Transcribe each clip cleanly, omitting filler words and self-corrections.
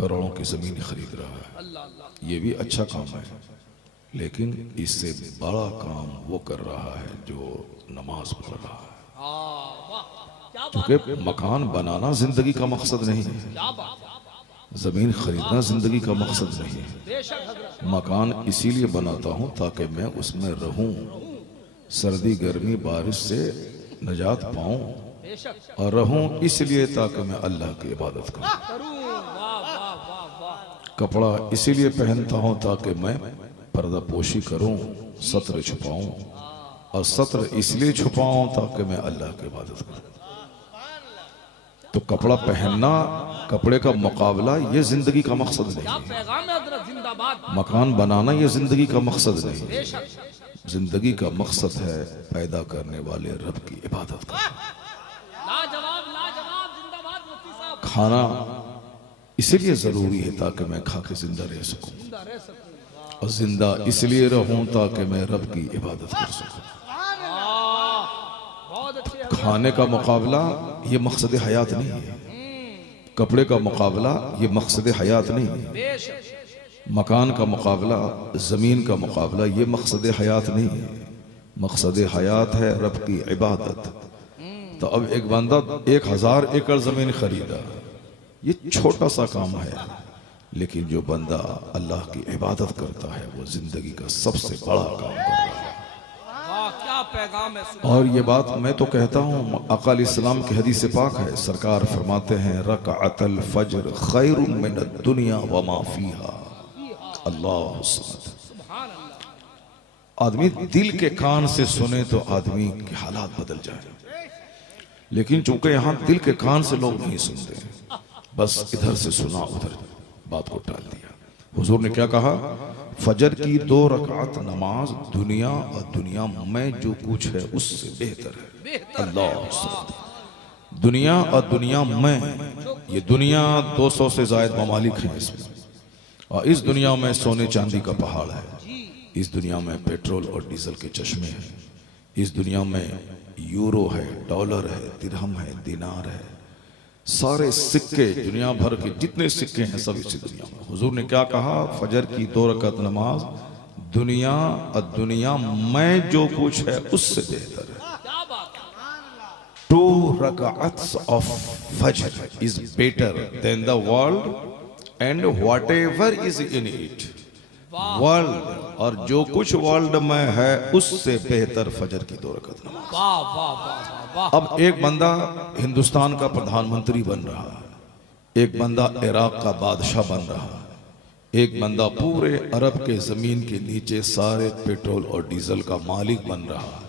करोड़ों की जमीन खरीद रहा है, ये भी अच्छा काम है, लेकिन इससे बड़ा काम वो कर रहा है जो नमाज पढ़ रहा है। क्योंकि मकान बनाना जिंदगी का मकसद नहीं है, जमीन खरीदना जिंदगी का मकसद नहीं है। मकान इसीलिए बनाता हूं ताकि मैं उसमें रहूं, सर्दी गर्मी बारिश से निजात पाऊं, और रहूं इसलिए ताकि मैं अल्लाह की इबादत करूं। कपड़ा इसीलिए पहनता हूं ताकि मैं पर्दा पोशी करूं, सत्र छुपाऊं, और सत्र इसलिए छुपाऊं ताकि मैं अल्लाह की इबादत करूं। तो कपड़ा पहनना, कपड़े का मुकाबला ये जिंदगी का मकसद नहीं है। मकान बनाना ये जिंदगी का मकसद नहीं है। जिंदगी का मकसद है पैदा करने वाले रब की इबादत करना। खाना इसीलिए जरूरी है ताकि मैं खा के जिंदा रह सकूं, और जिंदा इसलिए रहूं ताकि मैं रब की इबादत कर सकूं। खाने का मुकाबला ये मकसद हयात नहीं है, कपड़े का मुकाबला ये मकसद हयात नहीं है, मकान का मुकाबला, जमीन का मुकाबला ये मकसद हयात नहीं है। मकसद हयात है रब की इबादत। तो अब एक बंदा 1000 एकड़ जमीन खरीदा, ये छोटा सा काम है, लेकिन जो बंदा अल्लाह की इबादत करता है वो जिंदगी का सबसे बड़ा काम कर रहा है। क्या पैगाम है। और ये बात मैं तो कहता हूँ, आका अलैहिस्सलाम की हदीस पाक है, सरकार फरमाते हैं रकअतल फज्र खैरुम मिनद दुनिया व मा फीहा। अल्लाह सुब्हान। आदमी दिल के कान से सुने तो आदमी के हालात बदल जाए, लेकिन चूंकि यहाँ दिल के कान से लोग नहीं सुनते, बस इधर से सुना उधर बात को टाल दिया। हुजूर ने क्या कहा, फजर की 2 रकात नमाज दुनिया और दुनिया में जो कुछ है उससे बेहतर है। अल्लाह। दुनिया और दुनिया में, ये दुनिया 200 से ज्यादा ममालिक हैं इसमें, और इस दुनिया में सोने चांदी का पहाड़ है, इस दुनिया में पेट्रोल और डीजल के चश्मे हैं, इस दुनिया में यूरो है, डॉलर है, दिरहम है, दिनार है, सारे सिक्के, दुनिया भर के जितने सिक्के हैं सब इसी दुनिया में। हुजूर ने क्या कहा, फजर की 2 रकात नमाज दुनिया और दुनिया में जो कुछ है उससे बेहतर है। 2 rakats of fajr is better than the world and whatever is in it। World और जो कुछ वर्ल्ड में है उससे बेहतर फजर की 2 रकात नमाज। अब एक बंदा हिंदुस्तान का प्रधानमंत्री बन रहा है, एक बंदा इराक का बादशाह बन रहा है, एक बंदा पूरे अरब के जमीन के नीचे सारे पेट्रोल और डीजल का मालिक बन रहा है,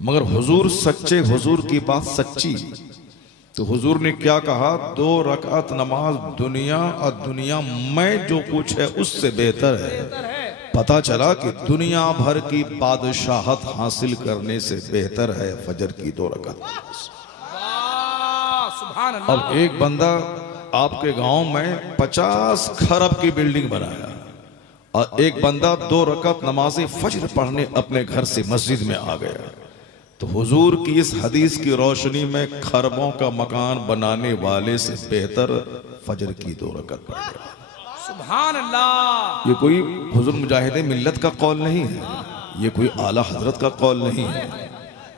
मगर हुजूर सच्चे, हुजूर की बात सच्ची। तो हुजूर ने क्या कहा, 2 रकात नमाज दुनिया और दुनिया में जो कुछ है उससे बेहतर है। पता चला कि दुनिया भर की बादशाहत हासिल करने से बेहतर है फजर की 2 रकात। अब एक बंदा आपके गांव में 50 खरब की बिल्डिंग बनाया, और एक बंदा 2 रकात नमाज़े फजर पढ़ने अपने घर से मस्जिद में आ गया। तो हुजूर की इस हदीस की रोशनी में खरबों का मकान बनाने वाले से बेहतर फजर की 2 रकात पढ़ गया। सुभान अल्लाह। ये कोई हुजूर मुजाहिदे मिल्लत का कौल नहीं है, ये कोई आला हजरत का कौल नहीं है,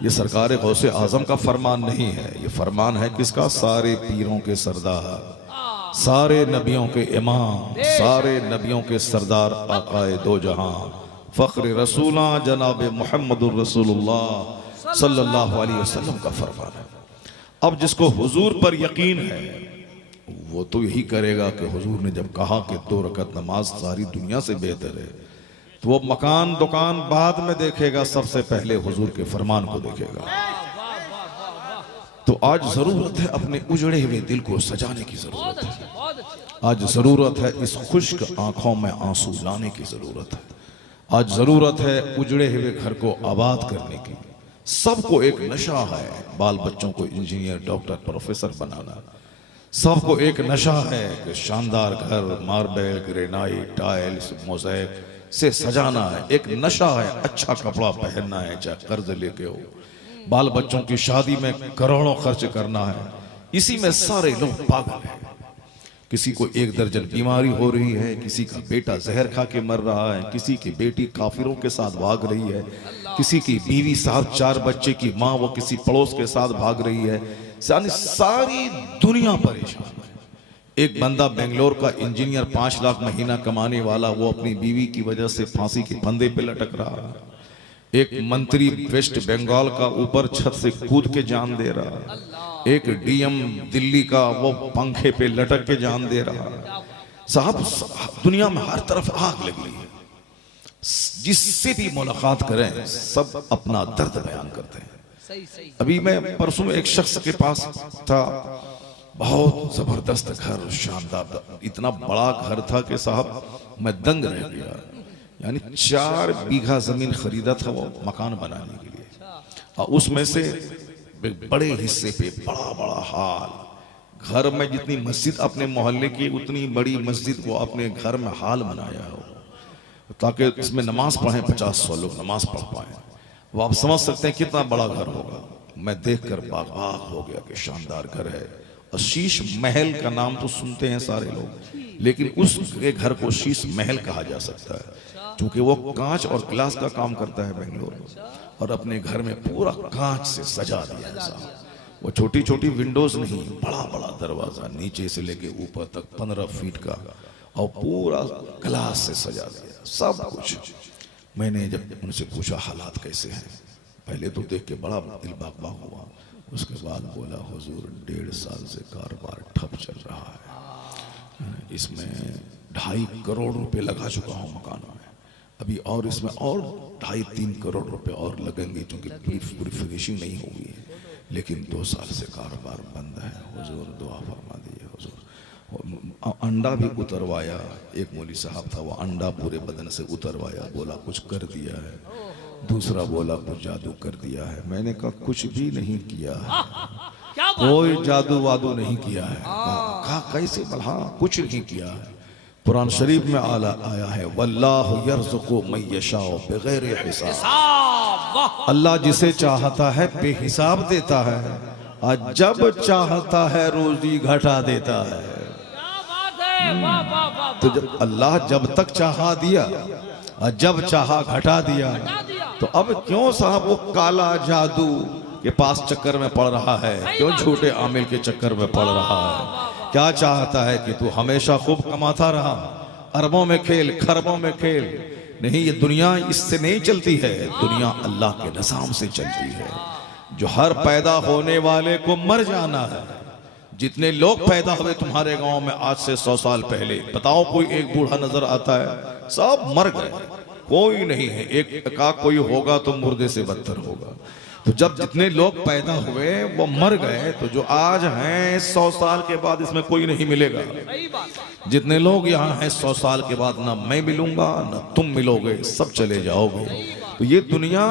ये सरकार गौसे आजम का फरमान नहीं है, ये फरमान है किसका, सारे पीरों के सरदार, सारे नबियों के इमाम, सारे नबियों के सरदार, आकाए दो जहां, फख्र रसूला जनाब मुहम्मदुर रसूलुल्लाह सल्लल्लाहु अलैहि वसल्लम का फरमान है। अब जिसको हुजूर पर यकीन है वो तो यही करेगा कि हुजूर ने जब कहा कि 2 रकात नमाज सारी दुनिया से बेहतर है, तो वो मकान दुकान बाद में देखेगा, सबसे पहले हुजूर के फरमान को देखेगा। तो आज जरूरत है अपने उजड़े हुए दिल को सजाने की जरूरत है। आज जरूरत है इस खुश्क आंखों में आंसू लाने की जरूरत है। आज जरूरत है उजड़े हुए घर को आबाद करने की। सबको एक नशा है, बाल बच्चों को इंजीनियर, डॉक्टर, प्रोफेसर बनाना। सबको एक नशा है कि शानदार घर, मार्बल, ग्रेनाइट, टाइल्स, मोज़ेक से सजाना है। एक नशा है अच्छा कपड़ा पहनना है, चाहे कर्ज लेके हो। बाल बच्चों की शादी में करोड़ों खर्च करना है। इसी में सारे लोग पागल हैं किसी को 1 दर्जन बीमारी हो रही है, किसी का बेटा जहर खा के मर रहा है, किसी की बेटी काफिरों के साथ भाग रही है, किसी की बीवी साहब 4 बच्चे की माँ वो किसी पड़ोस के साथ भाग रही है, यानी सारी दुनिया परेशान है। एक बंदा बेंगलोर का इंजीनियर 5 लाख महीना कमाने वाला, वो अपनी बीवी की वजह से फांसी के फंदे पे लटक रहा है। एक मंत्री वेस्ट बंगाल का ऊपर छत से कूद के जान दे रहा, एक डीएम दिल्ली का वो पंखे पे लटक के जान दे रहा। साहब दुनिया में हर तरफ आग लगी है, जिससे भी मुलाकात करें सब अपना दर्द बयान करते हैं। अभी मैं परसों एक शख्स के पास था, बहुत जबरदस्त घर, शानदार, इतना बड़ा घर था कि साहब मैं दंग रह गया। यानी 4 बीघा जमीन खरीदा था वो मकान बनाने के लिए, और उसमें से बड़े हिस्से पे बड़ा बड़ा हाल, घर में जितनी मस्जिद अपने मोहल्ले की उतनी बड़ी मस्जिद वो अपने घर में हाल बनाया हो, ताकि इसमें नमाज पढ़े 50-100 लोग नमाज पढ़ पाए। वो आप समझ सकते हैं कितना बड़ा घर होगा। मैं देखकर बाग हो गया कि शानदार घर है। और शीश महल का नाम तो सुनते हैं सारे लोग, लेकिन उसके घर को शीश महल कहा जा सकता है, क्योंकि वो कांच और ग्लास का काम करता है बेंगलोर में, और अपने घर में पूरा कांच से सजा दिया है साहब। वो छोटी छोटी विंडोज नहीं, बड़ा बड़ा दरवाजा नीचे से लेके ऊपर तक 15 फीट का, और पूरा ग्लास से सजा दिया सब कुछ। मैंने जब उनसे पूछा हालात कैसे हैं, पहले तो देख के बड़ा दिल बाग हुआ, उसके बाद बोला हुजूर 1.5 साल से कारोबार ठप चल रहा है, इसमें 2.5 करोड़ रुपए लगा चुका हूँ मकान में, अभी और इसमें और 2.5-3 करोड़ रुपए और लगेंगे, क्योंकि पूरी फिनिशिंग नहीं हुई है, लेकिन 2 साल से कारोबार बंद है। हुजूर दुआ फरमा दिए हुजूर। अंडा भी उतरवाया, एक मौली साहब था, वो अंडा पूरे बदन से उतरवाया, बोला कुछ कर दिया है, दूसरा बोला कुछ जादू कर दिया है। मैंने कहा कुछ भी नहीं किया है, कोई जादू वादू नहीं किया है। कहा कैसे? हाँ कुछ नहीं किया है। कुरान शरीफ में आया है वल्लाहु यर्ज़ुक़ु मन यशाउ बिग़ैरि हिसाब, अल्लाह जिसे चाहता है बेहिसाब देता है, और जब चाहता है रोजी घटा देता है। तो जब अल्लाह जब तक चाहा दिया और जब चाहा घटा दिया, तो अब क्यों साहब वो काला जादू के पास चक्कर में पड़ रहा है, क्यों झूठे आमिल के चक्कर में पड़ रहा है? क्या चाहता है कि तू हमेशा खूब कमाता रहा, अरबों में खेल खरबों में खेल? नहीं, ये दुनिया इससे नहीं चलती है, दुनिया अल्लाह के निज़ाम से चलती है, जो हर पैदा होने वाले को मर जाना है। जितने लोग पैदा हुए तुम्हारे गांव में आज से 100 साल पहले, बताओ कोई एक बूढ़ा नजर आता है? सब मर गए, कोई नहीं है। एक का कोई होगा तो मुर्दे से बदतर होगा। तो जब जितने लोग पैदा हुए वो मर गए, तो जो आज हैं 100 साल के बाद इसमें कोई नहीं मिलेगा। जितने लोग यहाँ हैं 100 साल के बाद ना मैं मिलूंगा ना तुम मिलोगे, सब चले जाओगे। तो ये दुनिया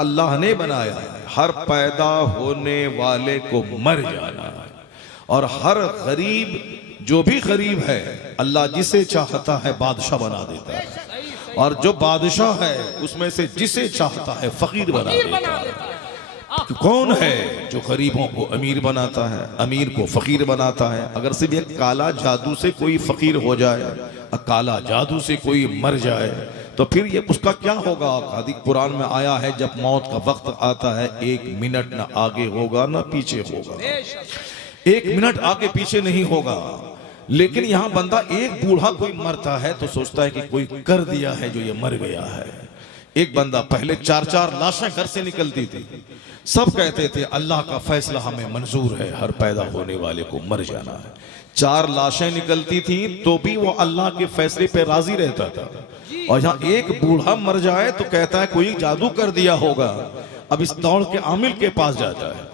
अल्लाह ने बनाया है, हर पैदा होने वाले को मर जाना है। और हर गरीब जो भी गरीब है, अल्लाह जिसे चाहता है बादशाह बना देता है, और जो बादशाह है उसमें से जिसे चाहता है फकीर बना देता है। कौन है जो गरीबों को अमीर बनाता है, अमीर को फकीर बनाता है? अगर सिर्फ एक काला जादू से कोई फकीर हो जाए और काला जादू से कोई मर जाए, तो फिर ये उसका क्या होगा? कुरान में आया है जब मौत का वक्त आता है 1 मिनट ना आगे होगा ना पीछे होगा, 1 मिनट आगे पीछे नहीं होगा। लेकिन यहाँ बंदा एक बूढ़ा कोई मरता है तो सोचता है कि कोई कर दिया है जो ये मर गया है। एक बंदा पहले 4-4 लाशें घर से निकलती थी, सब कहते थे अल्लाह का फैसला हमें मंजूर है, हर पैदा होने वाले को मर जाना है। 4 लाशें निकलती थी तो भी वो अल्लाह के फैसले पे राजी रहता था। और यहाँ एक बूढ़ा मर जाए तो कहता है कोई जादू कर दिया होगा। अब इस दौड़ के आमिल के पास जाता है।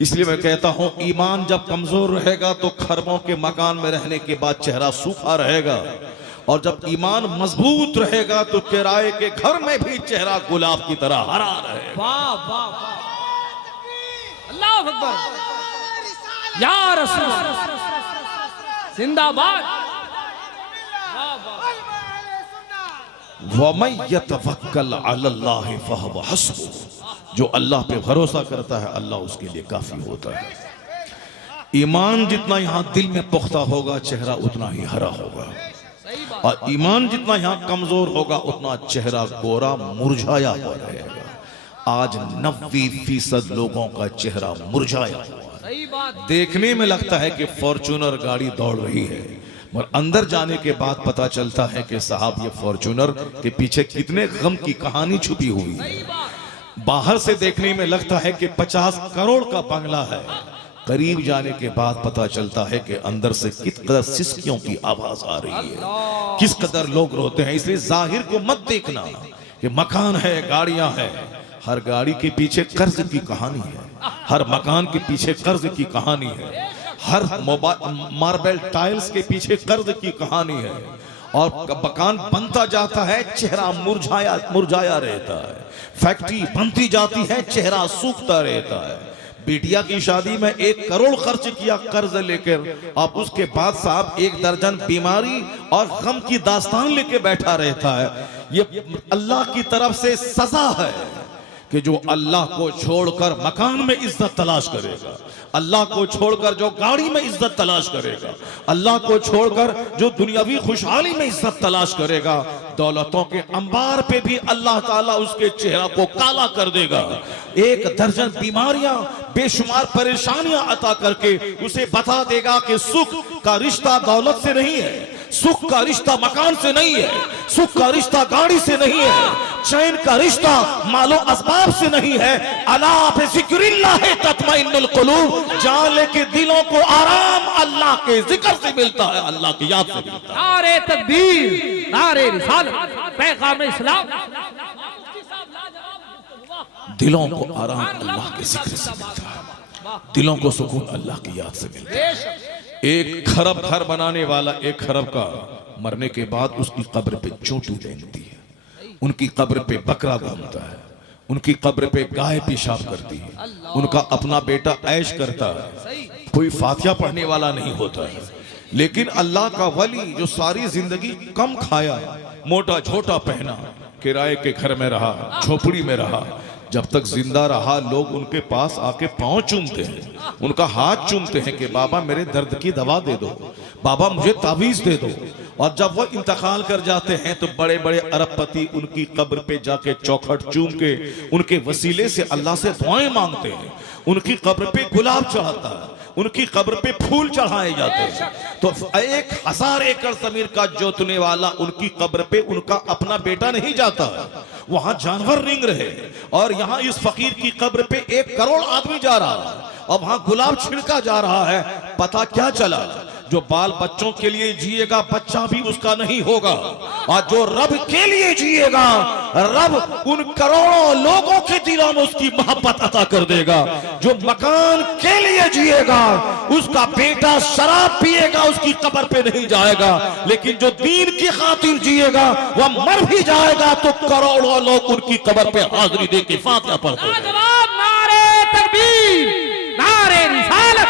इसलिए मैं कहता हूं ईमान जब कमजोर रहेगा तो खरबों के मकान में रहने के बाद चेहरा सूखा रहेगा, और जब ईमान मजबूत रहेगा तो किराए के घर में भी चेहरा गुलाब की तरह हरा रहेगा। वाह वाह वाह, अल्लाह अकबर, या रसूल जिंदाबाद। वमन यतवक्कल अलल्लाह फहुव हस्बुह, जो अल्लाह पे भरोसा करता है अल्लाह उसके लिए काफी होता है। ईमान जितना यहाँ दिल में पुख्ता होगा चेहरा उतना ही हरा होगा, सही बात। और ईमान जितना यहाँ कमजोर होगा उतना चेहरा गोरा मुरझाया हुआ रहेगा। आज 90% लोगों का चेहरा मुरझाया हुआ है। सही बात। देखने में लगता है कि फॉर्च्यूनर गाड़ी दौड़ रही है, मगर अंदर जाने के बाद पता चलता है कि साहब ये फॉर्च्यूनर के पीछे कितने गम की कहानी छुपी हुई है। सही बात। बाहर से देखने में लगता है कि 50 करोड़ का बंगला है, करीब जाने के बाद पता चलता है कि अंदर से किस कदर सिसकियों की आवाज आ रही है, किस कदर लोग रोते हैं। इसलिए जाहिर को मत देखना कि मकान है, गाड़ियां हैं। हर गाड़ी के पीछे कर्ज की कहानी है, हर मकान के पीछे कर्ज की कहानी है, हर मार्बल टाइल्स के पीछे कर्ज की कहानी है। और मकान बनता जाता है, चेहरा मुरझाया रहता है। फैक्ट्री बनती जाती है, चेहरा सूखता रहता है। बिटिया की शादी में 1 करोड़ खर्च किया कर्ज लेकर, अब उसके बाद साहब 1 दर्जन बीमारी और गम की दास्तान लेके बैठा रहता है। ये अल्लाह की तरफ से सजा है कि जो अल्लाह को छोड़कर मकान में इज्जत तलाश करेगा, अल्लाह को छोड़कर जो गाड़ी में इज्जत तलाश करेगा, अल्लाह को छोड़कर जो दुनियावी खुशहाली में इज्जत तलाश करेगा, दौलतों के अंबार पे भी अल्लाह ताला उसके चेहरा को काला कर देगा। 1 दर्जन बीमारियां, बेशुमार परेशानियां अता करके उसे बता देगा कि सुख का रिश्ता दौलत से नहीं है, सुख का रिश्ता मकान से नहीं है, सुख का रिश्ता गाड़ी से नहीं है, चैन का रिश्ता मालो असबाब से नहीं है। अला बिज़िक्रिल्लाह तत्मइन्नुल कुलूब, जान ले के दिलों को आराम अल्लाह के जिक्र से मिलता है, अल्लाह की याद से मिलता है। नारे तकबीर, नारे रिसालत, पैगाम इस्लाम। दिलों को आराम अल्लाह के जिक्र से मिलता है, दिलों को सुकून अल्लाह की याद से मिलता है। 1 खरब घर बनाने वाला 1 खरब का मरने के बाद उसकी कब्र पे चोटी रेंगती है, उनकी कब्र पे बकरा घूमता है, उनकी कब्र पे गाय पेशाब करती है, उनका अपना बेटा ऐश करता है, कोई फातिहा पढ़ने वाला नहीं होता है। लेकिन अल्लाह का वली जो सारी जिंदगी कम खाया, मोटा छोटा पहना, किराए के घर में रहा, झोपड़ी में रहा, जब तक जिंदा रहा लोग उनके पास आके पांव चूमते हैं, उनका हाथ चूमते हैं कि बाबा मेरे दर्द की दवा दे दो, बाबा मुझे तावीज दे दो। और जब वो इंतकाल कर जाते हैं तो बड़े बड़े अरबपति उनकी कब्र पे जाके चौखट चूम के उनके वसीले से अल्लाह से दुआएं मांगते हैं, उनकी कब्र पे गुलाब चढ़ाता है, उनकी कब्र पे फूल चढ़ाए जाते हैं। तो 1000 एकड़ जमीन का जोतने वाला उनकी कब्र पे उनका अपना बेटा नहीं जाता, वहां जानवर रिंग रहे। और यहाँ इस फकीर की कब्र पे 1 करोड़ आदमी जा रहा है और वहां गुलाब छिड़का जा रहा है। पता क्या चला, जो बाल बच्चों के लिए जिएगा बच्चा भी उसका नहीं होगा, और जो रब के लिए जिएगा रब उन करोड़ों लोगों के दिलों में उसकी मोहब्बत अता कर देगा। जो मकान के लिए जिएगा उसका बेटा शराब पिएगा, उसकी कब्र पे नहीं जाएगा, लेकिन जो दीन की खातिर जिएगा वह मर भी जाएगा तो करोड़ों लोग उनकी कब्र पे हाजिरी दे के फातिहा पढ़ते हैं। नारे तकबीर, नारे रिसालत,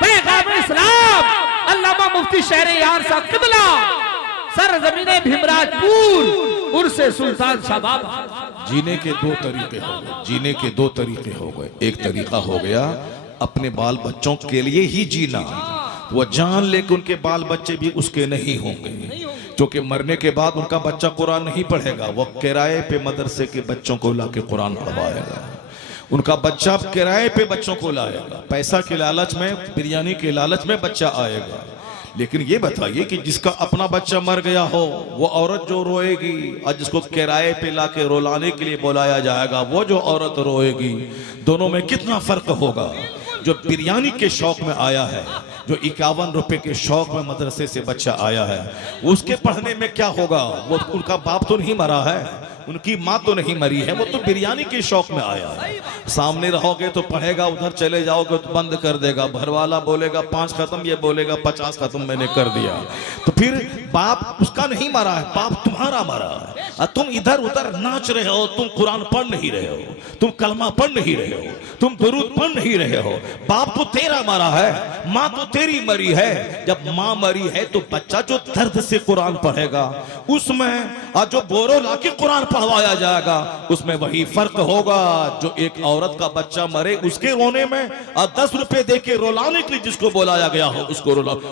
पैगाम इस्लाम। अल्लामा मुफ्ती शहरे यार साहब किबला, सरजमीने भीमराजपुर, उर्से सुल्तान शाबाब। जीने के 2 तरीके हो गए, जीने के 2 तरीके हो गए। एक तरीका हो गया अपने बाल बच्चों के लिए ही जीना, वो जान ले कि उनके बाल बच्चे भी उसके नहीं होंगे, क्योंकि मरने के बाद उनका बच्चा कुरान नहीं पढ़ेगा, वो किराए पे मदरसे के बच्चों को लाके कुरान पढ़वाएगा, उनका बच्चा किराए पे बच्चों को लाएगा, पैसा के लालच में, बिरयानी के लालच में बच्चा आएगा। लेकिन ये बताइए कि जिसका अपना बच्चा मर गया हो वो औरत जो रोएगी, और जिसको किराए पे लाके रुलाने के लिए बुलाया जाएगा वो जो औरत रोएगी, दोनों में कितना फर्क होगा। जो बिरयानी के शौक में आया है, जो 51 रुपए के शौक में मदरसे से बच्चा आया है, उसके पढ़ने में क्या होगा। वो उनका बाप तो नहीं मरा है, उनकी माँ तो नहीं मरी है, वो तो बिरयानी के शौक में आया है। सामने रहोगे तो पढ़ेगा, उधर चले जाओगे तो बंद कर देगा, भरवाला बोलेगा 5 खत्म, ये बोलेगा 50 खत्म मैंने कर दिया। तो फिर बाप उसका नहीं मरा है, बाप तुम्हारा मरा है, और तुम इधर उधर नाच रहे हो, तुम कुरान पढ़ नहीं रहे हो, तुम कलमा पढ़ नहीं रहे हो, तुम दुरूद पढ़ नहीं रहे हो। बाप तो तेरा मरा है, माँ तो तेरी मरी है। जब माँ मरी है तो बच्चा जो दर्द से कुरान पढ़ेगा उसमें, और जो बोरो लाके कुरान पढ़वाया जाएगा, उसमें वही फर्क होगा जो एक औरत का बच्चा मरे उसके रोने में और 10 रुपए देके रुलाने के लिए जिसको बुलाया गया हो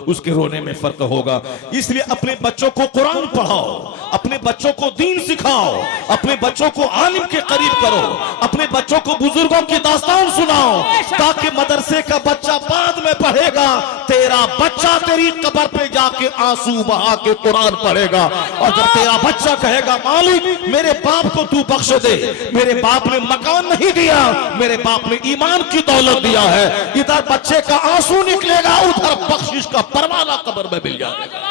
उसके रोने में फर्क होगा। इसलिए अपने बच्चों को कुरान पढ़ाओ, अपने बच्चों को दीन सिखाओ, अपने बच्चों को आलिम के करीब करो, अपने बच्चों को बुजुर्गों की दास्तान सुनाओ, ताकि मदरसे का बच्चा बाद में पढ़ेगा, तेरा बच्चा तेरी कब्र पे जाके आंसू बहा के कुरान पढ़ेगा। और जब तेरा बच्चा कहेगा मालिक मेरे बाप को तू बख्श दे, मेरे बाप ने मकान नहीं दिया, मेरे बाप ने ईमान की दौलत दिया है, इधर बच्चे का आंसू निकलेगा, उधर बख्शिश का परवाना कब्र में मिल जाएगा।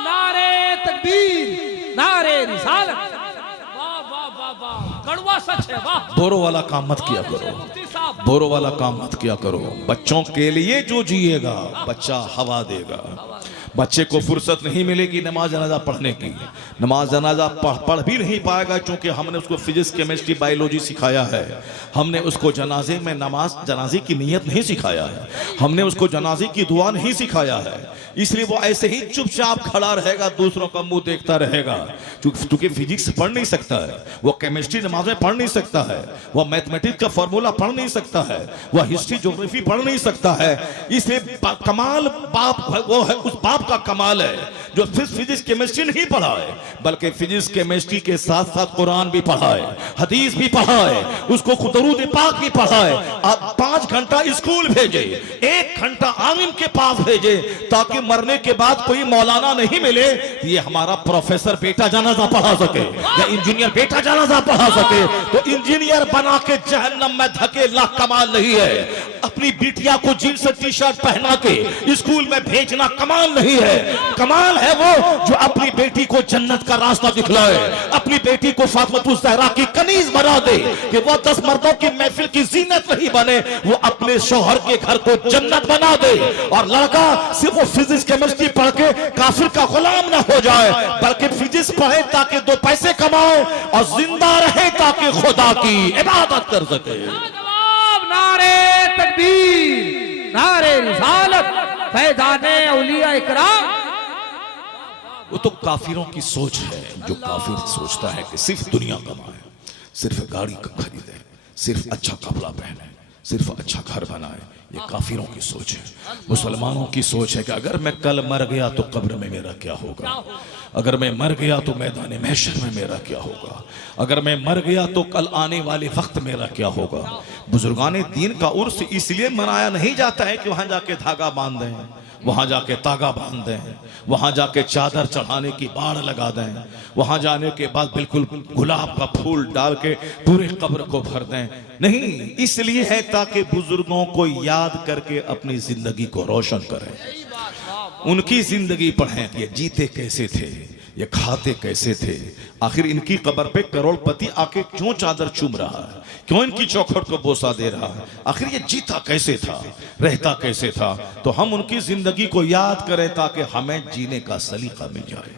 नारे तकबीर, नारे रिसालत, वाह वाह वाह वाह, कड़वा सच है, वाह। बोरो वाला काम मत किया करो, बोरो वाला काम मत किया करो। बच्चों के लिए जो जिएगा बच्चा हवा देगा। बच्चे को फुर्सत नहीं मिलेगी नमाज जनाजा पढ़ने की, नमाज जनाजा पढ़ भी नहीं पाएगा, क्योंकि हमने उसको फिजिक्स केमिस्ट्री बायोलॉजी सिखाया है, हमने उसको जनाजे में नमाज जनाजे की नीयत नहीं सिखाया है, हमने उसको जनाजे की दुआ नहीं सिखाया है। इसलिए वो ऐसे ही चुपचाप खड़ा रहेगा, दूसरों का मुंह देखता रहेगा, क्योंकि फिजिक्स पढ़ नहीं सकता है, वो केमिस्ट्री नमाज में पढ़ नहीं सकता है, वो मैथमेटिक्स का फॉर्मूला पढ़ नहीं सकता है, वह हिस्ट्री ज्योग्राफी पढ़ नहीं सकता है। इसलिए कमाल बाप वो है, उस बाप का कमाल है जो फिजिक्स केमिस्ट्री नहीं पढ़ा है, बल्कि फिजिक्स केमिस्ट्री के साथ साथ कुरान भी पढ़ा है, हदीस भी पढ़ा है, उसको दरूद पाक भी पढ़ा है। आप 5 घंटा स्कूल भेजे, 1 घंटा आलिम के पास भेजे, ताकि मरने के बाद कोई मौलाना नहीं मिले ये हमारा प्रोफेसर बेटा जनाजा पढ़ा सके या इंजीनियर बेटा जनाजा पढ़ा सके। तो इंजीनियर बना के जहन्नम में धकेलना कमाल नहीं है, अपनी बिटिया को जींस टी शर्ट पहना के स्कूल में भेजना कमाल नहीं है। कमाल है वो जो अपनी बेटी को जन्नत का रास्ता दिखलाए, अपनी बेटी को फातिमा ज़हरा की कनीज बना दे कि वो 10 मर्दों की महफिल की जीनत नहीं बने, वो अपने शौहर के घर को जन्नत बना दे। और लड़का सिर्फ वो फिजिक्स केमिस्ट्री पढ़ के काफिर का गुलाम ना हो जाए, बल्कि फिजिक्स पढ़े ताकि 2 पैसे कमाए और जिंदा रहे ताकि खुदा की इबादत कर सके। नारे तकबीर, नारे रिसालत, फैज़ाने औलिया इकराम। वो तो काफिरों की सोच है, जो काफिर सोचता है कि सिर्फ दुनिया कमाए, सिर्फ गाड़ी खरीदे, सिर्फ अच्छा कपड़ा पहने, सिर्फ अच्छा घर बनाए, ये काफिरों की सोच है। मुसलमानों की सोच है कि अगर मैं कल मर गया तो कब्र में मेरा क्या होगा, अगर मैं मर गया तो मैदान महशर में मेरा क्या होगा, अगर मैं मर गया तो कल आने वाले वक्त मेरा क्या होगा। बुजुर्गाने दीन का उर्स इसलिए मनाया नहीं जाता है कि वहां जाके धागा बांध दें, वहां जाके तागा बांध दें, वहां जाके चादर चढ़ाने की बाड़ लगा दें, वहां जाने के बाद बिल्कुल गुलाब का फूल डाल के पूरे कब्र को भर दें। नहीं, इसलिए है ताकि बुजुर्गों को याद करके अपनी जिंदगी को रोशन करें, उनकी जिंदगी पढ़ें, ये जीते कैसे थे, ये खाते कैसे थे, आखिर इनकी कब्र पे करोड़पति आके क्यों चादर चूम रहा है, क्यों इनकी चौखट को बोसा दे रहा है, आखिर ये जीता कैसे था, रहता कैसे था। तो हम उनकी जिंदगी को याद करें ताकि हमें जीने का सलीका मिल जाए,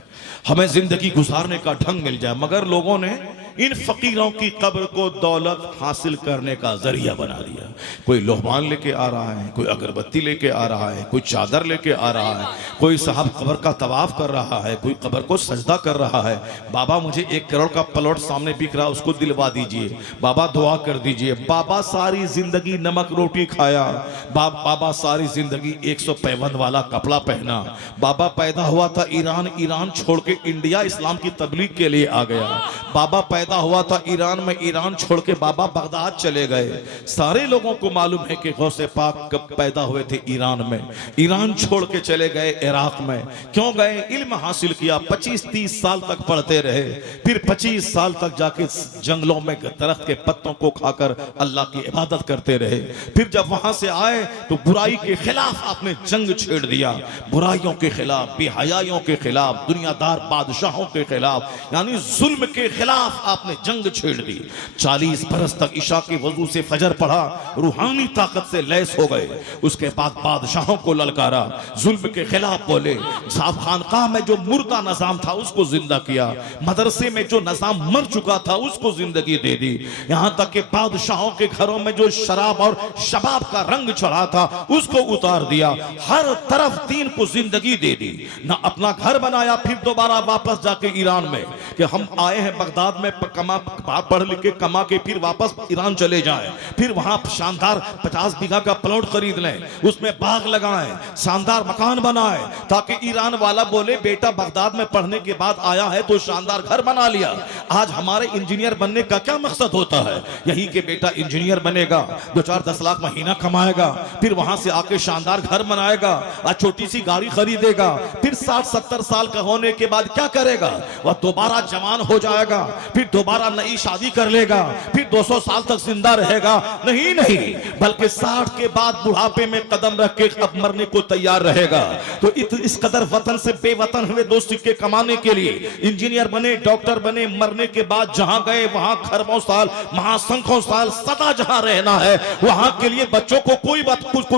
हमें जिंदगी गुजारने का ढंग मिल जाए। मगर लोगों ने इन फकीरों की कब्र को दौलत हासिल करने का जरिया बना दिया। कोई लोहबान लेके आ रहा है, कोई अगरबत्ती लेके आ रहा है, कोई चादर लेके आ रहा है, कोई साहब कब्र का तवाफ कर रहा है, कोई कब्र को सजदा कर रहा है। बाबा मुझे 1 करोड़ का प्लॉट सामने बिक रहा, उसको दिलवा दीजिए, बाबा दुआ कर दीजिए। बाबा सारी जिंदगी नमक रोटी खाया, बाबा सारी जिंदगी 155 वाला कपड़ा पहना। बाबा पैदा हुआ था ईरान, ईरान छोड़ के इंडिया इस्लाम की तबलीग के लिए आ गया। बाबा पैदा हुआ था ईरान में, ईरान छोड़ के बाबा बगदाद चले गए। सारे लोगों को मालूम है कि गौसे पाक कब पैदा हुए थे ईरान में, ईरान छोड़ के चले गए इराक में। क्यों गए? इल्म हासिल किया, 25-30 साल तक पढ़ते रहे, फिर 25 साल तक जाके जंगलों में दरख्त के पत्तों को खाकर अल्लाह की इबादत करते रहे। फिर जब वहां से आए तो बुराई के खिलाफ आपने जंग छेड़ दिया, बुराइयों के खिलाफ, बेहयाइयों के खिलाफ, दुनियादार बादशाहों के खिलाफ, यानी जुल्म के खिलाफ आपने जंग छेड़ दी। 40 बरस तक इशा के वजू से फजर पढ़ा, रूहानी ताकत से लैस हो गए। उसके बाद बादशाहों को ललकारा, जुल्म के खिलाफ बोले। साहब खानकाह में जो मुर्दा निजाम था उसको जिंदा किया, मदरसे में जो निजाम मर चुका था उसको जिंदगी दे दी। यहां तक कि बादशाहों के घरों में जो शराब और शबाब का रंग चढ़ा था उसको उतार दिया। हर तरफ दीन को जिंदगी दे दी। ना अपना घर बनाया फिर दोबारा वापस जाके ईरान में कि हम आए हैं बगदाद में पढ़ लिख के कमा के फिर वापस ईरान चले जाएं, फिर वहां शानदार 50 बीघा का प्लॉट खरीद लें, उसमें बाग लगाएं, शानदार मकान बनाएं, ताकि ईरान वाला बोले बेटा बगदाद में पढ़ने के बाद आया है तो शानदार घर बना लिया। आज हमारे इंजीनियर बनने का क्या मकसद होता है? यही कि बेटा इंजीनियर बनेगा, 2-4-10 लाख महीना कमाएगा, फिर वहां से आके शानदार घर बनाएगा और छोटी सी गाड़ी खरीदेगा, फिर 60-70 साल का होने के बाद क्या करेगा? वह दोबारा जवान हो जाएगा, फिर दोबारा नई शादी कर लेगा, फिर 200 साल तक जिंदा रहेगा। नहीं नहीं, बल्कि 60 के बाद बुढ़ापे में कदम रख के अब मरने को तैयार रहेगा। तो इस कदर वतन से बेवतन हुए 2 सिक्के कमाने के लिए इंजीनियर बने, डॉक्टर बने, मरने के बाद जहां गए वहां खरबों साल, महासंख्यों साल सदा जहां रहना है, वहां के लिए बच्चों को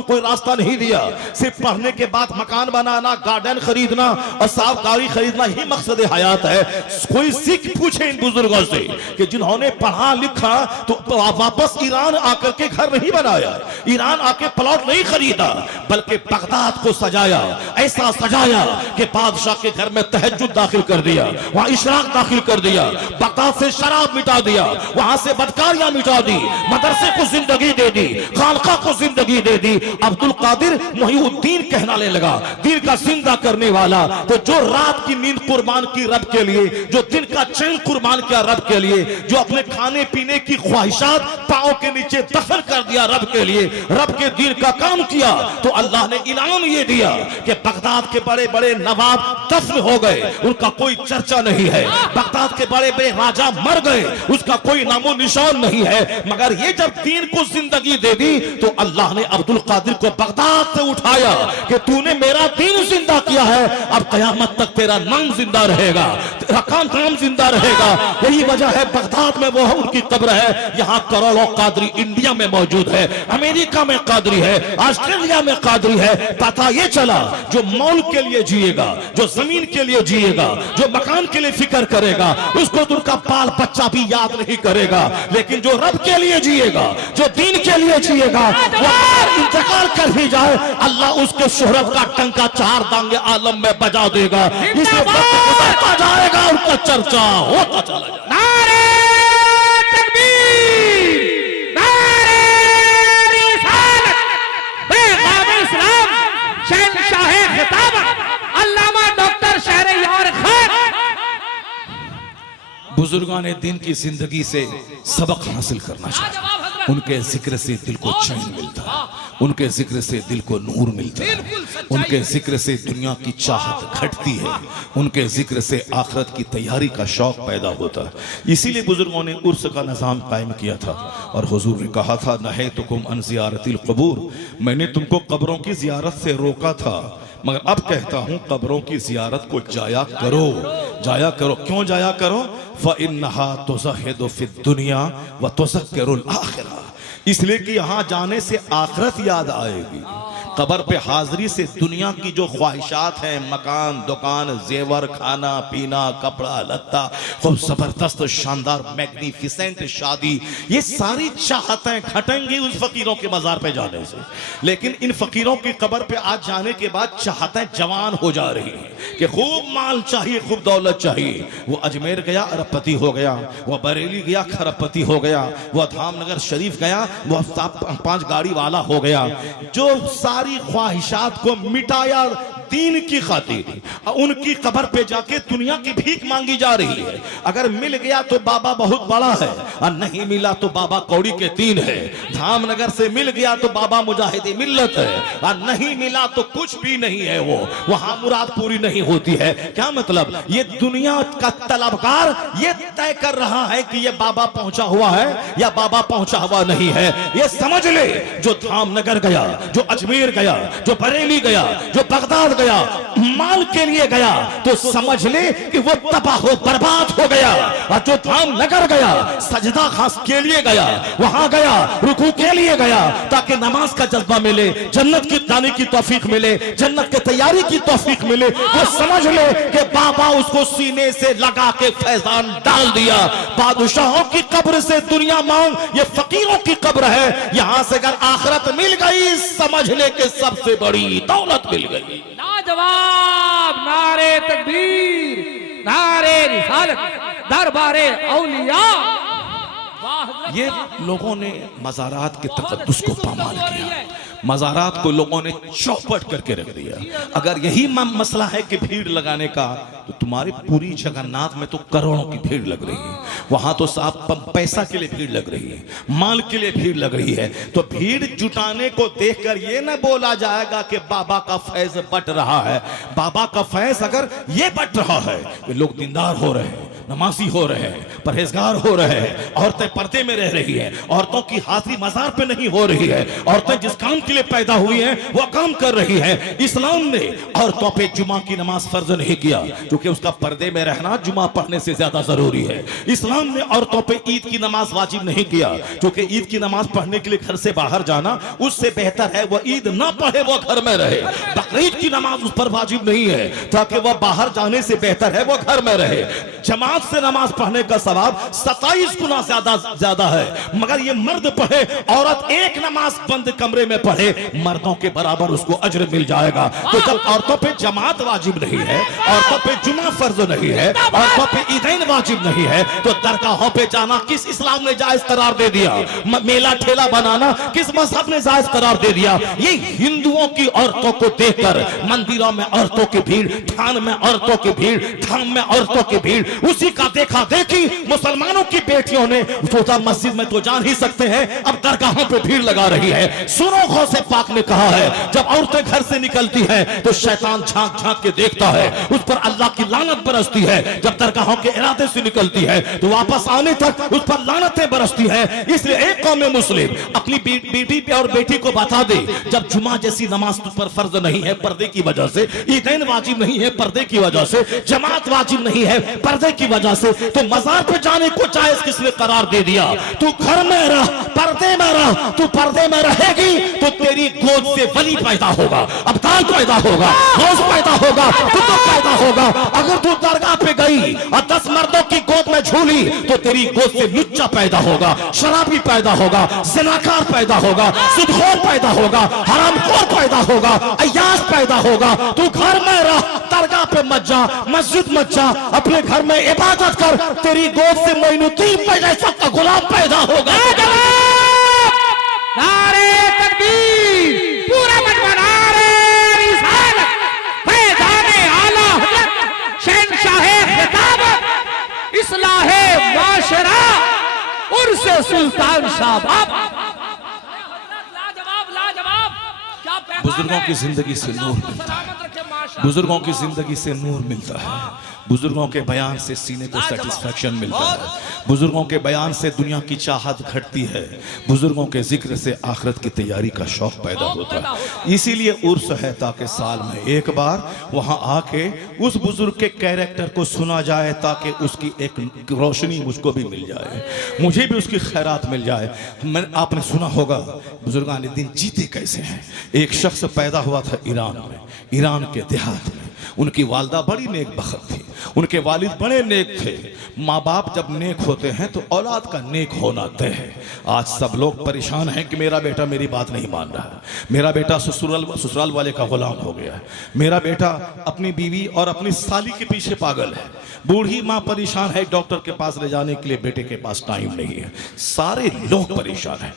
कोई रास्ता नहीं दिया। सिर्फ पढ़ने के बाद मकान बनाना, गार्डन खरीदना और साफ गाड़ी खरीदना ही मकसद हयात है। कोई सिख पूछे इन बुजुर्गों से कि जिन्होंने पढ़ा लिखा तो वापस ईरान आकर के घर नहीं बनाया, ईरान आके प्लॉट नहीं खरीदा, बल्कि बगदाद को सजाया, ऐसा सजाया कि बादशाह के घर में तहज्जुद दाखिल कर दिया, वहां इशराक दाखिल कर दिया, बगदाद से शराब मिटा दिया, वहां से बदकारियां मिटा दी, मदरसे को जिंदगी दे दी, खानका को जिंदगी दे दी। अब्दुल कादिर मुहीउद्दीन कहलाने लगा, दीन का जिंदा करने वाला। तो जो रात की नींद कुर्बान की रब के लिए, जो दिन का चैन कुर्बान किया रब के लिए, जो अपने खाने पीने की ख्वाहिशात पांव के नीचे दफन कर दिया रब के लिए, रब के दीन का काम किया, तो अल्लाह ने इनाम ये दिया कि बगदाद के बड़े बड़े नवाब दफन हो गए, उनका कोई चर्चा नहीं है। बगदाद के बड़े बड़े राजा मर गए, उसका कोई नामो निशान नहीं है। मगर ये जब दीन को जिंदगी दे दी तो अल्लाह ने अब्दुल कादिर को बगदाद से उठाया कि तूने मेरा दीन जिंदा किया है, अब कयामत तक तेरा नाम जिंदा रहेगा, तेरा नाम जिंदा रहेगा। यही वजह है बगदाद में वो उनकी कब्र है। यहाँ करोड़ों कादरी इंडिया में मौजूद है, अमेरिका में कादरी है, ऑस्ट्रेलिया में कादरी है। पता ये चला जो मौल के लिए जिएगा, जो जमीन के लिए जिएगा, जो मकान के लिए फिक्र करेगा, उसको तो उनका बाल बच्चा भी याद नहीं करेगा। लेकिन जो रब के लिए जिएगा, जो दीन के लिए जिएगा, वो इंतकाल कर भी जाए, अल्लाह उसके शोहरत का टंका 4 दांगे आलम में बजा देगा। इसे गुजरता जाएगा, उनका चर्चा होता चला जाएगा। नारे तकबीर, नारे रिसालत, पैग़ाम इस्लाम, शहंशाह खिताबत, अल्लामा डॉक्टर शहरयार खान। बुजुर्गान दीन की जिंदगी से सबक हासिल करना चाहिए। उनके जिक्र से दिल को चैन मिलता है, उनके जिक्र से दिल को नूर मिलता है, उनके जिक्र से दुनिया की चाहत घटती है, उनके जिक्र से आखिरत की तैयारी का शौक पैदा होता है। इसीलिए बुजुर्गों ने उर्स का निज़ाम कायम किया था और हुजूर ने कहा था नहैतुकुम अन ज़ियारतिल क़ुबूर, मैंने तुमको कब्रों की ज़ियारत से रोका था, मगर अब कहता हूं कब्रों की ज़ियारत को जाया करो, जाया करो। क्यों जाया करो? फ़इन्नहा तुज़हिदु फ़िद दुनिया व तुज़क्किरुल आखिरा, इसलिए कि यहां जाने से आखिरत याद आएगी। कब्र पे हाजिरी से दुनिया की जो ख्वाहिशात हैं, मकान, दुकान, जेवर, खाना पीना, कपड़ा लत्ता, खूब जबरदस्त शानदार मैग्निफिसेंट शादी, ये सारी चाहतें घटेंगी उस फकीरों के मजार पे जाने से। लेकिन इन फकीरों की कब्र पे आज जाने के बाद चाहतें जवान हो जा रही हैं कि खूब माल चाहिए, खूब दौलत चाहिए। वो अजमेर गया अरबपति हो गया, वो बरेली गया खरबपति हो गया, वो धामनगर शरीफ गया वो 5 गाड़ी वाला हो गया। जो सारी ख्वाहिशात को मिटाया दीन की खातिर, उनकी कब्र पे जाके दुनिया की भीख मांगी जा रही है। अगर मिल गया तो बाबा बहुत बड़ा है, और नहीं मिला तो बाबा कौड़ी के 3 है। धामनगर से मिल गया तो बाबा मुजाहिदे मिल्लत है, और नहीं मिला तो कुछ भी नहीं है। वो वहां मुराद पूरी नहीं होती है। क्या मतलब? ये दुनिया का तलबगार ये तय कर रहा है कि ये बाबा पहुंचा हुआ है या बाबा पहुंचा हुआ नहीं है। ये समझ ले, जो धामनगर गया, जो अजमेर गया, जो बरेली गया, जो बगदाद गया, माल के लिए गया, तो समझ ले कि वो तबाह हो बर्बाद हो गया। और जो धामनगर गया सजदा खास के लिए गया, वहां गया रुकू के लिए गया, ताकि नमाज का जज्बा मिले, जन्नत की जाने की तौफीक मिले, जन्नत की तैयारी की तौफीक मिले। वो समझ ले कि बाबा उसको सीने से लगा के फैजान डाल दिया। बादशाहों की कब्र से दुनिया मांग, ये फकीरों की कब्र है। यहां से अगर आखिरत मिल गई, समझ ले कि सबसे बड़ी दौलत मिल गई। लाजवाब, नारे तकबीर, नारे रिसालत, दरबारे औलिया। वाह, ये लोगों ने मज़ारात के तक़द्दुस को पामाल किया, मज़ारात को लोगों ने चौपट करके रख दिया। अगर यही मसला है कि भीड़ लगाने का, तो तुम्हारी पूरी जगन्नाथ में तो करोड़ों की भीड़ लग रही है। वहां तो साफ पैसा के लिए भीड़ लग रही है, माल के लिए भीड़ लग रही है। तो भीड़ जुटाने को देखकर ये न बोला जाएगा कि बाबा का फैज बट रहा है। बाबा का फैज अगर ये बट रहा है कि लोग दीनदार हो रहे हैं, नमाजी हो रहे हैं, परहेजगार हो रहे हैं, औरतें पर्दे में रह रही है, औरतों की हाजिरी मजार पे नहीं हो रही है, औरतें जिस काम के लिए पैदा हुई हैं वो काम कर रही हैं। इस्लाम ने औरतों पे जुमा की नमाज फर्ज नहीं किया, क्योंकि उसका पर्दे में रहना जुमा पढ़ने से ज्यादा जरूरी है। इस्लाम ने औरतों पे ईद की नमाज वाजिब नहीं किया, क्योंकि ईद की नमाज पढ़ने के लिए घर से बाहर जाना उससे बेहतर है वो ईद ना पढ़े, वो घर में रहे। बकरीद की नमाज उस पर वाजिब नहीं है, ताकि वह बाहर जाने से बेहतर है वो घर में रहे। जमात से नमाज पढ़ने का सवाब 27 गुना ज्यादा है, मगर ये मर्द पढ़े, औरत एक नमाज बंद कमरे में पढ़े, मर्दों के बराबर उसको अजर मिल जाएगा। तो जब औरतों पे जमात वाजिब नहीं है, औरतों पे जुमा फर्ज नहीं है, औरतों पे ईदैन वाजिब नहीं है, तो दरगाहों पे जाना किस इस्लाम ने जायज करार दे दिया? मेला ठेला बनाना किस मजहब ने जायज करार दे दिया? ये हिंदुओं की औरतों को देखकर मंदिरों में औरतों की भीड़, थान में औरतों की भीड़, धाम में औरतों की भीड़, उसी का देखा देखी मुसलमानों की बेटियों ने सोचा मस्जिद में तो जान ही सकते हैं, अब दरगाहों पे भीड़ लगा रही है। सुनो, गौसे पाक ने कहा है, जब औरतें घर से निकलती हैं तो शैतान झांक झांक के देखता है, उस पर अल्लाह की लानत बरसती है। जब दरगाहों के इरादे से निकलती है तो वापस आने तक उस पर लानतें बरसती हैं। इसलिए एक कौम मुस्लिम अपनी बीवी पे और बेटी को बता दे, जब जुमा जैसी नमाज तुझ पर फर्ज नहीं है पर्दे की वजह से, ईदैन वाजिब नहीं है पर्दे की वजह से, जमात वाजिब नहीं है पर्दे की वजह से, तो मजार पे जाने को जायज किसने करार दे दिया? तू घर में रह, पर्दे में रह। तू पर्दे में रहेगी तो तेरी गोद से वली पैदा होगा, अब्दाल पैदा होगा, गौस पैदा होगा, कुतुब पैदा होगा। अगर तू दरगाह पे गई और 10 मर्दों की गोद में झूली तो तेरी गोद से लुच्चा पैदा होगा, शराबी पैदा होगा, ज़िनाकार पैदा होगा, सुदखोर पैदा होगा, हरामखोर पैदा होगा, अय्याश पैदा होगा। तू घर में रह, दरगाह पे मत जा, मस्जिद मत जा, अपने घर में इबादत कर, तेरी गोद से मोइनुद्दीन जैसा का गुलाम पैदा होगा। नारे तकबीर, पूरा मजमा नारे रिसालत, फैज़ाने आला हज़रत शहंशाहे खिताबत, इस्लाहे माशरा, उर्से सुल्तान शाह बाबा। लाजवाब लाजवाब, क्या पैगाम है? बुजुर्गों की जिंदगी से नूर मिलता है, बुजुर्गों की जिंदगी से नूर मिलता है, बुजुर्गों के बयान से सीने को सेटिस्फैक्शन मिलता है, बुजुर्गों के बयान से दुनिया की चाहत घटती है, बुजुर्गों के जिक्र से आखिरत की तैयारी का शौक पैदा होता है। इसीलिए उर्स है ताकि साल में एक बार वहां आके उस बुजुर्ग के कैरेक्टर को सुना जाए, ताकि उसकी एक रोशनी मुझको भी मिल जाए, मुझे भी उसकी खैरात मिल जाए। आपने सुना होगा बुजुर्गान दिन जीते कैसे हैं। एक शख्स पैदा हुआ था ईरान में, ईरान के देहात में। उनकी वालदा बड़ी नेक बखत थी, उनके वालिद बड़े नेक थे। माँ बाप जब नेक होते हैं तो औलाद का नेक होना तय है। आज सब लोग परेशान हैं कि मेरा बेटा मेरी बात नहीं मान रहा है, मेरा बेटा ससुराल वाले का गुलाम हो गया है, मेरा बेटा अपनी बीवी और अपनी साली के पीछे पागल है, बूढ़ी माँ परेशान है, डॉक्टर के पास ले जाने के लिए बेटे के पास टाइम नहीं है। सारे लोग परेशान हैं।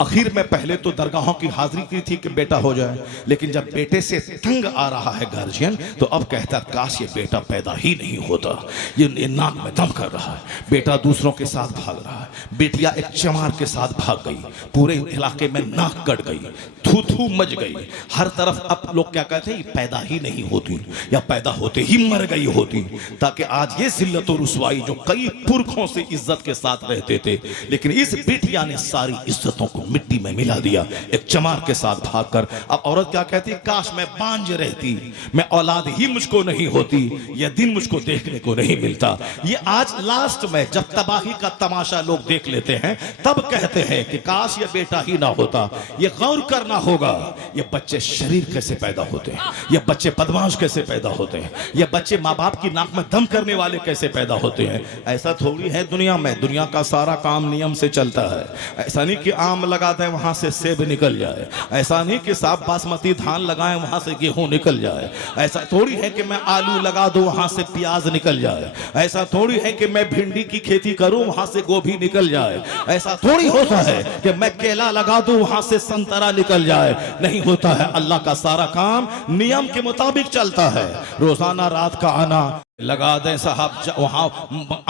आखिर में पहले तो दरगाहों की हाजिरी की थी कि बेटा हो जाए, लेकिन जब बेटे से तंग आ रहा है गार्जियन तो अब कहता काश ये बेटा पैदा ही नहीं होता। ये नाक में दम कर रहा है, बेटा दूसरों के साथ भाग रहा है, बेटियां एक चमार के साथ भाग गई, पूरे इलाके में नाक कट गई, थू थू मच गई हर तरफ। अब लोग क्या कहते हैं, पैदा ही नहीं होती या पैदा होते ही मर गई होती, ताकि आज ये जिल्लत और रुसवाई जो कई पुरखों से इज्जत के साथ रहते थे, लेकिन इस बिटिया ने सारी इज्जतों को मिट्टी में मिला दिया एक चमार के साथ भागकर। अब औरत क्या कहती, काश मैं बांझ रहती, मैं औलाद ही मुझको नहीं होती, यह दिन मुझको देखने को नहीं मिलता। ये आज लास्ट में जब तबाही का तमाशा लोग देख लेते हैं तब कहते हैं कि काश ये बेटा ही ना होता। ये गौर करना होगा, ये बच्चे शरीर कैसे पैदा होते हैं, ये बच्चे बदमाश कैसे पैदा होते हैं, ये बच्चे माँ बाप की नाक में दम करने वाले कैसे पैदा होते हैं। ऐसा थोड़ी है दुनिया में, दुनिया का सारा काम नियम से चलता है। ऐसा नहीं कि आम लगा दें वहां से सेब निकल जाए, ऐसा नहीं कि साफ बासमती धान लगाएं वहां से गेहूं निकल जाए, ऐसा थोड़ी थोड़ी है कि मैं आलू लगा दूं वहां से प्याज निकल जाए, ऐसा थोड़ी है कि मैं भिंडी की खेती करूं वहां से गोभी निकल जाए, ऐसा थोड़ी होता है कि मैं केला लगा दूं वहां से संतरा निकल जाए। नहीं होता है। अल्लाह का सारा काम नियम के मुताबिक चलता है। रोजाना रात का आना लगा दें साहब वहां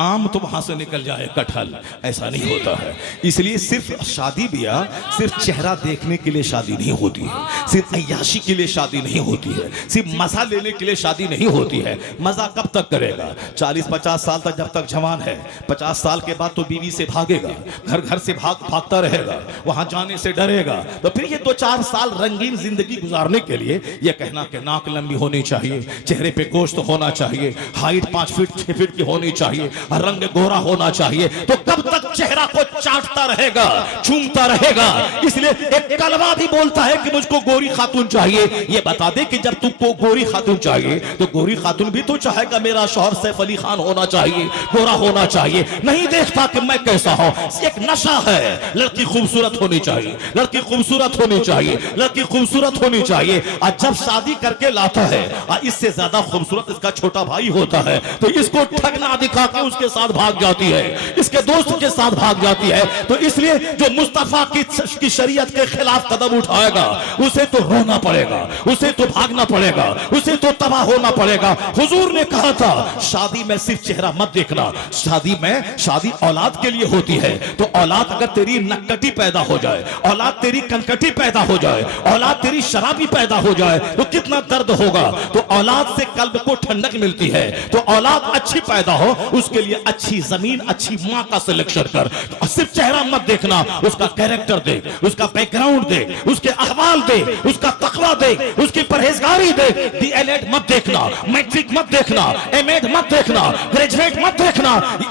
आम तो वहां से निकल जाए कटहल, ऐसा नहीं होता है। इसलिए सिर्फ शादी ब्याह सिर्फ चेहरा देखने के लिए शादी नहीं होती है, सिर्फ अय्याशी के लिए शादी नहीं होती है, सिर्फ मजा लेने के लिए शादी नहीं होती है। मजा कब तक करेगा? 40-50 साल तक, जब तक जवान है। 50 साल के बाद तो बीवी से भागेगा, घर घर से भागता रहेगा, वहां जाने से डरेगा। तो फिर ये 2-4 साल रंगीन जिंदगी गुजारने के लिए ये कहना कि नाक लंबी होनी चाहिए, चेहरे पे गोश्त होना चाहिए, हाइट 5 फीट 6 फीट की होनी चाहिए, रंग गोरा होना चाहिए, तो कब तक चेहरा को चाटता रहेगा, चूमता रहेगा। इसलिए एक कलवा भी बोलता है कि मुझको गोरी खातून चाहिए। ये बता दे कि जब तुमको गोरी खातून चाहिए तो गोरी खातून भी तो चाहेगा मेरा शौहर सैफ अली खान होना चाहिए, गोरा होना चाहिए। नहीं देखता कि मैं कैसा हूं। एक नशा है। लड़की खूबसूरत होनी चाहिए, लड़की खूबसूरत होनी चाहिए, लड़की खूबसूरत होनी चाहिए। और जब शादी करके लाता है इससे ज्यादा खूबसूरत इसका छोटा भाई होता है, तो इसको ठगना दिखा के उसके साथ भाग जाती है, इसके दोस्त के साथ भाग जाती है। तो इसलिए जो मुस्तफा की शरीयत के खिलाफ कदम उठाएगा उसे तो रोना पड़ेगा, उसे तो भागना पड़ेगा, उसे तो तबाह होना पड़ेगा। हुजूर ने कहा था शादी में सिर्फ चेहरा मत देखना, शादी औलाद के लिए होती है। तो औलाद अगर तेरी नक्कटी पैदा हो जाए, औलाद तेरी कनकटी पैदा हो जाए, औलाद तेरी शराबी पैदा हो जाए तो कितना दर्द होगा। तो औलाद से कल्ब को ठंडक मिलती है। तो औलाद अच्छी पैदा हो उसके लिए अच्छी जमीन, अच्छी मां का सिलेक्शन कर। सिर्फ चेहरा मत देखना, उसका कैरेक्टर देख, उसका बैकग्राउंड देख, उसके अहवाल देख, उसका तकवा देख, उसकी परहेजगारी देख। डीएलएड मत देखना, मैट्रिक मत देखना, एमएड मत देखना, ग्रेजुएट मत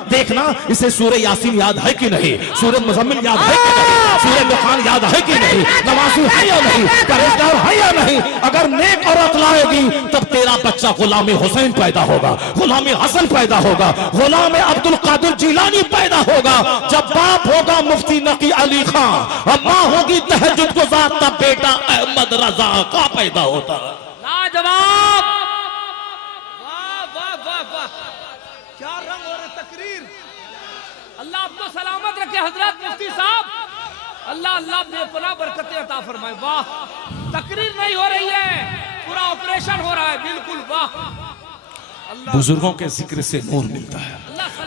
देखना इसे सूरह यासीन याद है कि नहीं, सूरह मुज़म्मिल याद है कि नहीं, सूरह दुखान याद है कि नहीं, नमाज़ी है या नहीं, परहेजगार है या नहीं। अगर नेक औरत लाएगी तब तेरा बच्चा गुलाम हुसैन पैदा होगा, गुलाम हसन पैदा होगा, गुलाम अब्दुल कादिर जिलानी पैदा होगा। जब बाप होगा मुफ्ती नकी अली खान और माँ होगी तहज्जुद गुज़ार, तब बेटा अहमद रजा का पैदा होता है। लाजवाब, वाह वाह वाह वाह, क्या रंग और तकरीर। अल्लाह आपको सलामत रखे हजरत मुफ्ती साहब, अल्लाह अल्लाह बेपनाह बरकतें अता फरमाए। वाह, तकरीर नहीं हो रही है, पूरा ऑपरेशन हो रहा है। बिल्कुल वाह। बुजुर्गों के जिक्र से नूर मिलता है,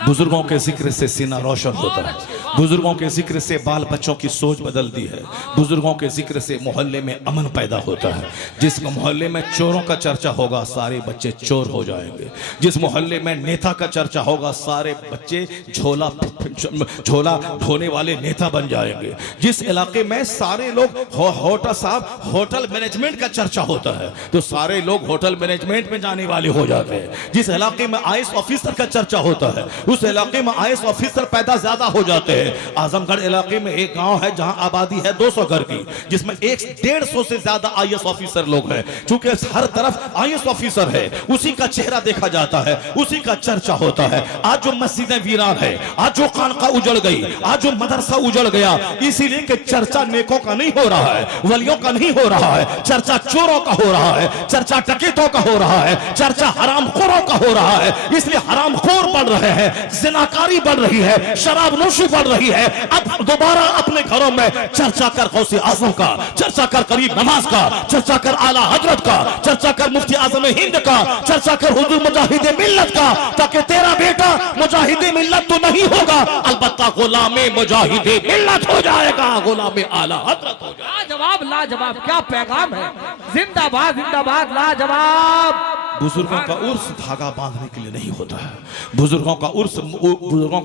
बुजुर्गों के जिक्र से सीना रोशन होता है, बुजुर्गों के जिक्र से बाल बच्चों की सोच बदलती है, बुजुर्गों के जिक्र से मोहल्ले में अमन पैदा होता है। जिस मोहल्ले में चोरों का चर्चा होगा सारे बच्चे चोर हो जाएंगे, जिस मोहल्ले में नेता का चर्चा होगा सारे बच्चे झोला ढोने वाले नेता बन जाएंगे, जिस इलाके में सारे लोग होटल मैनेजमेंट का चर्चा होता है तो सारे लोग होटल मैनेजमेंट में जाने वाले हो जाते हैं, जिस इलाके में आईएएस ऑफिसर का चर्चा होता है उस इलाके में आईएएस ऑफिसर पैदा ज्यादा हो जाते हैं। आजमगढ़ इलाके में एक गांव है जहां आबादी है 200 घर की, जिसमें 150 से ज्यादा आईएएस ऑफिसर लोग हैं। चूंकि हर तरफ आईएएस ऑफिसर है, उसी का चेहरा देखा जाता है, उसी का चर्चा होता है। आज जो मस्जिदें वीरान है, आज जो खानका उजड़ गई, आज जो मदरसा उजड़ गया, इसीलिए कि चर्चा नेकों का नहीं हो रहा है, वलियों का नहीं हो रहा है, चर्चा चोरों का हो रहा है, चर्चा डकैतों का हो रहा है, चर्चा हरामखोरों का हो रहा है। इसलिए हरामखोर बढ़ रहे हैं, जिनाकारी बढ़ रही है, शराबनोशी बढ़ रही है। अब दोबारा अपने घरों में चर्चा कर गौसे आजम का, चर्चा कर करीब नवाज का, चर्चा कर आला हजरत का, चर्चा कर मुफ्ती आजम हिंद का, चर्चा कर हुजूर मुजाहिद मिल्लत का, ताकि तेरा बेटा मुजाहिद मिल्लत तो नहीं होगा, अलबत्ता गुलामे मुजाहिद मिल्लत हो जाएगा, गुलामे आला हजरत हो जाएगा। लाजवाब लाजवाब, क्या पैगाम है। जिंदाबाद जिंदाबाद, लाजवाब। बुजुर्गों का उर्स धागा बांधने के लिए नहीं होता है, बुजुर्गों का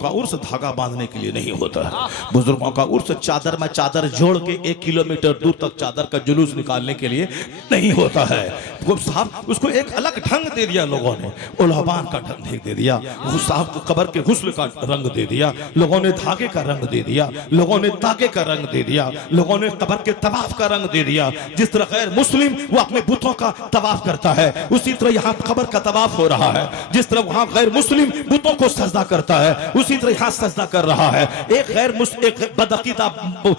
उर्स धागा बांधने के लिए नहीं होता है। बुजुर्गों का उर्स चादर में चादर जोड़ के 1 किलोमीटर दूर तक चादर का जुलूस निकालने के लिए नहीं होता है। साहब उसको एक अलग ढंग दे दिया लोगों ने, उल्हाबान का ढंग दे दिया, साहब को कब्र के हुस्न का रंग दे दिया, लोगों ने धागे का रंग दे दिया, लोगों ने तागे का रंग दे दिया, लोगों ने कब्र के तवाफ का रंग दे दिया। जिस तरह गैर मुस्लिम वो अपने बुतों का तवाफ करता है, उसी तरह यहाँ कब्र का तवाफ हो रहा है, जिस तरह वहां गैर मुस्लिम बुतों को सजदा करता है, उसी तरह यहाँ सजदा कर रहा है एक गैर मुस्लिम, एक बदअकीदा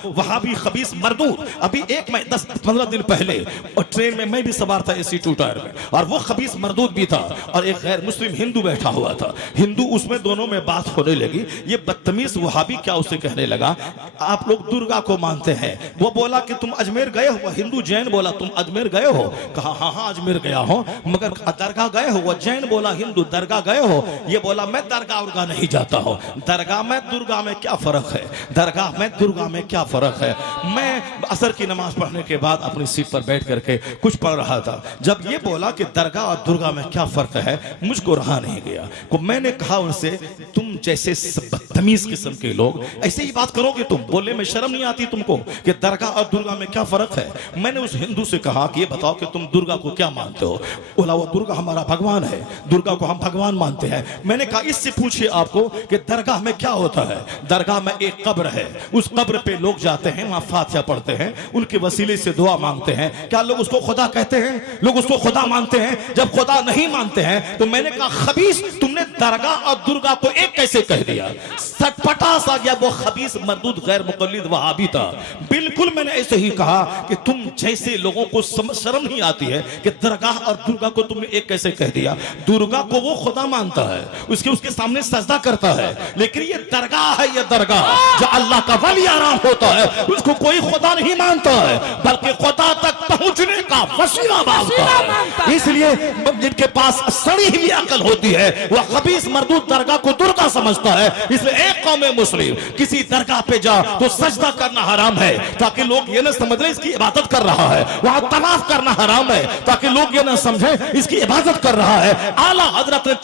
वहाबी खबीस मरदूद। अभी 10-15 दिन पहले और ट्रेन में मैं भी सवार था एसी 2 टायर में, और वो खबीस मरदूद भी था और एक गैर मुस्लिम हिंदू बैठा हुआ था। हिंदू उसमें दोनों में बात होने लगी। ये बदतमीज वहाबी क्या उसे कहने लगा, आप लोग दुर्गा को मानते हैं। वो बोला कि तुम अजमेर गए हो। हिंदू जैन बोला तुम अजमेर गए हो? कहा हाँ हाँ अजमेर गया हो, मगर दरगाह गए हो? वो जैन बोला हिंदू दरगाह गए हो? ये बोला मैं दरगाह उरगाह नहीं जाता हूँ। दरगाह में दुर्गा में क्या फर्क है? दरगाह में दुर्गा में क्या फर्क है? मैं असर की नमाज पढ़ने के बाद अपनी सीट पर बैठ करके कुछ पढ़ रहा था। जब ये बोला कि दरगाह और दुर्गा में क्या फर्क है, मुझको रहा नहीं गया। को मैंने कहा उनसे, तुम जैसे बदतमीज किस्म के लोग ऐसे ही बात करोगे? तुम बोलने में शर्म नहीं आती तुमको कि दरगाह और दुर्गा में क्या फर्क है? मैंने उस हिंदू से कहा कि ये बताओ कि तुम दुर्गा को क्या मानते हो? बोला वो दुर्गा हमारा भगवान है, दुर्गा को हम भगवान मानते हैं। मैंने कहा इससे पूछिए आपको कि दरगाह में क्या होता है? दरगाह में एक कब्र है, उस कब्र पे लोग जाते हैं, वहां फातिहा पढ़ते हैं, उनके वसीले से दुआ मांगते हैं। क्या लोग उसको खुदा कहते हैं? लोग उसको खुदा मानते हैं। जब खुदा नहीं मानते हैं तो मैंने कहा खबीस तुमने दरगाह और दुर्गा को एक कैसे कह दिया? सटपटा सा गया वो खबीस मरदूद गैर मुक़ल्लिद वहाबी था। बिल्कुल मैंने ऐसे ही कहा कि तुम जैसे लोगों को शर्म नहीं आती है कि दरगाह और दुर्गा को तुमने एक कैसे कह दिया? दुर्गा को वो खुदा मानता है, उसके सामने सजदा करता है, लेकिन ये दरगाह है, ये दरगाह जो अल्लाह का वली आराम होता है उसको कोई खुदा नहीं मानता है, बल्कि खुदा तक पहुंचने का वसीला मानता है। इसलिए जिनके पास सड़ी हुई अकल होती है वह खबीस मरदूद दरगाह को दुर्गा समझता है। इसलिए एक कौम मुस्लिम किसी दरगाह पे जा तो सजदा करना हराम है, ताकि लोग ये न समझ ले इसकी इबादत कर रहा है। वहां तवाफ करना हराम है, ताकि लोग ये न समझे इसकी इबादत कर रहा है। आला हजरत ने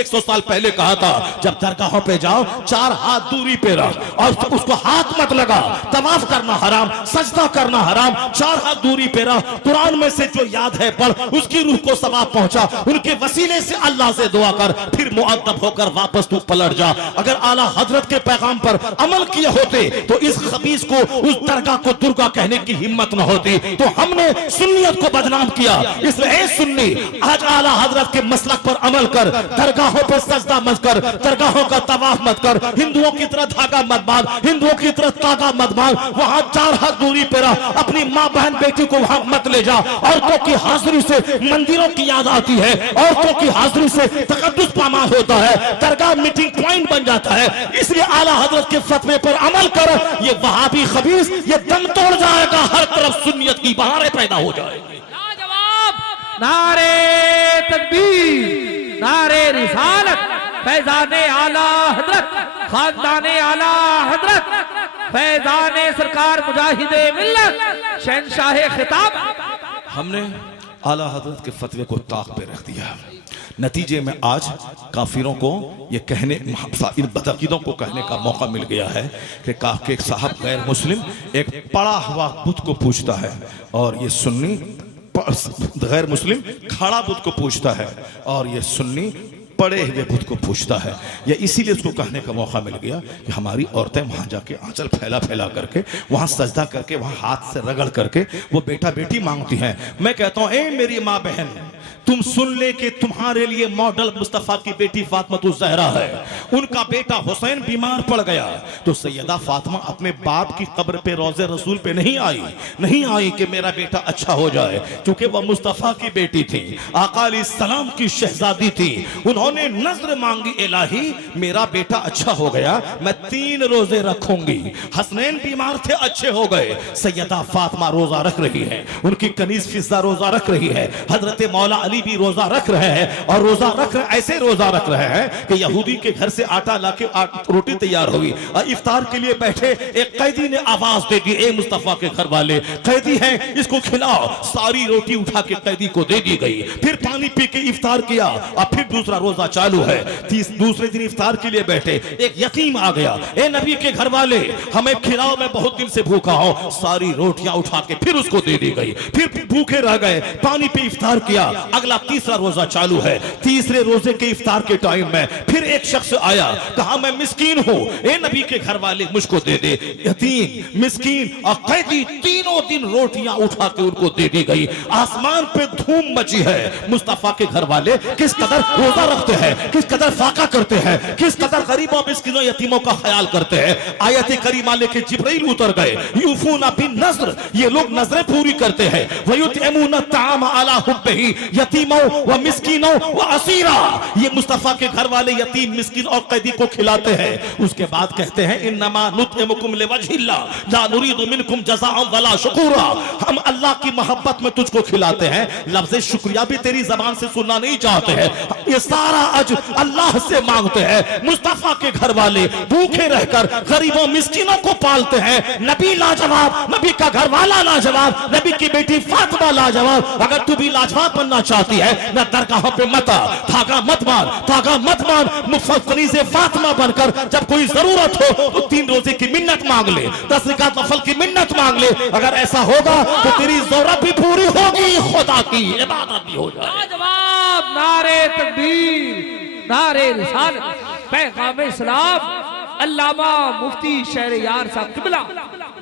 100 साल पहले कहा था, जब दरगाहों पे जाओ 4 हाथ दूरी पे रह और उसको हाथ मत लगा। तवाफ करना हराम, सजदा करना हराम, 4 हाथ दूरी पे रह। कुरान में से जो याद है पढ़, उसकी रूह को सवाब पहुंचा, उनके वसीले से अल्लाह से दुआ कर, फिर मुअद्दब होकर वापस तू पलट जा। अगर आला हजरत के पैगाम पर अमल किए होते तो इस खबीस को उस दरगाह को दुर्गा कहने की हिम्मत न होती। तो हमने सुन्नियत को बदनाम किया। इसलिए ए सुन्नी, आज आला हजरत के मसलक पर अमल कर, दरगाहों पर सजदा मत कर, दरगाहों का तवाफ मत कर, हिंदुओं की तरह धागा मत बांध, हिंदुओं की तरह तागा मत बांध। वहां 4 हाथ दूरी पे रह, अपनी माँ बहन बेटी को वहां मत ले जा। औरतों की हाजिरी से मंदिरों की याद आती है, औरतों की हाजिरी से तकद्दुस पामाल होता है, दरगाह मीटिंग पॉइंट बन जाता है। इसलिए आला हजरत के फतवे पर अमल कर, ये वहाबी खबीस ये दम तोड़ जाएगा, हर तरफ सुन्नियत की बहारें पैदा हो जाएंगी। नारे तकबीर, नारे रिसालत, फैजाने आला हजरत, खानदाने आला हजरत, फैजाने सरकार मुजाहिदे मिल्लत, शहंशाहे खिताब। हमने आला हजरत के फतवे को ताक पे रख दिया। नतीजे में आज काफिरों को ये कहने, इन बदअकीदों को कहने का मौका मिल गया है कि एक साहब गैर मुस्लिम एक पड़ा हुआ बुत को पूछता है और ये सुन्नी गैर मुस्लिम खड़ा बुत को पूछता है और ये सुन्नी पड़े हुए बुत को पूछता है। या इसीलिए उसको कहने का मौका मिल गया कि हमारी औरतें वहां जाके आंचल फैला फैला करके वहां सजदा करके वहां हाथ से रगड़ करके वो बेटा बेटी मांगती हैं। मैं कहता हूं ए मेरी माँ बहन, तुम सुन ले कि तुम्हारे लिए मॉडल मुस्तफा की बेटी फातिमा ज़हरा है। उनका बेटा हुसैन बीमार पड़ गया तो सैयदा फातिमा अपने बाप की कब्र पे रोज़े रसूल पे नहीं आई कि मेरा बेटा अच्छा हो जाए, क्योंकि वह मुस्तफा की बेटी थी, आका अलैहिस्सलाम की शहजादी थी। उन्होंने नजर मांगी, इलाही मेरा बेटा अच्छा हो गया, मैं 3 रोजे रखूंगी। हसनैन बीमार थे, अच्छे हो गए, सैयदा फातिमा रोजा रख रही है, उनकी कनीज फिजा रोजा रख रही है, हजरत मौला अली भी रोजा रख रहे हैं और रोजा रख रहे ऐसे रोजा रख रहे हैं कि यहूदी के घर से आटा लाके रोटी तैयार हुई और इफ्तार के लिए बैठे एक कैदी ने आवाज दे दी, ए मुस्तफा के घर वाले कैदी हैं, इसको खिलाओ। सारी रोटी उठा के कैदी को दे दी गई, फिर पानी पी के इफ्तार किया और फिर दूसरा रोजा चालू है। दूसरे दिन इफ्तार के लिए बैठे, एक यतीम आ गया, ए नबी के घर वाले हमें खिलाओ, मैं बहुत दिन से भूखा हूं। सारी रोटियां उठा के फिर उसको दे दी गई, फिर भूखे रह गए, पानी पे इफ्तार किया। अगला तीसरा रोजा चालू है। तीसरे रोजे के इफ्तार के टाइम में फिर एक शख्स आया, कहा मैं मिस्कीन हूं, ए नबी के घर वाले मुझको दे दे। यतीम, मिस्कीन और कैदी तीनों दिन रोटियां उठा के उनको दे दी गई। आसमान पे धूम मची है। मुस्तफा के घर वाले किस कदर रोजा रखते हैं, किस कदर फाका करते हैं, किस कदर गरीबों, मिस्किनों, यतीमों का ख्याल करते हैं। आयत करीमा लेके जिब्राइल उतर गए। यूफूना बिन नज़्र, ये लोग नजरें पूरी करते हैं। वयुतइमूना ताम अला हुब्बिही यतीमों व मिस्कीनों व असीरा, ये मुस्तफा के घर वाले यतीम, मिस्किन और कैदी को खिलाते हैं। उसके बाद कहते हैं इन्नमा नुतइमुकुम लिवजहिल्लाह ला नुरीदु मिनकुम जज़ाअन वला शुकुरा, हम अल्लाह की मोहब्बत में तुझको खिलाते हैं, लफ्ज़ शुक्रिया भी तेरी जबान से सुनना नहीं चाहते हैं। ये सारा अज अल्लाह से मांगते हैं। मुस्तफा के घर वाले भूखे रहकर गरीबों, मिस्किनों को पालते हैं। नबी लाजवाब, नबी का घर वाला लाजवाब, नबी की बेटी फातिमा लाजवाब। अगर तू भी लाजवाब बनना चाहती है, न दरगाहों पे मत आ, धागा मत मार, धागा मत मार, मुफस्सरी से फातिमा बनकर जब कोई जरूरत हो तो 3 रोजे की मिन्नत मांग ले, 10 रकात नफल की मिन्नत मांग ले। अगर ऐसा होगा तो तेरी ज़रूरत भी पूरी होगी, खुदा की इबादत भी हो जाएगी। लाजवाब, नारे तकबीर, नारे रिसालत, पैगाम इस्लाम, अल्लामा मुफ्ती शहरयार साहब किबला।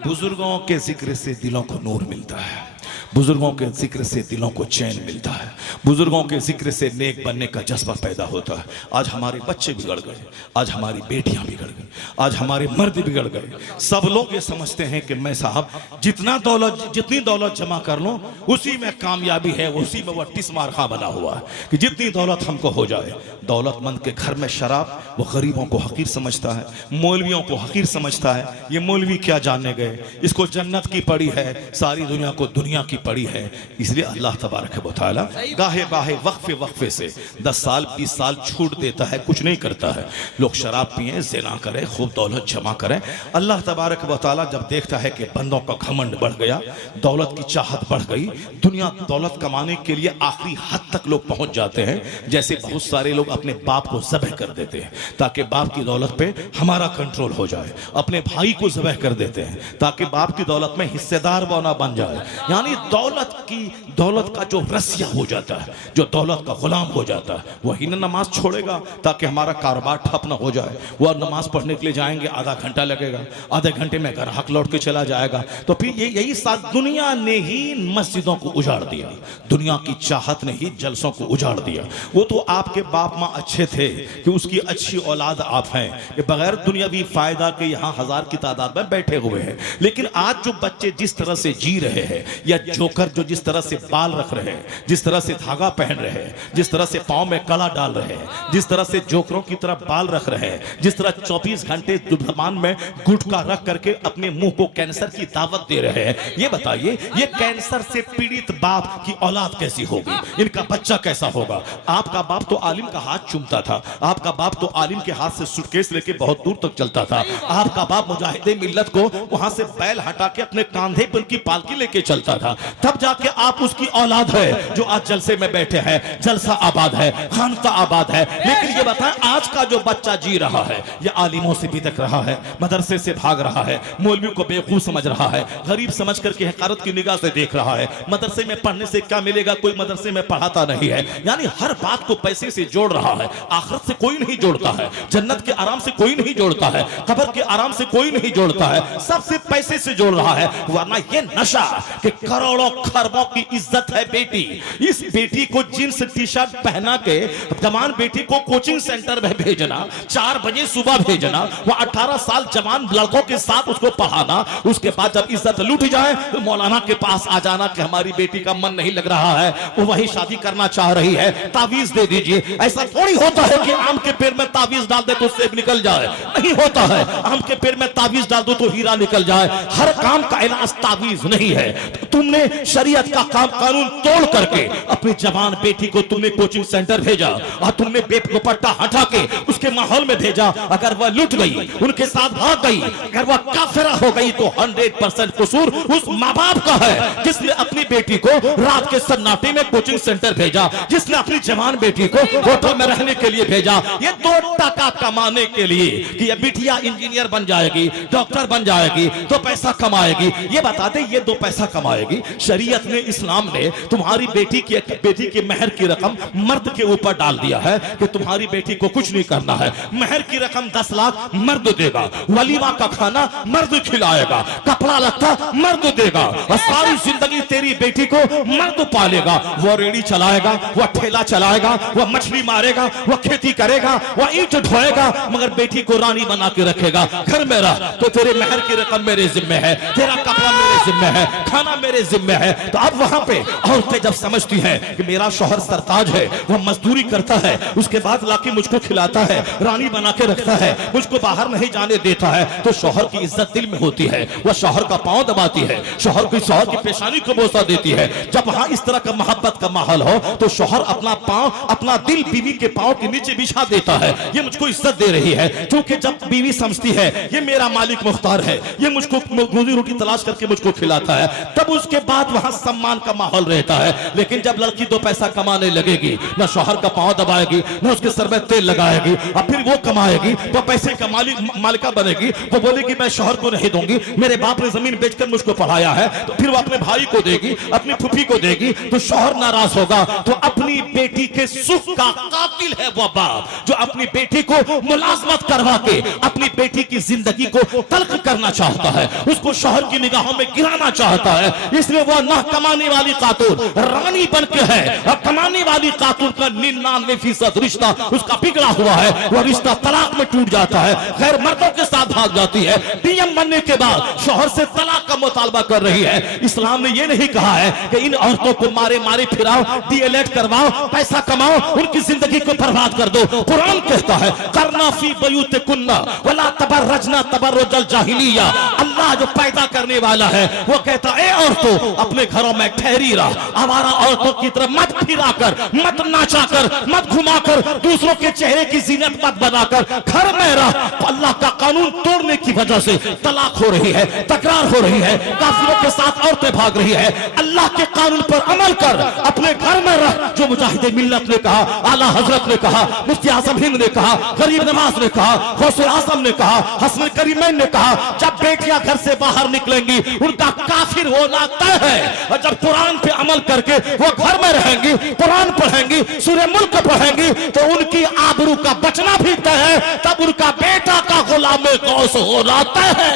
बुजुर्गों के जिक्र से दिलों को नूर मिलता है, बुजुर्गों के जिक्र से दिलों को चैन मिलता है, बुजुर्गों के जिक्र से नेक बनने का जज्बा पैदा होता है। आज हमारे बच्चे बिगड़ गए, आज हमारी बेटियां बिगड़ गई, आज हमारे मर्द बिगड़ गए। सब लोग ये समझते हैं कि मैं साहब जितनी दौलत जमा कर लूं उसी में कामयाबी है, उसी में वह टिस्मार खां बना हुआ है कि जितनी दौलत हमको हो जाए। दौलतमंद के घर में शराब, वो गरीबों को हकीर समझता है, मौलवियों को हकीर समझता है। ये मौलवी क्या जानने गए, इसको जन्नत की पड़ी है, सारी दुनिया को दुनिया की पड़ी है। इसलिए अल्लाह तबारक व तआला गाहे बाहे वक्फे वक्फे से 10 साल 20 साल छूट देता है, कुछ नहीं करता है। लोग शराब पिए, ज़िना करें, खूब दौलत जमा करें। अल्लाह तबारक व तआला जब देखता है कि बंदों का घमंड बढ़ गया, दौलत की चाहत बढ़ गई, दुनिया दौलत कमाने के लिए आखिरी हद तक लोग पहुंच जाते हैं। जैसे बहुत सारे लोग अपने बाप को ज़बह कर देते हैं ताकि बाप की दौलत पे हमारा कंट्रोल हो जाए, अपने भाई को ज़बह कर देते हैं ताकि बाप की दौलत में हिस्सेदार बना बन जाए। यानी दौलत का जो रसिया हो जाता है, जो दौलत का गुलाम हो जाता है, वही ना नमाज छोड़ेगा ताकि हमारा कारोबार ठप ना हो जाए। वह नमाज पढ़ने के लिए जाएंगे, आधा घंटा लगेगा, आधे घंटे में ग्राहक लौट के चला जाएगा। तो फिर यही साथ दुनिया ने ही मस्जिदों को उजाड़ दिया, दुनिया की चाहत ने ही जलसों को उजाड़ दिया। वो तो आपके बाप माँ अच्छे थे कि उसकी अच्छी औलाद आप हैं, कि बगैर दुनियावी फायदा के यहाँ 1000 की तादाद में बैठे हुए हैं। लेकिन आज जो बच्चे जिस तरह से जी रहे हैं, या जोकर जो जिस तरह से बाल रख रहे हैं, जिस तरह से धागा पहन रहे हैं, जिस तरह से पांव में कड़ा डाल रहे हैं, जिस तरह से जोकरों की तरह बाल रख रहे हैं, जिस तरह 24 घंटे जुबान में गुटखा रख करके अपने मुंह को कैंसर की दावत दे रहे हैं, ये बताइए ये कैंसर से पीड़ित बाप की औलाद कैसी होगी, इनका बच्चा कैसा होगा। आपका बाप तो आलिम का हाथ चूमता था, आपका बाप तो आलिम के हाथ से सूटकेस लेके बहुत दूर तक चलता था, आपका बाप मुजाहिदे मिल्लत को वहां से बैल हटा के अपने कांधे पर उनकी पालकी लेके चलता था। तब जाके आप उसकी औलाद है जो आज जलसे में बैठे हैं, जलसा आबाद है, खानका आबाद है। लेकिन ये बताएं आज का जो बच्चा जी रहा है, ये आलिमों से बिदक रहा है, मदरसे से भाग रहा है, मौलवी को बेवकूफ समझ रहा है, गरीब समझ करके हकारत की निगाह से देख रहा है। मदरसे में पढ़ने से क्या मिलेगा, कोई मदरसे में पढ़ाता नहीं है। यानी हर बात को पैसे से जोड़ रहा है, आखिरत से कोई नहीं जोड़ता है, जन्नत के आराम से कोई नहीं जोड़ता है, कब्र के आराम से कोई नहीं जोड़ता है, सबसे पैसे से जोड़ रहा है। वरना ये नशा कि करोड़ों खरबों की इज्जत है बेटी, इस बेटी को जींस टी शर्ट पहना के जवान बेटी को कोचिंग सेंटर में भेजना, 4 बजे सुबह भेजना, वो 18 साल जवान लड़कों के साथ उसको पढ़ाना, उसके बाद जब इज्जत लूट जाए तो मौलाना के पास आ जाना कि हमारी बेटी का मन नहीं लग रहा है, वो वही शादी करना चाह रही है, तावीज दे दीजिए। ऐसा थोड़ी होता है कि आम के पेड़ में तावीज डाल दे तो सेब निकल जाए, नहीं होता है। आम के पेड़ में तावीज डाल दो तो हीरा निकल जाए। हर काम का इलाज तावीज नहीं है। तुमने शरीयत का काम कानून तोड़ करके अपनी जवान बेटी को तुमने कोचिंग सेंटर भेजा और तुमने बेप दुपट्टा हटा के उसके माहौल में भेजा। अगर वह लुट गई, गई, उनके साथ भाग गई, अगर वह काफिरा हो गई तो 100% कसूर उस माँ बाप का है जिसने अपनी बेटी को रात के सन्नाटे में कोचिंग सेंटर भेजा, जिसने अपनी जवान बेटी को होटल में रहने के लिए भेजा, ये 2 टका कमाने के लिए कि ये बिटिया इंजीनियर बन जाएगी, डॉक्टर बन जाएगी तो पैसा कमाएगी। ये बता दे ये 2 पैसा कमाएगी। शरीयत ने, इस्लाम ने तुम्हारी बेटी की महर की रकम मर्द के ऊपर डाल दिया है कि तुम्हारी बेटी को कुछ नहीं करना है। महर की रकम 10 लाख मर्द देगा, वलीमा का खाना मर्द खिलाएगा, कपड़ा लत्ता मर्द देगा, और सारी जिंदगी तेरी बेटी को मर्द पालेगा। वह रेड़ी चलाएगा, वह ठेला चलाएगा, वह मछली मारेगा, वह खेती करेगा, वह ईंट ढोएगा, मगर बेटी को रानी बना के रखेगा। घर में रह तो तेरे महर की रकम मेरे जिम्मे है, तेरा कपड़ा मेरे जिम्मे है, खाना मेरे जिम्मे है। तो अब वहां पे औरतें जब समझती हैं कि मेरा शौहर सरताज है, वह मजदूरी करता है, उसके बाद लाके मुझको खिलाता है, रानी बना के रखता है, मुझको बाहर नहीं जाने देता है, तो शौहर की इज्जत दिल में होती है। वह शौहर का पांव दबाती है, शौहर की पेशानी को बोसा देती है। जब वहां इस तरह का मोहब्बत का माहौल हो तो शौहर अपना पांव, अपना दिल बीवी के पांव के नीचे बिछा देता है, ये मुझको इज्जत दे रही है। क्योंकि जब बीवी समझती है ये मेरा मालिक मुख्तार है, ये मुझको रोजी रोटी तलाश करके मुझको खिलाता है, तब उसके बाद वहां सम्मान का माहौल रहता है। लेकिन जब लड़की 2 पैसा कमाने लगेगी, ना शौहर का पांव दबाएगी, ना उसके सर में तेल लगाएगी, और फिर वो कमाएगी, वो पैसे का मालिका बनेगी, वो बोलेगी मैं शौहर को नहीं दूंगी, मेरे बाप ने जमीन बेचकर मुझको पढ़ाया है, तो फिर वो अपने भाई को देगी, अपनी फूफी को देगी, तो शौहर नाराज होगा। तो अपनी बेटी के सुख का कातिल है वो बाप जो अपनी बेटी को मुलाजमत करवा के अपनी बेटी की जिंदगी को तल्ख करना चाहता है, उसको शौहर की निगाहों में गिराना चाहता है। इसलिए वह ना कमाने वाली खातून रानी बन के है, और कमाने वाली खातून का 99% रिश्ता उसका बिगड़ा हुआ है, वह रिश्ता तलाक में टूट जाता है, गैर मर्दों के साथ भाग जाती है। पीएम बनने के बाद शौहर से तलाक का मुतालबा कर रही है। इस्लाम ने यह नहीं कहा है कि इन औरतों को मारे मारे फिराओ, डीएलएड करवाओ, पैसा कमाओ, उनकी जिंदगी को बर्बाद कर दो। कुरान कहता है करना फी बयूतिकुन्ना वला तबर्रजना तबर्रुजल जाहिलिया। अल्लाह जो पैदा करने वाला है वो कहता है औरतों अपने घरों में ठहरी रहा, आवारा औरतों की तरफ मत फिराकर, मत नाचाकर, मत घुमाकर, दूसरों के चेहरे की जीनत मत बनाकर घर में रह। अल्लाह का कानून तोड़ने की वजह से तलाक हो रही है, तकरार हो रही है, काफिरों के साथ औरतें भाग रही है। अल्लाह के कानून पर अमल कर, अपने घर में रह। जो मुजाहिदे मिल्लत ने कहा, आला हजरत ने कहा, मुफ्ती आजम हिंद ने कहा, गरीब नवाज ने कहा, गौसे आजम ने कहा, हसन करीमैन ने कहा, जब बेटियां घर से बाहर निकलेंगी उनका काफिर होना तय है। और जब कुरान पे अमल करके वो घर में रहेंगी, कुरान पढ़ेंगी, सूरह मुल्क पढ़ेंगी, तो उनकी आबरू का बचना भी तय है। तब उनका बेटा का गुलामे गौस होना तय है।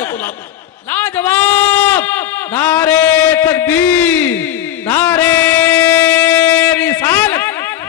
लाजवाब, नारे तकबीर, नारे रिसालत,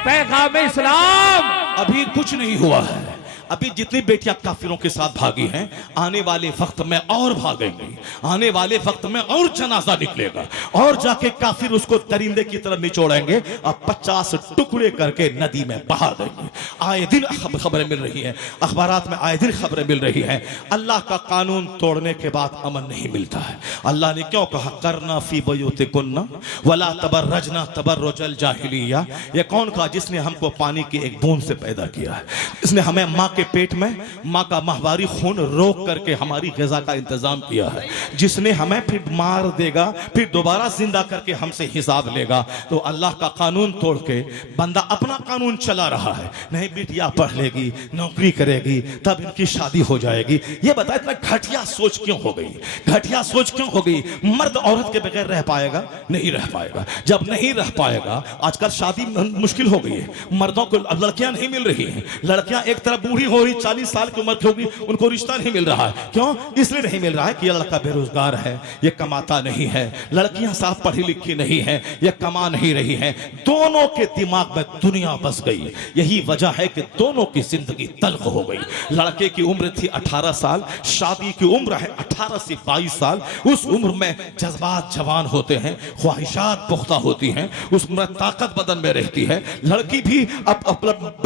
पैगाम इस्लाम। अभी कुछ नहीं हुआ है, अभी जितनी बेटियां काफिरों के साथ भागी हैं, आने वाले वक्त में और भागेंगी, आने वाले वक्त में और जनाजा निकलेगा, और जाके काफिर उसको दरिंदे की तरह निचोड़ेंगे और 50 टुकड़े करके नदी में बहा देंगे। आए दिन खबरें मिल रही हैं, अखबारात में आए दिन खबरें मिल रही हैं। अल्लाह का कानून तोड़ने के बाद अमन नहीं मिलता है। अल्लाह ने क्यों कहा करना फी बयूतिकुन्ना वला तबर्रजना तबर्रुजल जाहिलिया। ये कौन कहा? जिसने हमको पानी की एक बूंद से पैदा किया है, इसने हमें माँ के पेट में माँ का माहवारी खून रोक करके हमारी ग़िज़ा का इंतजाम किया है, जिसने हमें फिर मार देगा, फिर दोबारा जिंदा करके हमसे हिसाब लेगा। तो अल्लाह का कानून तोड़ के बंदा अपना कानून चला रहा है। नहीं बेटियां पढ़ लेगी, नौकरी करेगी, तब इनकी शादी हो जाएगी। ये बता इतना घटिया सोच क्यों हो गई? घटिया सोच क्यों हो गई? मर्द औरत के बगैर रह पाएगा? नहीं रह पाएगा। जब नहीं रह पाएगा, आजकल शादी मुश्किल हो गई है, मर्दों को अब लड़कियां नहीं मिल रही हैं। लड़कियां एक तरफ बूढ़ी हो रही, 40 साल की उम्र की होगी, उनको रिश्ता नहीं मिल रहा है। क्यों? इसलिए नहीं मिल रहा है कि ये लड़का बेरोजगार है, ये कमाता नहीं है। लड़कियां साफ पढ़ी लिखी नहीं है, ये कमा नहीं रही है। दोनों के दिमाग में दुनिया बस गई। यही वजह है कि दोनों की जिंदगी तल्ख हो गई। लड़के की उम्र थी 18 साल, शादी की उम्र है 18 से 22 साल। उस उम्र में जज्बात जवान होते हैं, ख्वाहिशात पुख्ता होती हैं, उस उम्र ताकत बदन में रहती है। लड़की भी अब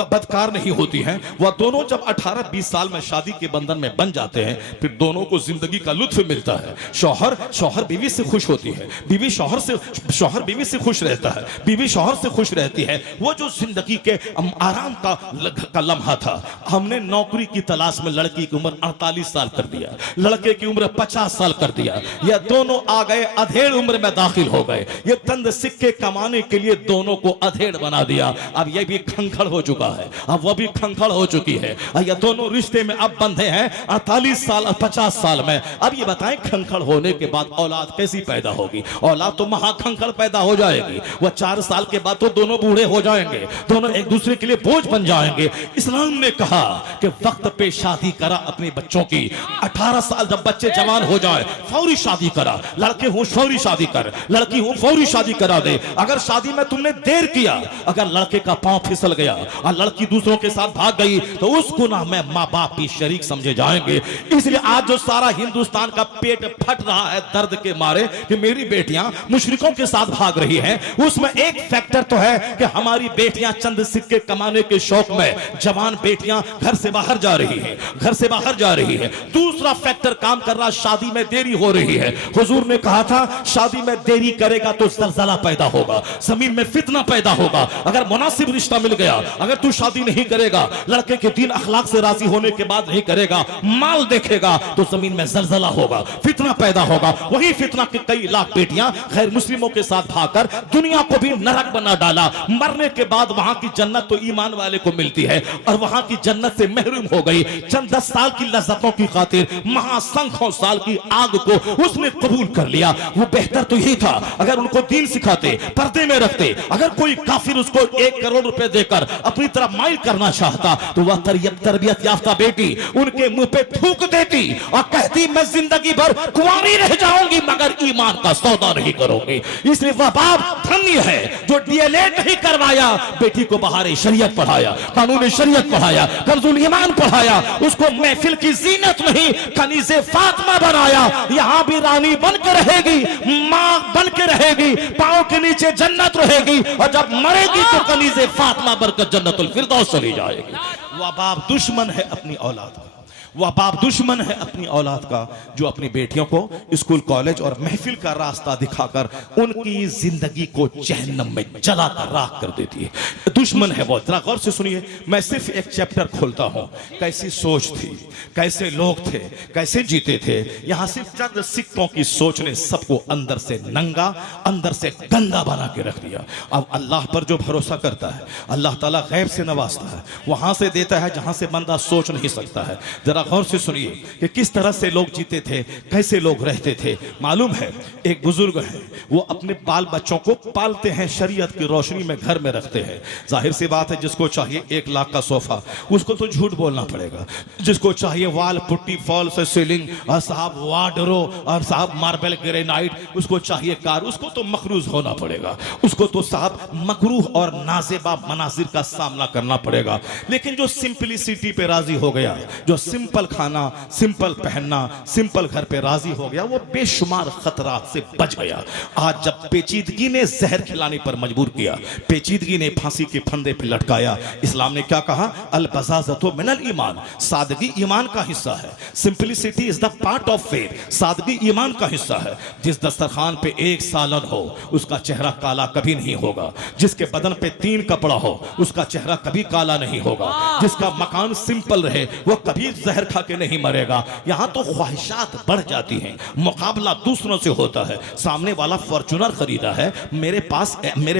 बदकार नहीं होती है, वह दोनों जब 18-20 साल में शादी के बंधन में बन जाते हैं, फिर दोनों को जिंदगी का लुत्फ मिलता है। शौहर बीवी से खुश होती है, शौहर बीवी से खुश रहता है, बीवी शौहर से खुश रहती है। वो जो जिंदगी के आराम का लम्हा था। हमने नौकरी की तलाश में लड़की की उम्र 48 साल कर दिया, लड़के की उम्र 50 साल कर दिया। ये दोनों आ गए अधेड़ उम्र में दाखिल हो गए। ये चंद सिक्के कमाने के लिए दोनों को अधेड़ बना दिया। अब ये भी खंखड़ हो चुका है, अब वो भी खंखड़ हो चुकी है। ये दोनों रिश्ते में अब बंधे हैं 48 साल और 50 साल में। अब ये बताएं, खंखड़ होने के बाद औलाद कैसी पैदा होगी? औलाद तो महाखंखड़ पैदा हो जाएगी। वह 4 साल के बाद तो दोनों बूढ़े हो जाएंगे, दोनों एक दूसरे के लिए बोझ बन जाएंगे। इस्लाम ने कहा कि वक्त पे शादी करा अपने बच्चों की। 18 साल जब बच्चे जवान हो जाए फौरी शादी करा। लड़के हो फौरी शादी कर, लड़की हो फौरी शादी करा दे। अगर शादी में तुमने देर किया, अगर लड़के का पांव फिसल गया और लड़की दूसरों के साथ भाग गई, तो उस गुनाह में माँ बाप भी शरीक समझे जाएंगे। इसलिए आज जो सारा हिंदुस्तान का पेट फट रहा है दर्द के मारे कि मेरी बेटियां मुशरिकों के साथ भाग रही हैं, उसमें एक फैक्टर तो है कि हमारी बेटियां चंद सिक्के कमाने के शौक में जवान बेटियां घर से बाहर जा रही हैं, घर से बाहर जा रही है। दूसरा फैक्टर काम कर रहा, शादी में देरी हो रही है। हुजूर ने कहा था शादी में देरी करेगा तो ज़लज़ला पैदा होगा, जमीन में फितना पैदा होगा। अगर मुनासिब रिश्ता मिल गया, अगर तू शादी नहीं करेगा, लड़के के दीन अखलाक से राजी होने के बाद नहीं करेगा, माल देखेगा, तो जमीन में ज़लज़ला होगा, फितना पैदा होगा। वही फितना के कई लाख बेटियां गैर मुस्लिमों के साथ भागकर दुनिया को भी नरक बना डाला। मरने के बाद वहां की जन्नत तो ईमान वाले को मिलती है और वहां की जन्नत से महरूम हो गई। चंद 10 साल की लज्जतों की खातिर महासंख्यों साल की आग को उसने कबूल कर लिया। वो बेहतर तो यही था अगर उनको दीन सिखाते, पर्दे में रखते। अगर कोई काफिर उसको 1 करोड़ रुपए देकर अपनी तरफ माइल करना चाहता, तो वह तरबियत याफ्ता बेटी उनके मुंह पे थूक देती और कहती मैं जिंदगी भर कुंवारी रह जाऊंगी मगर ईमान का सौदा नहीं करूंगी। इसलिए वह बाप धन्य है जो डीएलएड नहीं करवाया, बेटी को बहारे शरीयत पढ़ाया, कानून शरीयत पढ़ाया, कंजुल ईमान पढ़ाया, उसको महफिल की जीनत नहीं कनीज़े फातिमा बनाया। यहां भी रानी बन के रहेगी, मां बन के रहेगी, पांव के नीचे जन्नत रहेगी और जब मरेगी तो कनीज़े फातिमा बनकर जन्नतुल फिरदौस चली जाएगी। वह बाप दुश्मन है अपनी औलाद का, वह बाप दुश्मन है अपनी औलाद का जो अपनी बेटियों को स्कूल कॉलेज और महफिल का रास्ता दिखाकर उनकी जिंदगी को जहन्नम में जलाकर राख कर देती है। दुश्मन है वो। जरा गौर से सुनिए, मैं सिर्फ एक चैप्टर खोलता हूं। कैसी सोच थी, कैसे लोग थे, कैसे जीते थे। यहां सिर्फ चंद सिक्कों की सोच ने सबको अंदर से नंगा, अंदर से गंदा बना के रख दिया। अब अल्लाह पर जो भरोसा करता है, अल्लाह ताला गैब से नवाजता है, वहां से देता है जहां से बंदा सोच नहीं सकता है। जरा गौर से सुनिए कि किस तरह से लोग जीते थे, कैसे लोग रहते थे। मालूम है एक बुजुर्ग है, वो अपने बाल बच्चों को पालते हैं, शरीयत की रोशनी में घर में रखते हैं। जाहिर सी बात है जिसको चाहिए 1 लाख का सोफा, उसको तो झूठ बोलना पड़ेगा। जिसको चाहिए वाल पुट्टी, फॉल से सीलिंग और साहब वार्डरो और साहब मार्बल ग्रेनाइट, उसको चाहिए कार, उसको तो मकरूज होना पड़ेगा, उसको तो साहब मकरूह और नाजेबा मनाजिर का सामना करना पड़ेगा। लेकिन जो सिंपलिसिटी पे राजी हो गया, जो सिंपल खाना, सिंपल पहनना, सिंपल घर पे राजी हो गया, वो बेशुमार खतरात से बच गया। आज जब पेचीदगी ने जहर खिलाने पर मजबूर किया, पेचीदगी ने फांसी के फंदे पे लटकाया, इस्लाम ने क्या कहा? अल बज़ाज़तु मिनल ईमान, सादगी ईमान का हिस्सा है। Simplicity is the part of faith, सादगी ईमान का हिस्सा है। जिस दस्तरखान पे 1 सालन हो उसका चेहरा काला कभी नहीं होगा, जिसके बदन पे 3 कपड़ा हो उसका चेहरा कभी काला नहीं होगा, जिसका मकान सिंपल रहे वो कभी जहर खा के नहीं मरेगा। यहां तो ख्वाहिशात बढ़ जाती हैं, मुकाबला दूसरों से होता है। सामने वाला फॉर्च्यूनर खरीदा है, मेरे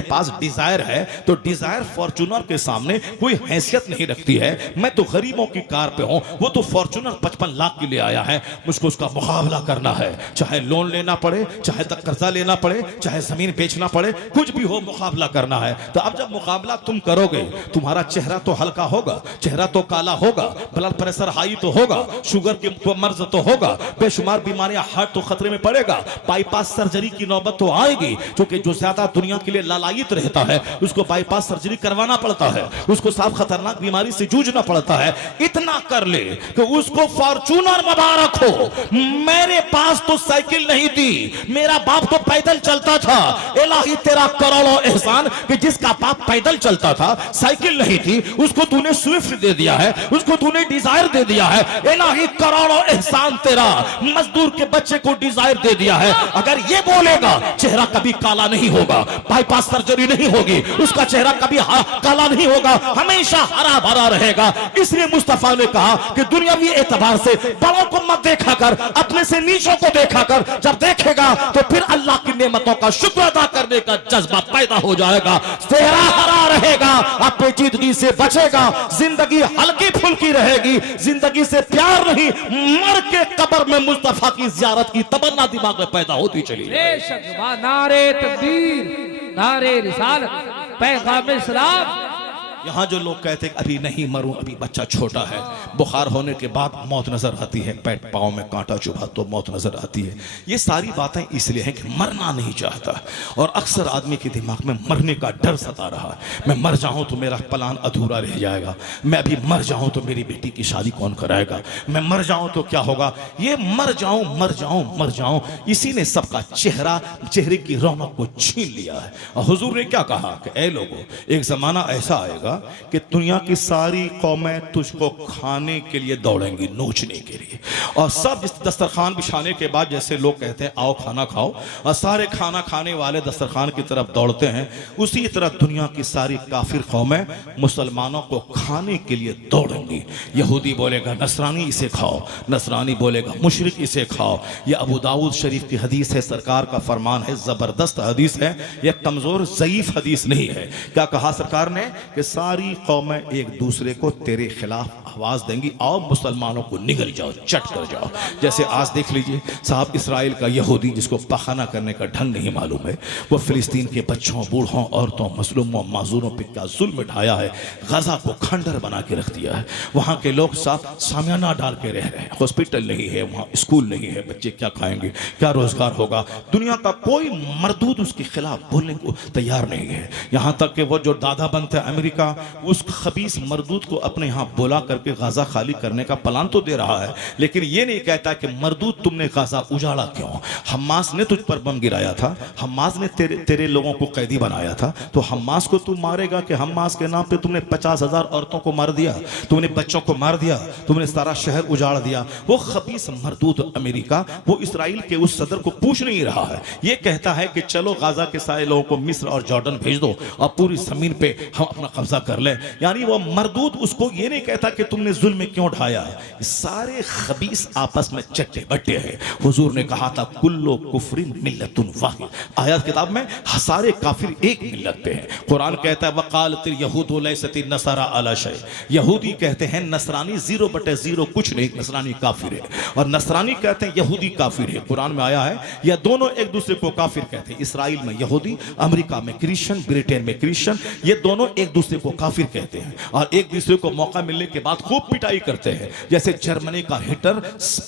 पास डिजायर है, तो डिजायर फॉर्च्यूनर के सामने कोई हैसियत नहीं रखती है। मैं तो गरीबों की कार पे हूं, वो तो फॉर्च्यूनर 55 लाख के लिए आया है, मुझको उसका मुकाबला करना है। चाहे लोन लेना पड़े, चाहे तक कर्जा लेना पड़े, चाहे जमीन बेचना पड़े, कुछ भी हो मुकाबला करना है। तो अब जब मुकाबला तुम करोगे, तुम्हारा चेहरा तो हल्का होगा, चेहरा तो काला होगा, ब्लड प्रेशर हाई तो होगा, शुगर के मर्ज तो होगा, बेशुमार बीमारियां, हार्ट तो खतरे में पड़ेगा, बाईपास सर्जरी की नौबत तो आएगी, क्योंकि जो ज्यादा दुनिया के लिए लालायित रहता है उसको बाईपास सर्जरी करवाना पड़ता है, उसको साफ खतरनाक बीमारी से जूझना पड़ता है। इतना कर ले कि उसको फॉर्च्यूनर मुबारक हो। मेरे पास तो साइकिल नहीं थी, मेरा बाप तो पैदल चलता था। इलाही तेरा करोड़ों एहसान कि जिसका बाप पैदल चलता था, साइकिल नहीं थी, उसको तूने स्विफ्ट दे दिया है, उसको तूने डिजायर दे दिया है। इलाही करोड़ों एहसान तेरा, मजदूर के बच्चे को डिजायर दे दिया है। अगर ये बोलेगा चेहरा कभी काला नहीं होगा, बाईपास सर्जरी नहीं होगी, उसका चेहरा कभी काला नहीं होगा, हमेशा हरा भरा रहेगा। इसलिए मुस्तफा ने कहा कि दुनियावी एतबार से बड़ों को मत देखा कर, अपने से नीचों को देखा कर। जब देखेगा तो फिर अल्लाह की नेमतों का शुक्र अदा करने का जज्बा पैदा हो जाएगा, चेहरा हरा रहेगा, आप पेचीदगी से बचेगा, जिंदगी हल्की फुल्की रहेगी। जिंदगी से प्यार नहीं, मर के कब्र में मुस्तफा की जियारत की तमन्ना दिमाग में पैदा होती चली। बेशक नारे तकबीर, नारे रिसालत, पैगाम इस्लाम। यहाँ जो लोग कहते हैं अभी नहीं मरूं, अभी बच्चा छोटा है, बुखार होने के बाद मौत नजर आती है, पेट पाँव में कांटा चुभा तो मौत नजर आती है, ये सारी बातें इसलिए हैं कि मरना नहीं चाहता। और अक्सर आदमी के दिमाग में मरने का डर सता रहा है। मैं मर जाऊं तो मेरा प्लान अधूरा रह जाएगा, मैं अभी मर जाऊं तो मेरी बेटी की शादी कौन कराएगा, मैं मर जाऊं तो क्या होगा। ये मर जाऊं मर जाऊं मर जाऊं, इसी ने सबका चेहरे की रौनक को छीन लिया है। और हुजूर ने क्या कहा कि ऐ लोगों, एक जमाना ऐसा आएगा कि दुनिया की सारी कौमें तुझको खाने के लिए दौड़ेंगी, नोचने के लिए। और सब दस्तरखान बिछाने के बाद जैसे लोग कहते हैं आओ खाना खाओ, और सारे खाना खाने वाले दस्तरखान की तरफ दौड़ते हैं, उसी तरह दुनिया की सारी काफिर कौमें मुसलमानों को खाने के लिए दौड़ेंगी। यहूदी बोलेगा नसरानी इसे खाओ, नसरानी बोलेगा मुशरिक इसे खाओ। यह अबू दाऊद शरीफ की हदीस है, सरकार का फरमान है, जबरदस्त हदीस है, यह कमजोर ज़ईफ हदीस नहीं है। क्या कहा सरकार ने कि सारी कौमें एक दूसरे को तेरे खिलाफ आवाज देंगी, आओ मुसलमानों को निगल जाओ, चट कर जाओ। जैसे आज देख लीजिए साहब, इसराइल का यहूदी जिसको पखाना करने का ढंग नहीं मालूम है, वो फिलिस्तीन के बच्चों, बूढ़ों, औरतों, मजलूमों, माजूरों पर क्या जुल्म ढाया है। गजा को खंडर बना के रख दिया है। वहाँ के लोग साहब सामियाना डाल के रह रहे हैं, हॉस्पिटल नहीं है, वहाँ स्कूल नहीं है, बच्चे क्या खाएंगे, क्या रोजगार होगा। दुनिया का कोई मरदूद उसके खिलाफ बोलने को तैयार नहीं है। यहाँ तक कि वो जो दादा बनते हैं अमेरिका, उस खबीस मरदूद को अपने यहाँ बुला करके गाजा खाली करने का प्लान तो दे रहा है, लेकिन ये नहीं कहता कि मरदूद तुमने गाजा उजाड़ा क्यों। हमास ने तुझ पर बम गिराया था, हमास ने तेरे लोगों को कैदी बनाया था, तो हमास को तू मारेगा कि हमास के नाम पे तुमने 50,000 औरतों को मार दिया, तुमने बच्चों को मार दिया, तुमने सारा शहर उजाड़ दिया। वो खबीस मरदूद अमेरिका वो इसराइल के उस सदर को पूछ नहीं रहा है, ये कहता है कि चलो गाजा के सारे लोगों को मिस्र और जॉर्डन भेज दो और पूरी जमीन पे हम अपना कब्जा कर ले। यानी वो मरदूद उसको ये नहीं कहता कि तुमने जुल्म क्यों ढाया। सारे खबीस आपस में चट्टे बट्टे हैं। हुजूर ने कहा था कुल्लो कुफरिन मिल्लतुन वाहिद, आयत किताब में सारे काफिर एक मिल्लत पे हैं। कुरान कहता है वकालतिल यहूदु लैसतिन नसारा अला शै, यहूदी कहते हैं नसरानी 0/0 कुछ नहीं, नसरानी काफिर है। और नसरानी कहते हैं यहूदी काफिर है। कुरान में आया है यह दोनों एक दूसरे को काफिर कहते हैं। इसराइल में यहूदी, अमेरिका में क्रिश्चियन, ब्रिटेन में क्रिश्चियन, ये दोनों एक दूसरे को काफिर कहते हैं और एक दूसरे को मौका मिलने के बाद खूब पिटाई करते हैं। जैसे जर्मनी का हिटलर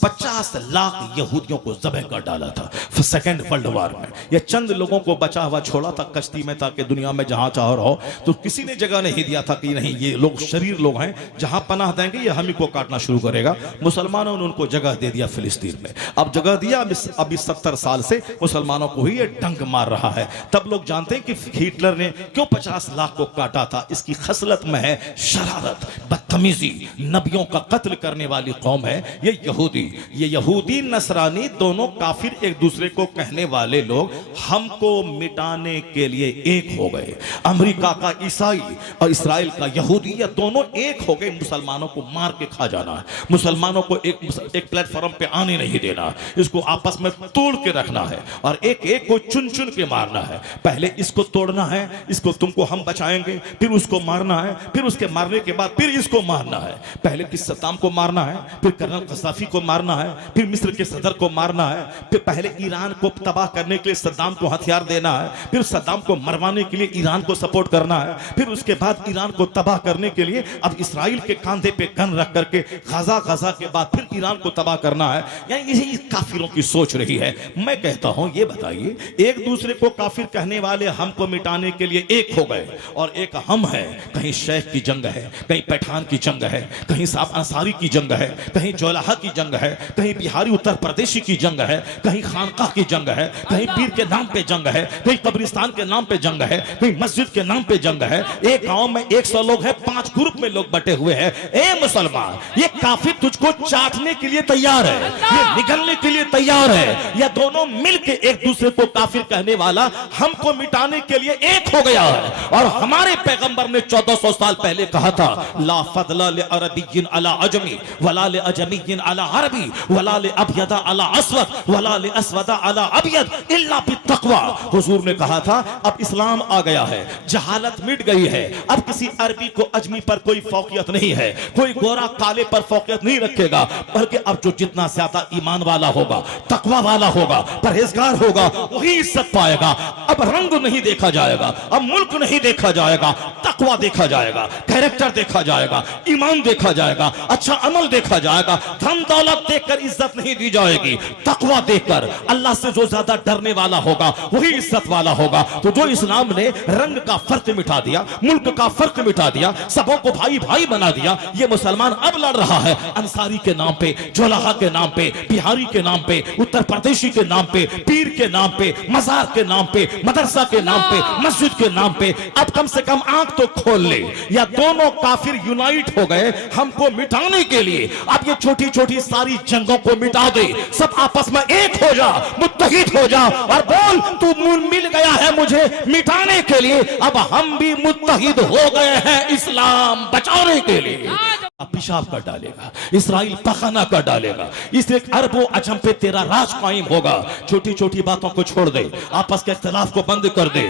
50 लाख यहूदियों को ज़बह कर डाला था सेकेंड वर्ल्ड वॉर में। यह चंद लोगों को बचा हुआ छोड़ा था कश्ती में, ताकि दुनिया में जहां चाहो रहो, तो किसी ने जगह नहीं दिया था कि नहीं ये लोग शरीर लोग हैं, जहां पनाह देंगे ये हम ही को काटना शुरू करेगा। मुसलमानों ने उनको जगह दे दिया फिलिस्तीन में। अब जगह दिया, अब इस 70 साल से मुसलमानों को ही ये डंक मार रहा है। तब लोग जानते हैं कि हिटलर ने क्यों 50 लाख को काटा था। इसकी खसलत में है शरारत, बदतमीजी, नबियों का कत्ल करने वाली कौम है ये यहूदी। ये यहूदी नसरानी दोनों काफिर एक दूसरे को कहने वाले लोग हमको मिटाने के लिए एक हो गए। अमेरिका का ईसाई और इसराइल का यहूदी, ये दोनों एक हो गए। मुसलमानों को मार के खा जाना है, मुसलमानों को एक प्लेटफॉर्म पे आने नहीं देना, इसको आपस में तोड़ के रखना है और एक एक को चुन चुन के मारना है। पहले इसको तोड़ना है, इसको तुमको हम बचाएंगे, फिर उसको मारना है, फिर उसके मारने के बाद फिर इसको मारना है। है। पहले किस सद्दाम को मारना है, फिर कर्नल गद्दाफी को मारना है, फिर मिस्र के सदर को मारना है, फिर पहले ईरान को तबाह करने के लिए सद्दाम को हथियार देना है, फिर सद्दाम को मरवाने के लिए ईरान को सपोर्ट करना है, फिर उसके बाद ईरान को तबाह करने के लिए अब इसराइल के कंधे पे गन रख करके गाजा के बाद फिर ईरान को तबाह करना है। यानी यही काफिरों की सोच रही है। मैं कहता हूं ये बताइए, एक दूसरे को काफिर कहने वाले हमको मिटाने के लिए एक हो गए और एक हम है। कहीं शेख की जंग है, कहीं पठान की जंग है, कहीं साहब अंसारी की जंग है, कहीं जोलाहा की जंग है, कहीं बिहारी उत्तर प्रदेशी की जंग है, कहीं खानकाह की जंग है, कहीं पीर के नाम पे जंग है, कहीं कब्रिस्तान के नाम पे जंग है, कहीं मस्जिद के नाम पे जंग है। एक गांव में 100 लोग हैं, 5 ग्रुप में लोग बटे हुए हैं। ए मुसलमान, ये काफिर तुझको चाटने के लिए तैयार है, ये निगलने के लिए तैयार है, या दोनों मिलके एक दूसरे को काफिर कहने वाला हमको मिटाने के लिए एक हो गया है। और हमारे पैगंबर ने 1400 साल पहले कहा था, ला फदला ले अरबिय्यिन अला अजमी वला ले अजमिय्यिन अला अरबी वला ले अबयदा अला अस्वद वला ले अस्वदा अला अबयद इल्ला बित्तक़वा। हुजूर ने कहा था अब इस्लाम आ गया है, जहालत मिट गई है, अब किसी अरबी को अजमी पर कोई फौकियत नहीं है, कोई गोरा काले पर फौकियत नहीं रखेगा, बल्कि अब जो जितना ज्यादा ईमान वाला होगा, तकवा वाला होगा, परहेजगार होगा, वही इज्जत पाएगा। अब रंग नहीं देखा जाएगा, अब मुल्क नहीं देखा जाएगा, तकवा देखा जाएगा, कैरेक्टर देखा जाएगा, ईमान देखा जाएगा, अच्छा अमल देखा जाएगा। धन दौलत देखकर इज्जत नहीं दी जाएगी, तकवा देखकर, अल्लाह से जो ज्यादा डरने वाला होगा वही इज्जत वाला होगा। तो जो इस्लाम ने रंग का फर्क मिटा दिया, मुल्क का फर्क मिटा दिया, सबों को भाई भाई बना दिया, ये मुसलमान अब लड़ रहा है अंसारी के नाम पे, जोलाहा के नाम पे, बिहारी के नाम पे, उत्तर प्रदेशी के नाम पे, पीर के नाम पे, मजार के नाम पे, मदरसा के नाम पे, मस्जिद के नाम पे। अब कम से कम आंख तो खोल ले, या दोनों काफिर यूनाइट हो गए हमको मिटाने के लिए। अब ये छोटी छोटी सारी जंगों को मिटा दे, सब आपस में एक हो जा, मुत्तहिद हो जा और बोल तू मिल गया है मुझे मिटाने के लिए, अब हम भी मुत्तहिद हो गए हैं इस्लाम बचाने के लिए। पेशाब कर डालेगा, इसराइल पखाना कर डालेगा, इसलिए अरबों अजम पे तेरा राज कायम होगा। छोटी छोटी बातों को छोड़ दे, आपस के इख्तिलाफ को बंद कर दे,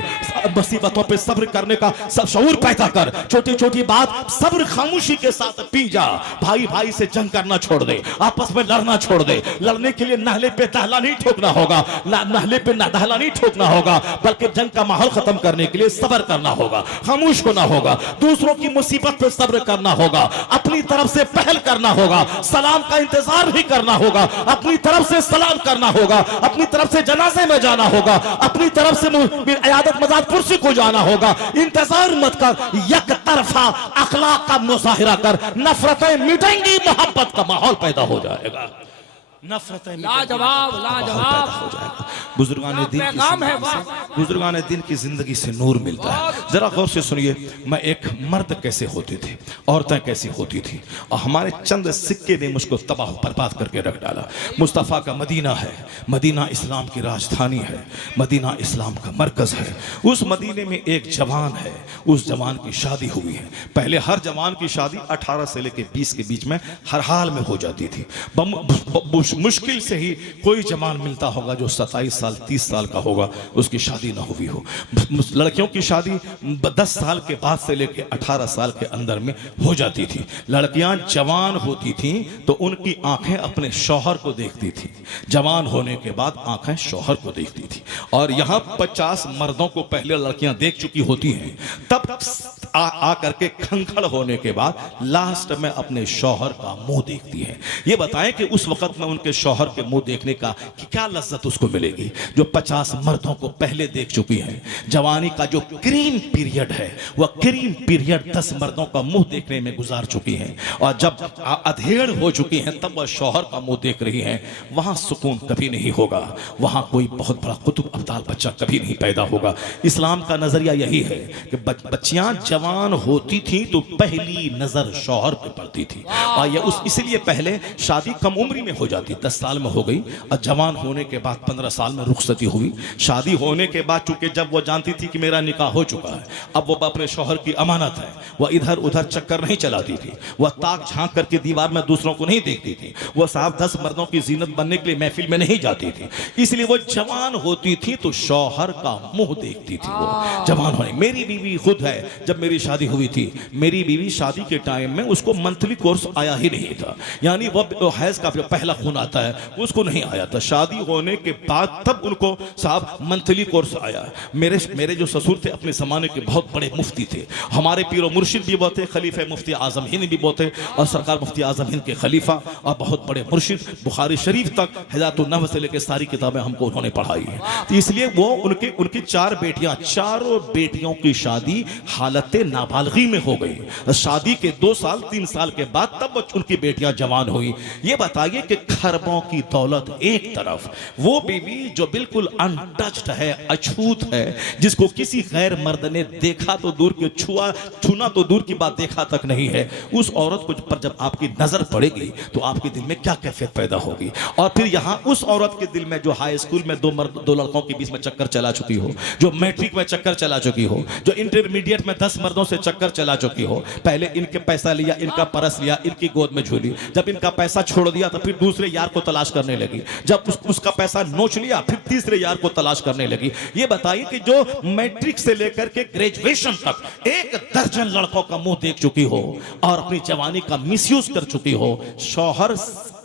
मुसीबतों पे सब्र करने का सब शऊर पैदा कर। छोटी छोटी बात सब्र खामोशी के साथ पी जा। भाई भाई से जंग करना छोड़ दे, आपस में लड़ना छोड़ दे। लड़ने के लिए नहले पे दहला नहीं ठोकना होगा, नहले पे दहला नहीं ठोकना होगा, बल्कि जंग का माहौल खत्म करने के लिए सब्र करना होगा, खामोश होना होगा, दूसरों की मुसीबत पे सब्र करना होगा, अपनी तरफ से पहल करना होगा, सलाम का इंतजार भी करना होगा, अपनी तरफ से सलाम करना होगा, अपनी तरफ से जनाजे में जाना होगा, अपनी तरफ से इयादत मजाद पुरसी को जाना होगा। इंतजार मत कर, एक तरफा अखलाक का मुजाहिरा कर, नफरतें मिटेंगी, मोहब्बत का माहौल पैदा हो जाएगा। नफरतें लाजवाब लाजवाब हो जाएगा। बुजुर्गान दिन बुजुर्गान दिन की जिंदगी से नूर मिलता है। जरा गौर से सुनिए, मैं एक मर्द कैसे होते थे, औरतें कैसी होती थी, और हमारे चंद सिक्के ने मुझको तबाह बर्बाद करके रख डाला। मुस्तफ़ा का मदीना है, मदीना इस्लाम की राजधानी है, मदीना इस्लाम का मरकज है। उस मदीने में एक जवान है, उस जवान की शादी हुई है। पहले हर जवान की शादी 18 से लेकर 20 के बीच में हर हाल में हो जाती थी। मुश्किल से ही कोई जवान मिलता होगा जो 27 साल 30 साल का होगा, उसकी शादी ना हुई हो। लड़कियों की शादी 10 साल के बाद से लेकर 18 साल के अंदर में हो जाती थी। लड़कियां जवान होती थीं तो उनकी आंखें अपने शौहर को देखती थी, जवान होने के बाद आंखें शौहर को देखती थी। और यहां 50 मर्दों को पहले लड़कियां देख चुकी होती हैं, तब आ करके खंखड़ होने के बाद लास्ट में अपने शौहर का मुंह देखती है। ये बताएं कि उस वक्त में उनके शौहर के मुंह देखने का कि क्या लज्जत उसको मिलेगी, जो 50 मर्दों को पहले देख चुकी है। जवानी का जो क्रीम पीरियड है, वह क्रीम पीरियड 10 मर्दों का मुंह देखने में गुजार चुकी हैं, और जब अधेड़ हो चुकी हैं तब वह शौहर का मुंह देख रही हैं। वहां सुकून कभी नहीं होगा, वहां कोई बहुत बड़ा कुतुब अब्दाल बच्चा कभी नहीं पैदा होगा। इस्लाम का नजरिया यही है कि बच्चियां जवान होती थी तो पहली नजर शौहर पे पड़ती थी, और ये इसलिए पहले शादी कम उम्र में हो जाती, 10 साल में हो गई, और जवान होने के बाद 15 साल में रुखसती हुई। शादी होने के बाद चूंकि जब वो जानती थी कि मेरा निकाह हो चुका है, अब वो अपने शौहर की अमानत है, वह इधर उधर चक्कर नहीं चलाती थी, वह ताक झांक करके दीवार में दूसरों को नहीं देखती थी, वह साहब 10 मर्दों की जीनत बनने के लिए महफिल में नहीं जाती थी। इसलिए वो जवान होती थी तो शौहर का मुंह देखती थी। वो जवान होने, मेरी बीवी खुद है, जब मेरी मेरी शादी हुई थी, मेरी बीवी शादी के टाइम में उसको मंथली कोर्स आया ही नहीं था, यानी वो हैज का जो पहला खून आता है उसको नहीं आया था। शादी होने के बाद तब उनको साहब मंथली कोर्स आया। मेरे जो ससुर थे अपने जमाने के बहुत बड़े मुफ्ती थे, हमारे पीरो मुर्शिद भी बहुत थे, खलीफा मुफ्ती आजम हिंद भी बहुत थे, और सरकार मुफ्ती आजम हिंद के खलीफा और बहुत बड़े मुर्शिद, बुखारी शरीफ तक हिदायतुन नहव से लेकर सारी किताबें हमको उन्होंने पढ़ाई है। तो इसलिए वो उनकी 4 बेटियां, चारों बेटियों की शादी हालत नाबालगी में हो गई। शादी के 2 साल 3 साल के बाद तब उनकी बेटियां जवान हुई। ये बताइए कि खरबों की दौलत एक तरफ, वो बीवी जो बिल्कुल अनटच्ड है, अछूत है, जिसको किसी गैर मर्द ने देखा तो दूर के छूना तो दूर की बात देखा तक नहीं है, उस औरत को पर जब आपकी नजर पड़ेगी तो आपके दिल में क्या कैफियत पैदा होगी। और फिर यहां उस औरत के दिल में जो हाई स्कूल में 2 लड़कों के बीच में चक्कर चला चुकी हो, जो मैट्रिक में चक्कर चला चुकी हो, जो इंटरमीडिएट में 10 मर्दों से चक्कर चला चुकी हो, पहले इनके पैसा लिया, इनका परस लिया, इनकी गोद में झूली, जब इनका पैसा छोड़ दिया तो फिर दूसरे यार को तलाश करने लगी, जब उसका पैसा नोच लिया फिर तीसरे यार को तलाश करने लगी। ये बताइए कि जो मैट्रिक से लेकर के ग्रेजुएशन तक 1 दर्जन लड़कों का मुंह देख चुकी हो और अपनी जवानी का मिसयूज कर चुकी हो, शौहर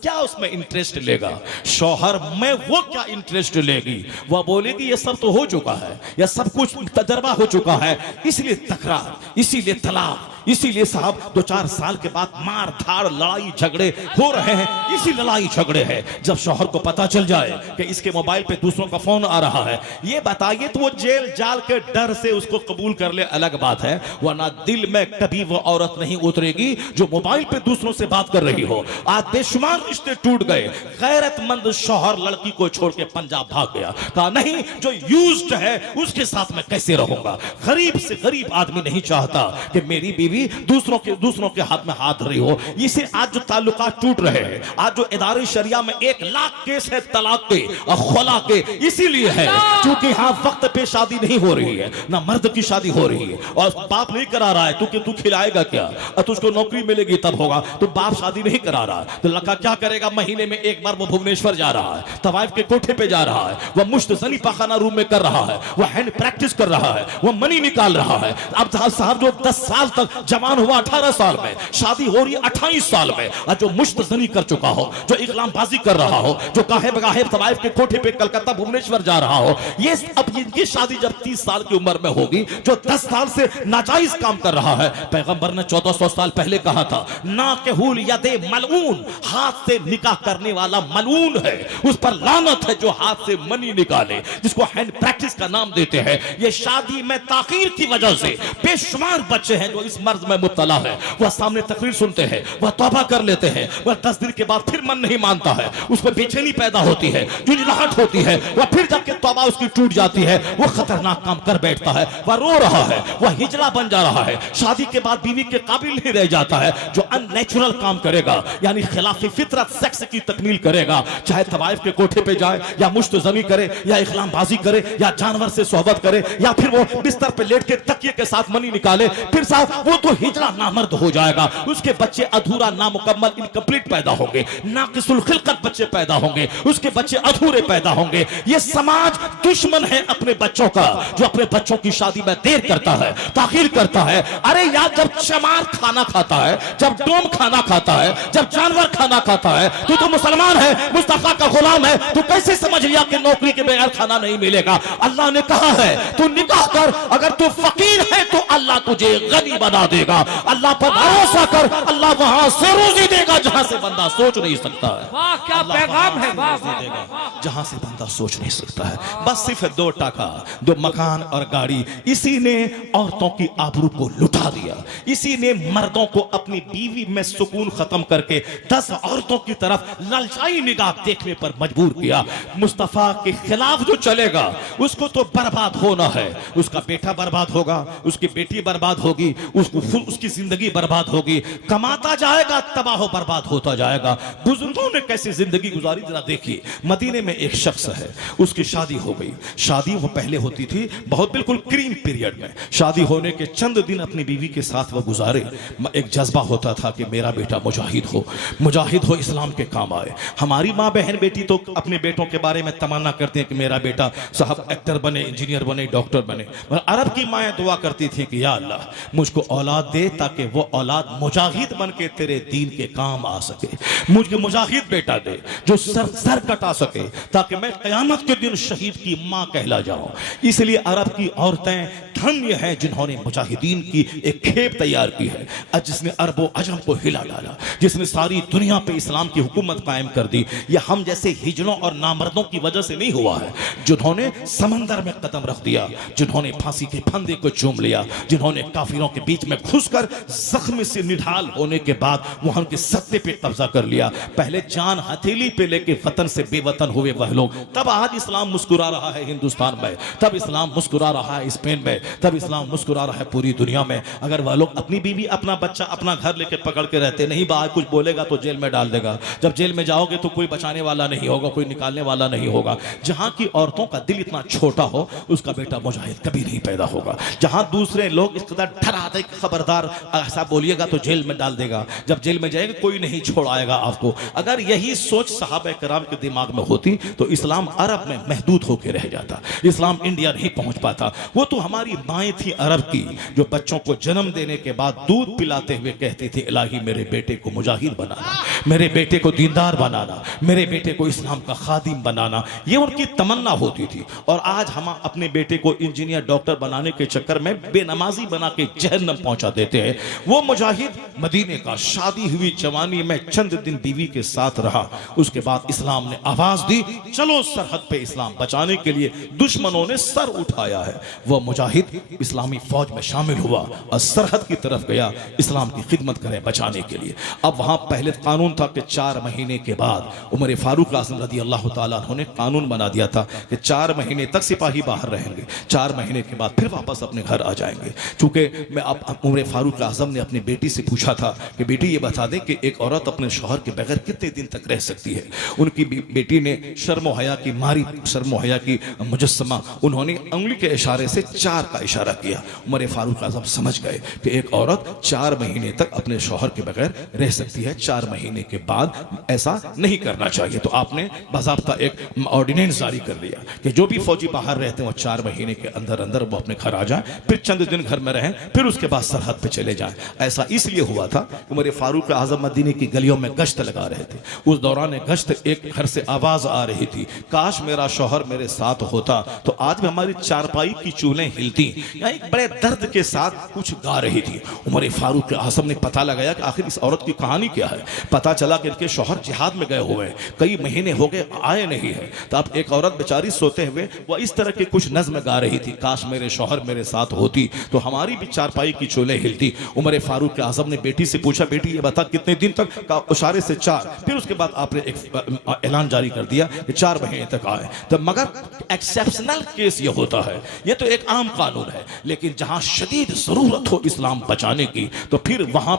क्या उसमें इंटरेस्ट लेगा? शौहर में वो क्या इंटरेस्ट लेगी? वह बोलेगी ये सब तो हो चुका है, यह सब कुछ तजर्बा हो चुका है, इसलिए तकरार, इसीलिए तलाक, इसीलिए साहब 2-4 साल के बाद मार धाड़ लड़ाई झगड़े हो रहे हैं। इसी लड़ाई झगड़े हैं जब शौहर को पता चल जाए कि इसके मोबाइल पे दूसरों का फोन आ रहा है, ये बताइए तो वो जेल जाल के डर से उसको कबूल कर ले, अलग बात है, वरना दिल में कभी वो औरत नहीं उतरेगी जो मोबाइल पे दूसरों से बात कर रही हो। आज बेशुमार रिश्ते टूट गए, गैरतमंद शौहर लड़की को छोड़ के पंजाब भाग गया, कहा नहीं जो यूज्ड है उसके साथ मैं कैसे रहूंगा। गरीब से गरीब आदमी नहीं चाहता कि मेरी बीवी दूसरों के हाथ में हाथ रही हो। इसे आज जो ताल्लुकात टूट रहे हैं, आज जो इदारे शरिया में 1 लाख केस है तलाक के और खुला के, इसीलिए है क्योंकि यहां वक्त पे शादी नहीं हो रही है, ना मर्द की शादी हो रही है, और बाप नहीं करा रहा है, तू खिलाएगा क्या, और तुझको नौकरी मिलेगी तब होगा, तो बाप शादी नहीं करा रहा है, तो लड़का क्या करेगा? महीने में 1 बार वो भुवनेश्वर जा रहा है, तवाइफ के कोठे पे जा रहा है, वह मुश्तजनी पाखाना रूम में कर रहा है, वह हैंड प्रैक्टिस कर रहा है, वह मनी निकाल रहा है। अब साहब जो 10 साल तक जवान हुआ 18 साल में, शादी हो रही है 28 साल में, और जो मुश्तजनी कर चुका हो, जो इकलामबाजी कर रहा हो, जो गाहे बगाहे तवाइफ के कोठे पे कलकत्ता भुवनेश्वर जा रहा हो, ये अब इनकी शादी जब 30 साल की उम्र में होगी, जो 10 साल से नाजायज काम कर रहा है, पैगंबर ने 1400 साल पहले कहा था, ना के हुल यदे मलऊन, हाथ से निकाह करने वाला मलऊन है, उस पर लानत है जो हाथ से मनी निकाले, जिसको हैंड प्रैक्टिस का नाम देते हैं। ये शादी में ताखीर की वजह से बेशुमार बच्चे हैं जो इस मर्ज में मुब्तला है, वह सामने तकरीर सुनते हैं, वह तौबा कर लेते हैं, वह 10 दिन के बाद फिर मन नहीं मानता है, उस पर बेचैनी पैदा होती है, जुझलाहट होती है, वह फिर जबकि तौबा उसकी टूट जाती है, वह खतरनाक काम कर बैठता है, वह रो रहा है, वह हिजड़ा बन जा रहा है, शादी के बाद बीवी के काबिल नहीं रह जाता है। जो अननेचुरल काम करेगा, यानी खिलाफी फितरत सेक्स की तकमील करेगा, चाहे तवाइफ के कोठे पे जाए, या मुश्तजनी करे, या इखलामबाजी करे, या जानवर से सोहबत करे, या फिर वो बिस्तर पे लेट के तकिए के साथ मनी निकाले, फिर साहब वो तो हिजड़ा नामर्द हो जाएगा, उसके बच्चे अधूरा, नामुकम्मल, इनकम्प्लीट पैदा होंगे, नाकिसुल खिलकत बच्चे पैदा होंगे, उसके बच्चे अधूरे पैदा होंगे। ये समाज दुश्मन है अपने बच्चों का, जो अपने बच्चों की शादी में देर करता है, ताखीर करता है। अरे यार, जब चमार खाना खाता है, जब डोम खाना खाता है, जब जानवर खाना खाता है, तो मुसलमान है, मुस्तफा का गुलाम है, तो कैसे समझ लिया कि नौकरी के बगैर खाना नहीं मिलेगा? अल्लाह ने कहा है तू निकाह कर, अगर तू फकीर है तो अल्लाह तुझे गनी बना देगा। अल्लाह पर भरोसा कर, अल्लाह वहां से रोजी देगा जहां से बंदा सोच नहीं सकता है। वाह क्या पैगाम है, वाह वाह देगा जहां से बंदा सोच नहीं सकता है। बस सिर्फ 2 टका, 2 मकान और गाड़ी, इसी ने औरतों की आबरू को लुटा दिया, इसी ने मर्दों को अपनी बीवी में सुकून खत्म करके 10 औरतों की तरफ ललचाई निगाह देखने पर मजबूर किया। मुस्तफा के खिलाफ जो चलेगा उसको तो बर्बाद होना है, उसका बेटा बर्बाद होगा, उसकी बेटी बर्बाद होगी, उसकी जिंदगी बर्बाद होगी, कमाता जाएगा तबाह बर्बाद होता जाएगा। बुजुर्गों ने कैसी जिंदगी गुजारी जरा देखिए। मदीने में एक शख्स है, उसकी शादी हो गई। शादी वो पहले होती थी बहुत बिल्कुल क्रीम पीरियड में। शादी होने के चंद दिन अपनी बीवी के साथ वो गुजारे। एक जज्बा होता था कि मेरा बेटा मुजाहिद हो, इस्लाम के काम आए। हमारी माँ बहन बेटी तो अपने बेटों के बारे में तमन्ना करते हैं कि मेरा बेटा साहब एक्टर बने, इंजीनियर बने, डॉक्टर बने। अरब की माएँ दुआ करती थी कि या अल्लाह मुझको औलाद दे ताकि वो औलाद मुजाहिद बन के तेरे दीन के काम आ सके। मुझे मुजाहिद बेटा दे जो सर कटा सके ताकि मैं क़यामत के दिन शहीद की माँ कहला जाऊं। इसलिए अरब की औरतें धन्य हैं जिन्होंने मुजाहिदीन की एक खेप तैयार की है, जिसने अरबो अजम को हिला डाला, जिसने सारी दुनिया पे इस्लाम की हुकूमत कायम कर दी। यह हम जैसे हिजड़ों और नामर्दों की वजह से नहीं हुआ है, जिन्होंने समंदर में कदम रख दिया, जिन्होंने फांसी के फंदे को चूम लिया, जिन्होंने काफिरों के बीच में घुसकर जख्म से निढाल होने के बाद वहां के सत्ते पे कब्जा कर लिया। पहले जान हथेली पे लेके वतन से बेवतन हुए वह लोग, तब आज इस्लाम मुस्कुरा रहा है हिंदुस्तान में, तब इस्लाम मुस्कुरा रहा है स्पेन में, तब इस्लाम मुस्कुरा रहा है पूरी दुनिया में। अगर वह लोग अपनी बीवी, अपना बच्चा, अपना घर लेके पकड़ के रहते, नहीं बाहर कुछ बोलेगा तो जेल में डाल देगा, जब जेल में जाओगे तो कोई बचाने वाला नहीं होगा, कोई निकालने वाला नहीं होगा। जहां की औरतों का दिल इतना छोटा हो उसका बेटा मुजाहिद कभी नहीं पैदा होगा। जहां दूसरे लोग इस कदर डराते खबरदार ऐसा बोलिएगा तो जेल में डाल देगा, जब जेल में जाएगा कोई नहीं छोड़ आएगा आपको। अगर यही सोच सहाबा कराम के दिमाग में होती तो इस्लाम अरब में महदूद होकर रह जाता, इस्लाम इंडिया नहीं पहुंच पाता। वो तो हमारी माएँ थी अरब की जो बच्चों को जन्म देने के बाद दूध पिलाते हुए कहती थी इलाही मेरे बेटे को मुजाहिद बनाना, मेरे बेटे को दीनदार बनाना, मेरे बेटे को इस्लाम का खादिम बनाना, ये उनकी तमन्ना होती थी। और आज हम अपने बेटे को इंजीनियर डॉक्टर बनाने के चक्कर में बेनमाजी बना के जहन्नम पहुंचा देते हैं। वो मुजाहिद मदीने का शादी हुई जवानी में चंद दिन बीवी के साथ रहा, उसके बाद इस्लाम ने आवाज दी चलो सरहद पे इस्लाम बचाने के लिए। दुश्मनों ने सर उठाया है, वो मुजाहिद इस्लामी फौज में शामिल हुआ और सरहद की तरफ गया इस्लाम की खिदमत करें बचाने के लिए। अब वहां पहले कानून था कि 4 महीने के बाद, उमर फारूक आज़म रज़ी अल्लाह ताला अन्हु ने कानून बना दिया था कि 4 महीने तक सिपाही बाहर रहेंगे, 4 महीने के बाद फिर वापस अपने घर आ जाएंगे। चूंकि मैं अब उमर फारूक आज़म ने अपनी बेटी से पूछा था कि बेटी ये बता दें कि एक औरत अपने शौहर के बगैर कितने दिन तक रह सकती है। उनकी बेटी ने शर्म हया की मारी, शर्म हया की मुजस्समा, उन्होंने उंगली के इशारे से 4 का इशारा किया। उमर फारूक आज़म समझ गए कि एक औरत 4 महीने तक अपने शौहर के बगैर रह सकती है, 4 महीने के बाद ऐसा नहीं करना चाहिए। तो आपने बाज़ाब्ता एक ऑर्डिनेंस जारी कर दिया कि जो भी फौजी बाहर रहते हैं वो 4 महीने के अंदर अंदर वो अपने घर आ जाएं, फिर चंद दिन घर में रहें, फिर उसके बाद सरहद पे चले जाएं। ऐसा इसलिए हुआ था उमर फारूक आज़म मदीने की गलियों में गश्त लगा रहे थे। उस दौरान गश्त एक घर से आवाज आ रही थी, काश मेरा शौहर मेरे साथ होता तो आज भी हमारी चारपाई की चूल्हें हिलती। या एक बड़े दर्द के साथ कुछ गा रही थी। उमर फारूक आज़म ने पता लगाया कि आखिर इस औरत की कहानी क्या है। पता चला कि इनके शौहर जिहाद में गए हुए हैं, कई महीने हो गए आए नहीं है। तो अब एक औरत बेचारी सोते हुए वो इस तरह के कुछ नज़्म गा रही थी, काश मेरे शौहर मेरे साथ होती तो हमारी भी चारपाई की चूल्हें हिलती। उमर फारूक आज़म ने बेटी से पूछा बेटी ये बता कितने दिन तक, का इशारे से 4। फिर उसके बाद आपने एक ऐलान जारी कर दिया कि 4 महीने तक आए। तो मगर एक्सेप्शनल केस ये होता है, ये तो एक आम कानून है, लेकिन जहां शदीद जरूरत हो इस्लाम बचाने की तो फिर वहां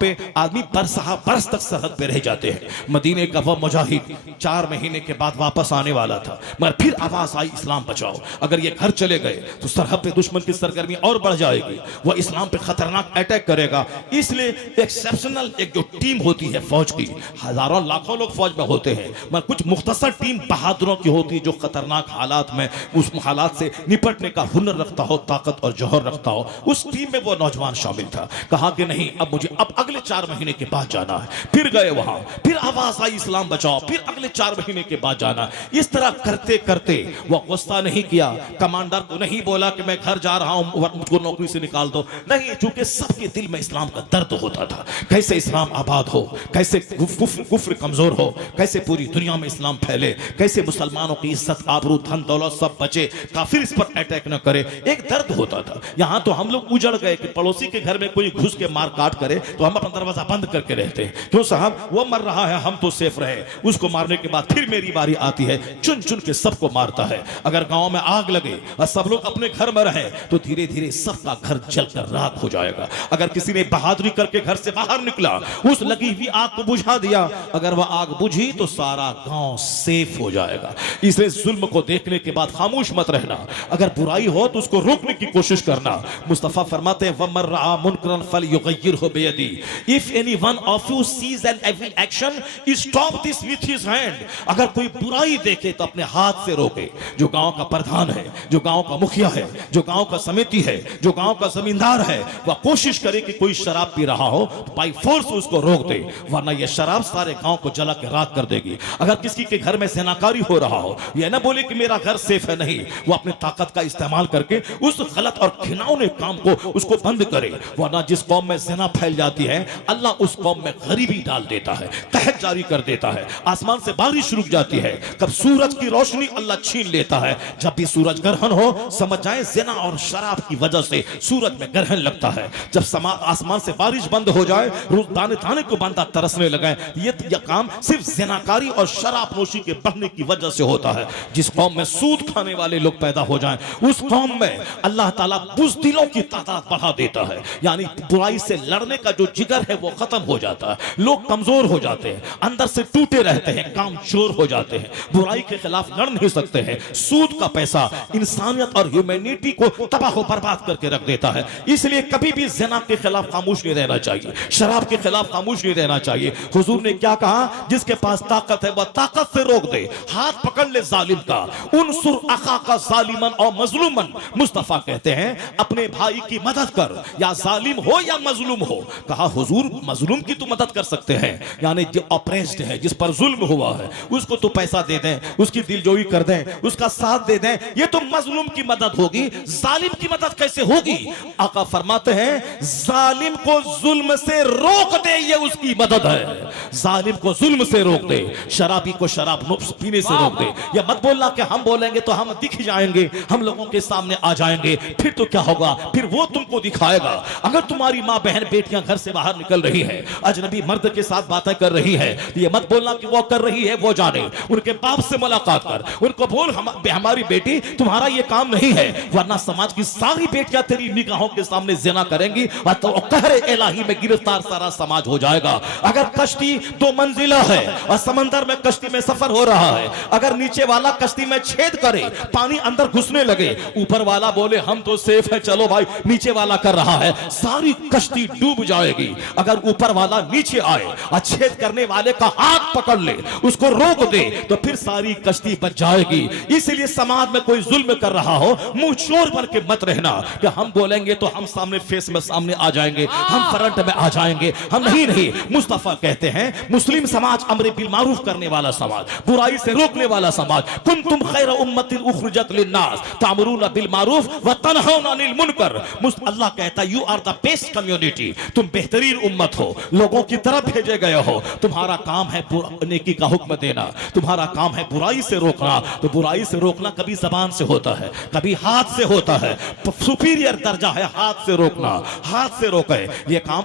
पे आदमी बरस तक सरहद पे रह जाते हैं। मदीने का वह मुजाहिद 4 महीने के बाद वापस आने वाला था, मगर फिर आवाज आई इस्लाम बचाओ। अगर ये घर चले गए तो सरहद पे दुश्मन की सरगर्मी और बढ़ जाएगी, वह इस्लाम पे खतरनाक अटैक करेगा। इसलिए एक्सेप्शनल एक जो टीम होती है फौज की, हजारों लाखों लोग फौज में होते हैं, मगर कुछ मुख्तसर टीम बहादुरों की होती है जो खतरनाक हालात में उस हालात से निपटने का हुनर रखता हो, ताकत और जौहर रखता हो। उस टीम में वो नौजवान शामिल था। कहा कि नहीं अब मुझे अगले 4 महीने के बाद जाना है। फिर गए वहां, फिर आवाज आई इस्लाम बचाओ, फिर अगले 4 महीने के बाद जाना। इस तरह करते करते वो गुस्सा नहीं किया, कमांडर को नहीं बोला कि मैं घर जा रहा हूं मुझको नौकरी से निकाल दो, नहीं, चूंकि सबके दिल में इस्लाम का दर्द होता था। कैसे इस्लाम आबाद हो, कैसे कुफ्र कमजोर हो, कैसे पूरी दुनिया में इस्लाम फैले, कैसे मुसलमानों की इज्जत आबरू धन दौलत सब बचे, काफिर इस पर अटैक न करे, एक दर्द होता था। यहां तो हम लोग उजड़ गए कि पड़ोसी के घर में कोई घुस के मार काट करे तो हम अपना दरवाजा बंद करके रहते हैं, क्यों साहब वो मर रहा है हम तो सेफ रहे, उसको मारने के बाद फिर मेरी बारी आती है, चुन चुन के सबको मारता है। अगर गांव में आग लगे और सब लोग अपने घर में रहे तो धीरे धीरे सबका घर जल कर राख हो जाएगा। अगर किसी ने बहादुरी करके घर से बाहर निकला, उस लगी हुई आग को बुझा दिया, अगर वह आग बुझी तो सारा गांव सेफ हो जाएगा। इसलिए जुल्म को देखने के बाद खामोश मत रहना, अगर बुराई हो तो उसको रोकने की कोशिश करना। मुस्तफा फरमाते हैं वमर रआ मुनकरन फलयुगय्यिरहु बियदी, if any one of you sees an evil action stop this with his hand. अगर कोई बुराई देखे तो अपने हाथ से रोके। जो गांव का प्रधान है, जो गांव का मुखिया है, जो गांव का समिति है, जो गांव का जमींदार है, वह कोशिश करे कि कोई शराब पी रहा हो तो बाई फोर्स उसको रोक दे, वरना यह शराब सारे गांव को जला के राख कर देगी। अगर किसी के घर में ज़िनाकारी हो रहा हो, यह ना बोले कि मेरा घर सेफ है, नहीं, वो अपनी ताकत का इस्तेमाल करके उस गलत और घिनौने काम को उसको बंद करे, वरना जिस कौम में ज़िना फैल जाती है अल्लाह उस कौम में गरीबी डाल देता है, कहत जारी कर देता है, आसमान से बारिश रुक जाती है, कब सूरज की रोशनी अल्लाह छीन लेता है। जब भी सूरज ग्रहण हो समझ जाए ज़िना और शराब की वजह से सूरज में ग्रहण लगता है। जब आसमान से बारिश बंद हो जाए, रोज दाने दाने को बंदा तरसने लगे, यह काम सिर्फ ज़िनाकारी और शराब नोशी के बढ़ने की वजह से होता है। जिस कौम में सूद खाने वाले लोग पैदा हो जाएं, उस कौम में अल्लाह ताला बुज़दिलों की तादाद बढ़ा देता है, यानी बुराई से लड़ने का जो जिगर है वो खत्म हो जाता है। लोग कमजोर हो जाते हैं, अंदर से टूटे रहते हैं, काम चोर हो जाते हैं, बुराई के खिलाफ लड़ नहीं सकते हैं। सूद का पैसा इंसानियत और ह्यूमैनिटी को तबाह बर्बाद करके रख देता है। इसलिए कभी भी ज़िना के खिलाफ खामोश नहीं रहना चाहिए, शराब के खिलाफ खामोश नहीं रहना चाहिए। हुजूर ने क्या कहा, जिसके पास ताकत है वह ताकत से रोक दे, हाथ पकड़ ले जालिम का, उनसुर अखा का जालिमन और मजलूमन। मुस्तफा कहते हैं अपने भाई की मदद कर, या जालिम हो या मजलूम हो। कहा हुजूर मजलूम की तो मदद कर सकते हैं, यानी जो ऑप्रेस्ड है, जिस पर जुल्म हुआ है, उसको तो पैसा दे दें, उसकी दिलजोई कर दें, उसका साथ दे दें, ये तो मजलूम की मदद होगी। जालिम की मदद कैसे होगी? आका फरमाते हैं जालिम को जुल्म से रोक दे, ये उसकी मदद है। जालिम को जुल्म से रोक दे, शराबी को शराब पीने से रोक दे। या मत बोलना कि हम बोलेंगे तो हम दिख जाएंगे, हम लोगों के सामने आ जाएंगे, फिर तो क्या होगा, फिर वो तुमको दिखाएगा। अगर तुम्हारी माँ बहन बेटियां घर से बाहर निकल रही है, अजनबी मर्द के साथ बातें कर रही है, तो ये मत बोलना कि वो कर रही है वो जाने, उनके बाप से मुलाकात कर, उनको बोल हमारी बेटी तुम्हारा ये काम नहीं है, वरना समाज की सारी बेटियां तेरी निगाहों के सामने ज़िना करेंगी और तो कहरे इलाही में गिरफ्तार सारा समाज हो जाएगा। अगर कश्ती 2 मंजिला है और समंदर में कश्ती में सफर हो रहा है, अगर नीचे वाला कश्ती में छेद करे, पानी अंदर घुसने लगे, ऊपर वाला बोले हम तो सेफ है चलो भाई, नीचे वाला कर रहा है, सारी कश्ती डूब जाएगी। अगर ऊपर वाला नीचे आए और छेद करने वाले का हाथ पकड़ ले, उसको रोक दे, तो फिर सारी कश्ती बच जाएगी। इसलिए समाज में कोई जुल्म कर रहा हो, मुंह चोर बन के मत रहना कि हम बोलेंगे तो हम सामने फेस में सामने आ जाएंगे, हम फ्रंट में आ जाएंगे, हम नहीं। मुस्तफा कहते हैं मुस्लिम समाज अम्र बिल मारूफ करने वाला समाज, बुराई से रोकने वाला समाज। कुंतुम खैर उम्मतिन उखरिजत लिन्नास तामुरूना बिल मारूफ व तनहौना अनिल मुनकर। अल्लाह कहता है you are the best community, तुम बेहतरीन उम्मत हो, लोगों की तरफ भेजे गए हो। तुम्हारा काम है नेकी का हुक्म देना, तुम्हारा काम है बुराई से रोकना। तो बुराई से रोकना कभी जबान से होता है, कभी हाथ से होता है, सुपीरियर दर्जा है हाथ से रोकना। हाथ से रोके ये काम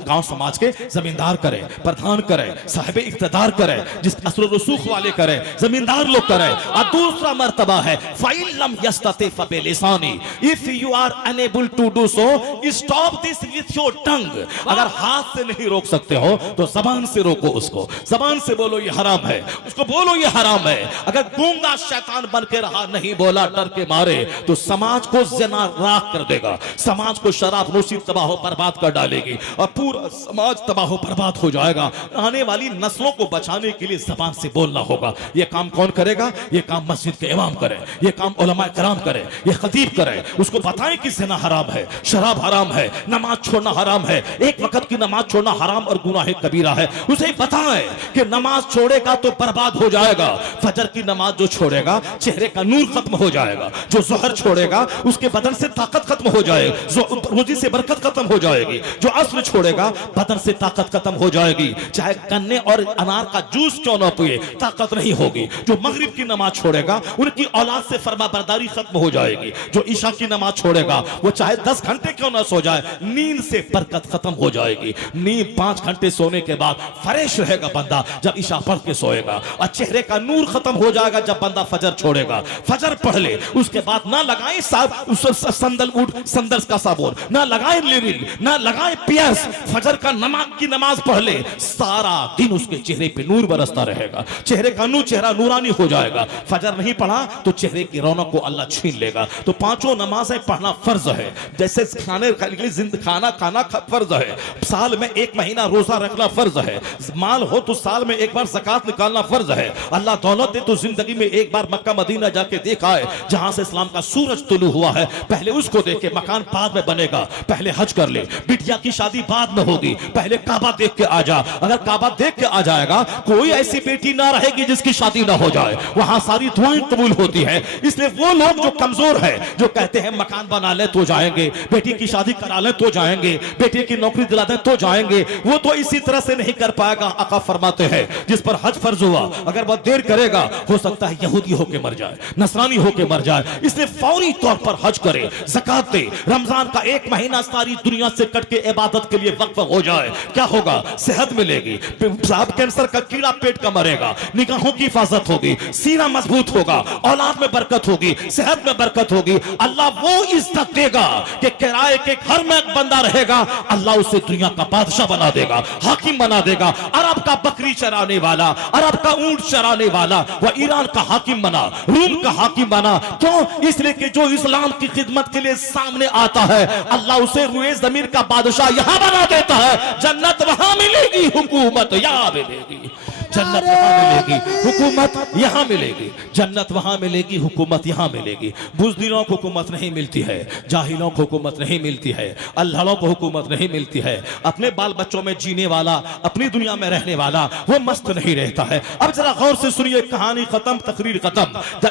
गांव समाज के जमींदार करे, प्रधान करे, साहिब इख्तिदार करे, जिस असर रसूख वाले करे, जमींदार लोग करे। और दूसरा मर्तबा है फाइलम यस्तते फबिलिसानी, if you are unable to do so stop this with your tongue. अगर हाथ से नहीं रोक सकते हो तो जबान से रोको उसको, जबान से बोलो ये हराम है, उसको बोलो ये हराम है। अगर गूंगा शैतान बन के रहा, नहीं बोला डर के मारे, तो समाज को ज़िना राख कर देगा, समाज को शराब नोशी तबाह बर्बाद कर डालेगी और पूरा समाज तबाह बर्बाद हो जाएगा। आने वाली नस्लों को बचाने के लिए जबान से बोलना होगा। यह काम कौन करेगा? यह काम मस्जिद के इमाम करे, यह काम उलमाए कराम करे, यह खतीब करे, उसको बताएं कि ज़िना हराम है, शराब हराम है, नमाज छोड़ना हराम है, एक वक्त की नमाज छोड़ना हराम और गुनाह कबीरा है। उसे बताएं कि नमाज छोड़ेगा तो बर्बाद हो जाएगा, फजर की नमाज जो छोड़ेगा चेहरे का नूर खत्म हो जाएगा, जो ज़ोहर छोड़ेगा उसके बदन से ताकत खत्म हो जाएगी, रोजी से बरकत खत्म हो जाएगी, जो असर छोड़ेगा बदन से ताकत खत्म हो जाएगी, चाहे गन्ने और अनार का जूस क्यों ना पिए ताकत नहीं होगी। जो मगरिब की नमाज छोड़ेगा उनकी औलाद से फरमाबरदारी खत्म हो जाएगी, जो ईशा की नमाज छोड़ेगा वो चाहे 10 घंटे क्यों ना सो जाए, नींद से बरकत खत्म हो जाएगी। नींद 5 घंटे सोने के बाद फ्रेश रहेगा बंदा जब ईशा पढ़ के सोएगा, और चेहरे का नूर खत्म हो जाएगा जब बंदा फजर छोड़ेगा। फजर पढ़ ले, उसके बाद ना लगाए साथ संदल उठ संदर्स का साबुन, ना लगाए लिरिल, ना लगाए पियर्स, फजर का की नमाज पढ़ ले, सारा दिन उसके चेहरे पे नूर बरसता रहेगा, चेहरे का चेहरा नूरानी हो जाएगा। फजर नहीं पढ़ा तो चेहरे की रौनक को अल्लाह छीन लेगा। तो पांचों नमाजें पढ़ना फर्ज है, जैसे खाना खाना फर्ज है, साल में 1 महीना रोजा रखना फर्ज है, माल हो तो साल में 1 बार ज़कात निकालना फर्ज है, अल्लाह दौलत दे तो जिंदगी में 1 बार मक्का मदीना जाके देखा है जहां से इस्लाम का सूरज तुलू हुआ है, पहले उसको देखे, मकान बाद में बनेगा, पहले हज कर ले, बिटिया की शादी बाद में होगी, पहले काबा देख के आ जा, अगर काबा देख के आ जाएगा कोई ऐसी बेटी ना रहेगी जिसकी शादी ना हो जाए, वहां सारी दुआएं कबूल होती है। इसलिए वो लोग जो कमजोर है, जो कहते हैं मकान बना ले तो जाएंगे, बेटी की शादी करा ले तो जाएंगे, बेटे की नौकरी दिला दे तो जाएंगे, वो तो इसी तरह से नहीं कर पाएगा। आका फरमाते हैं जिस पर हज फर्ज हुआ अगर वह देर करेगा हो सकता है यहूदी होके मर जाए, नसरानी होके मर जाए, इसलिए फौरी तौर पर हज करे, ज़कात दे, रमजान का 1 महीना सारी दुनिया से कट के इबादत के लिए वक्फ हो जाए, क्या होगा? सेहत मिलेगी, साहब कैंसर का कीड़ा पेट का मरेगा, निगाहों की हिफाजत होगी, सीना मजबूत होगा, औलाद में बरकत होगी, सेहत में बरकत होगी, अल्लाह वो इज्जत देगा कि किराए के घर में एक बंदा रहेगा, अल्लाह उसे दुनिया का बादशाह बना देगा, हाकिम बना देगा। अरब का बकरी चराने वाला, अरब का ऊंट चराने वाला, वह ईरान का हाकिम बना, रूम का हाकिम बना। क्यों? इसलिए कि जो इस्लाम की खिदमत के लिए सामने आता है अल्लाह उसे रुए जमीन का बादशाह यहां बना देता है। जन्नत वहां मिलेगी, हुकूमत यहां मिलेगी, जन्नत वहां मिलेगी, हुकूमत यहां मिलेगी, जन्नत वहां मिलेगी, हुकूमत यहां मिलेगी। बुज़दिलों को हुकूमत नहीं मिलती है, जाहिलों को हुकूमत नहीं मिलती है, अल्लाहों को हुकूमत नहीं मिलती है। अपने बाल बच्चों में जीने वाला, अपनी दुनिया में रहने वाला वो मस्त नहीं रहता है। अब जरा गौर से सुनिए, कहानी खत्म, तकरीर खत्म,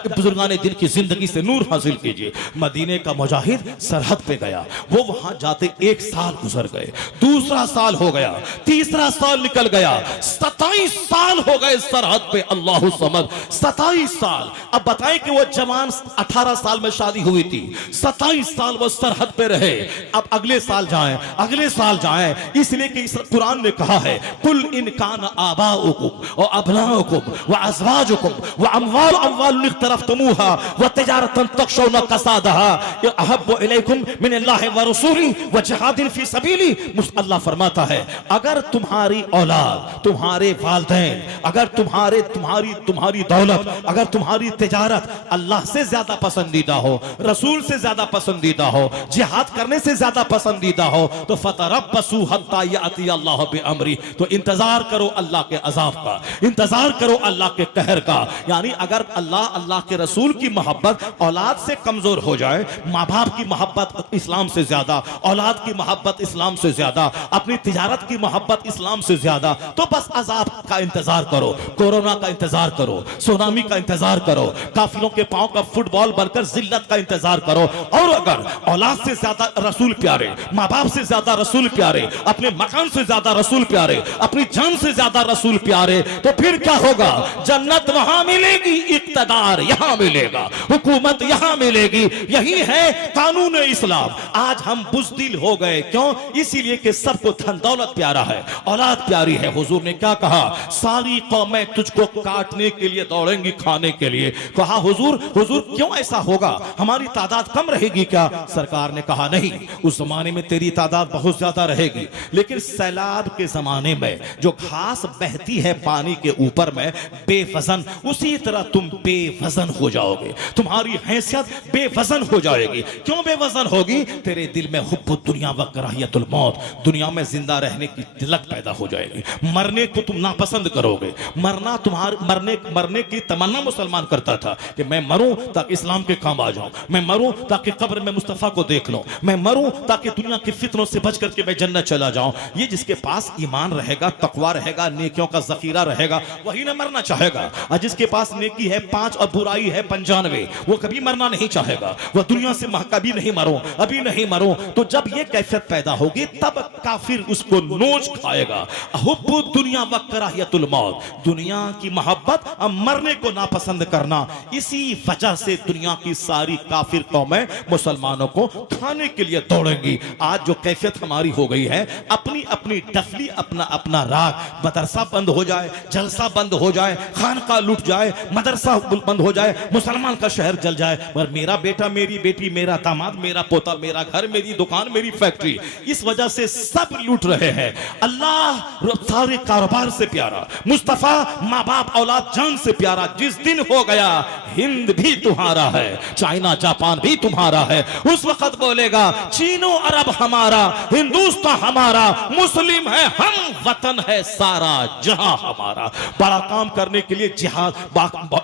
बुजुर्गाने दिन की जिंदगी से नूर हासिल कीजिए। मदीने का मुजाहिद सरहद पे गया, वो वहां जाते 1 साल गुजर गए, दूसरा साल हो गया, तीसरा साल निकल गया, 27 साल हो गए सरहद पे। अल्लाह समद, 27 साल। अब बताएं कि वो जवान 18 साल में शादी हुई थी, 27 साल वो सरहद पे रहे। अब अगले साल जाएं, अगले साल जाएं, इसलिए कि इस कुरान ने कहा है कुल इन कान आबाउकुम व अबनाउकुम व अज़वाजुकुम व अमवाल इख्तरफ्तमुहा व तिजारतन तखशौना कसादहा अहब्बु इलैकुम मिनल्लाहि व रसूली व जिहादिन फी सबीली। अल्लाह फरमाता है अगर तुम्हारी औलाद, तुम्हारे वालिदैन, अगर तुम्हारी दौलत, अगर तुम्हारी तिजारत अल्लाह से ज्यादा पसंदीदा हो, रसूल से ज्यादा पसंदीदा हो, जिहाद करने से ज्यादा पसंदीदा हो, तो फतरब्बसू हत्ता याती अल्लाह बिअमरी, तो इंतजार करो अल्लाह के अजाब का, इंतजार करो अल्लाह के कहर का। यानी अगर अल्लाह के रसूल की मोहब्बत औलाद से कमजोर हो जाए, माँ बाप की मोहब्बत इस्लाम से ज्यादा, औलाद की मोहब्बत इस्लाम से ज्यादा, अपनी तिजारत की मोहब्बत इस्लाम से ज्यादा, तो बस अजाब का इंतजार करो, कोरोना का इंतजार करो, सुनामी का इंतजार करो, काफिरों के पांव का फुटबॉल बनकर जिल्लत का इंतजार करो। और अगर औलाद से ज्यादा रसूल प्यारे, माँ बाप से ज्यादा रसूल प्यारे, अपने मकान से ज्यादा रसूल प्यारे, अपनी जान से ज्यादा रसूल प्यारे, तो फिर क्या होगा? जन्नत वहां मिलेगी, इक्तदार यहां मिलेगा, हुकूमत यहां मिलेगी। यही है कानून इस्लाम। आज हम बुज़दिल हो गए, क्यों? इसीलिए कि सबको धन दौलत प्यारा है, औलाद प्यारी है। हुजूर ने क्या कहा? सारी कौमें तुझको काटने के लिए दौड़ेंगी, खाने के लिए। कहा हुजूर क्यों ऐसा होगा? हमारी तादाद कम रहेगी क्या? सरकार ने कहा नहीं, उस जमाने में तेरी तादाद बहुत ज्यादा रहेगी, लेकिन सैलाब के जमाने में जो घास बहती है पानी के ऊपर में बेवजन, उसी तरह तुम बेवजन हो जाओगे, तुम्हारी हैसियत बेवजन हो जाएगी। क्यों बेवजन होगी? तेरे दिल में हुब्बु दुनिया व कराहियतुल मौत, दुनिया में जिंदा रहने की तिलक पैदा हो जाएगी, मरने को तुम नापसंद करोगे। मरने की तमन्ना मुसलमान करता था कि मैं मरूं ताकि इस्लाम के काम आ जाऊं, मैं मरूं ताकि कब्र में मुस्तफा को देख लूं, मैं मरूं ताकि दुनिया की फितनों से बच करके मैं जन्नत चला जाऊं। ये जिसके पास ईमान रहेगा, तकवा रहेगा, नेकियों का जखीरा रहेगा, वही ना मरना चाहेगा। और जिसके पास नेकी है 5 और बुराई है 95, वो कभी मरना नहीं चाहेगा, वह दुनिया से कभी नहीं मरूं, अभी नहीं मरूं। तो जब ये कैफियत पैदा होगी तब काफिर उसको नोच खाएगा। हुब्बु दुनिया व कराहियतुल मौत, दुनिया की मोहब्बत और मरने को नापसंद करना। इसी वजह से दुनिया की सारी काफिर कौमें मुसलमानों को खाने के लिए दौड़ेंगी। आज जो कैफियत हमारी हो गई है, अपनी अपनी डफली, अपना अपना राग, मदरसा बंद हो जाए, जलसा बंद हो जाए, खानका लूट जाए, मदरसा बंद हो जाए, मुसलमान का शहर जल जाए, मगर मेरा बेटा, मेरी बेटी, मेरा दामाद, मेरा पोता, मेरा घर, मेरी दुकान, मेरी फैक्ट्री, इस वजह से सब लूट रहे हैं। अल्लाह सारे कारोबार से प्यारा, मुस्तफा माँ बाप औलाद जान से प्यारा। जिस दिन हो गया हिंद भी तुम्हारा है, चाइना जापान भी तुम्हारा है, उस वक्त बोलेगा चीनो अरब हमारा, हिंदुस्तान हमारा, मुस्लिम है हम, वतन है सारा जहां हमारा। बड़ा काम करने के लिए जिहाद,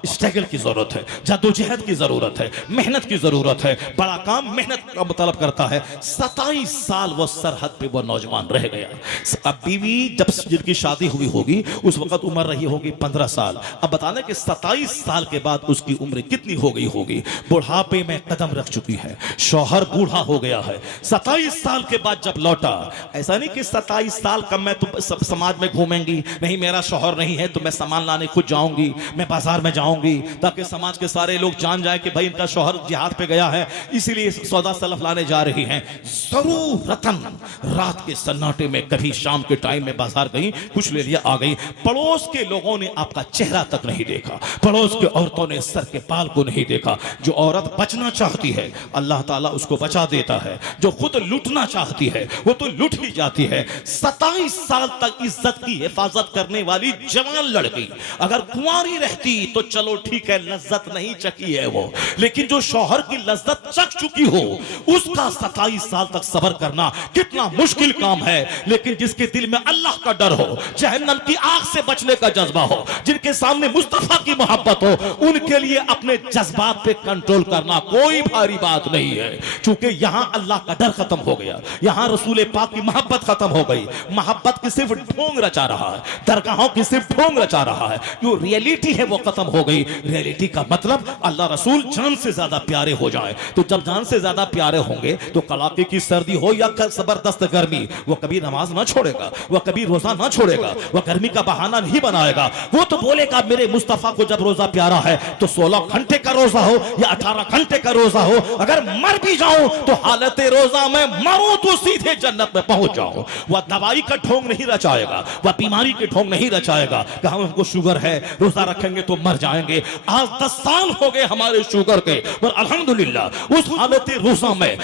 स्ट्रगल की जरूरत है, जद्दोजहद की जरूरत है, मेहनत की जरूरत है। बड़ा काम मेहनत का मतलब करता है। 27 साल वो सरहद पे वो नौजवान रह गया। अब बीवी जब जिनकी शादी हुई होगी उस वक्त उम्र रही होगी 15 साल। अब बताना कि 27 साल के बाद उसकी उम्र कितनी हो गई होगी? बुढ़ापे में कदम रख चुकी है, शौहर बूढ़ा हो गया है। 27 साल के बाद जब लौटा, ऐसा नहीं कि 27 साल कम मैं तो समाज में घूमेंगी, नहीं मेरा शौहर नहीं है तो मैं सामान लाने खुद जाऊंगी, मैं बाजार में जाऊंगी ताकि समाज के सारे लोग जान जाए कि भाई इनका शौहर जिहाद पे गया है, इसीलिए सौदा सलफ लाने जा रही हैं। जरूरतन रात के सन्नाटे में कभी शाम के टाइम में बाजार गई, कुछ ले लिया, आ गई। पड़ोस के लोगों ने आपका चेहरा तक नहीं देखा, पड़ोस के औरतों ने सर के बाल को नहीं देखा। जो औरत बचना चाहती है अल्लाह ताला उसको बचा देता है, जो खुद लूटना चाहती है वो तो लूट ही जाती है। 27 साल तक इज्जत की हिफाजत करने वाली जवान लड़की अगर कुंवारी रहती तो चलो ठीक है, लज्जत नहीं चकी है वो, लेकिन जो शौहर की लज्जत चख चुकी हो उसका 27 साल तक सब्र करना कितना मुश्किल काम है। लेकिन जिसके दिल में अल्लाह का डर हो, जहन्नम की आग से बचने का जज्बा हो, जिनके सामने मुस्तफा की मोहब्बत हो, उनके लिए अपने जज्बात पे कंट्रोल करना कोई भारी बात नहीं है। क्योंकि यहां अल्लाह का डर खत्म हो गया, यहां रसूल पाक की मोहब्बत खत्म हो गई। मोहब्बत की सिर्फ ढोंग रचा रहा है, दरगाहों की सिर्फ ढोंग रचा रहा है, जो रियलिटी है वो खत्म हो गई। रियलिटी का मतलब अल्लाह रसूल जान से ज्यादा प्यारे हो जाए। तो जब जान से ज्यादा प्यारे होंगे तो कड़ाके की सर्दी हो या जबरदस्त गर्मी, वो कभी नमाज ना छोड़ेगा, वो कभी रोजा ना छोड़ेगा, वो गर्मी का बहाना नहीं बनाएगा। वो तो बोलेगा मेरे मुस्तफा को जब रोजा प्यारा है तो 16 घंटे का रोजा हो या 18 घंटे का रोजा हो, अगर मर भी जाऊं तो हालत रोजा में मरूं तो सीधे जन्नत में पहुंच जाऊं। वह दवाई का ढोंग नहीं रचाएगा, वह बीमारी के ढोंग नहीं रचाएगा कि हमको शुगर है, रोजा रखेंगे तो मर जाएंगे। आज 10 साल हो गए हमारे शुगर के, पर अल्हम्दुलिल्लाह उस हालत रोजा में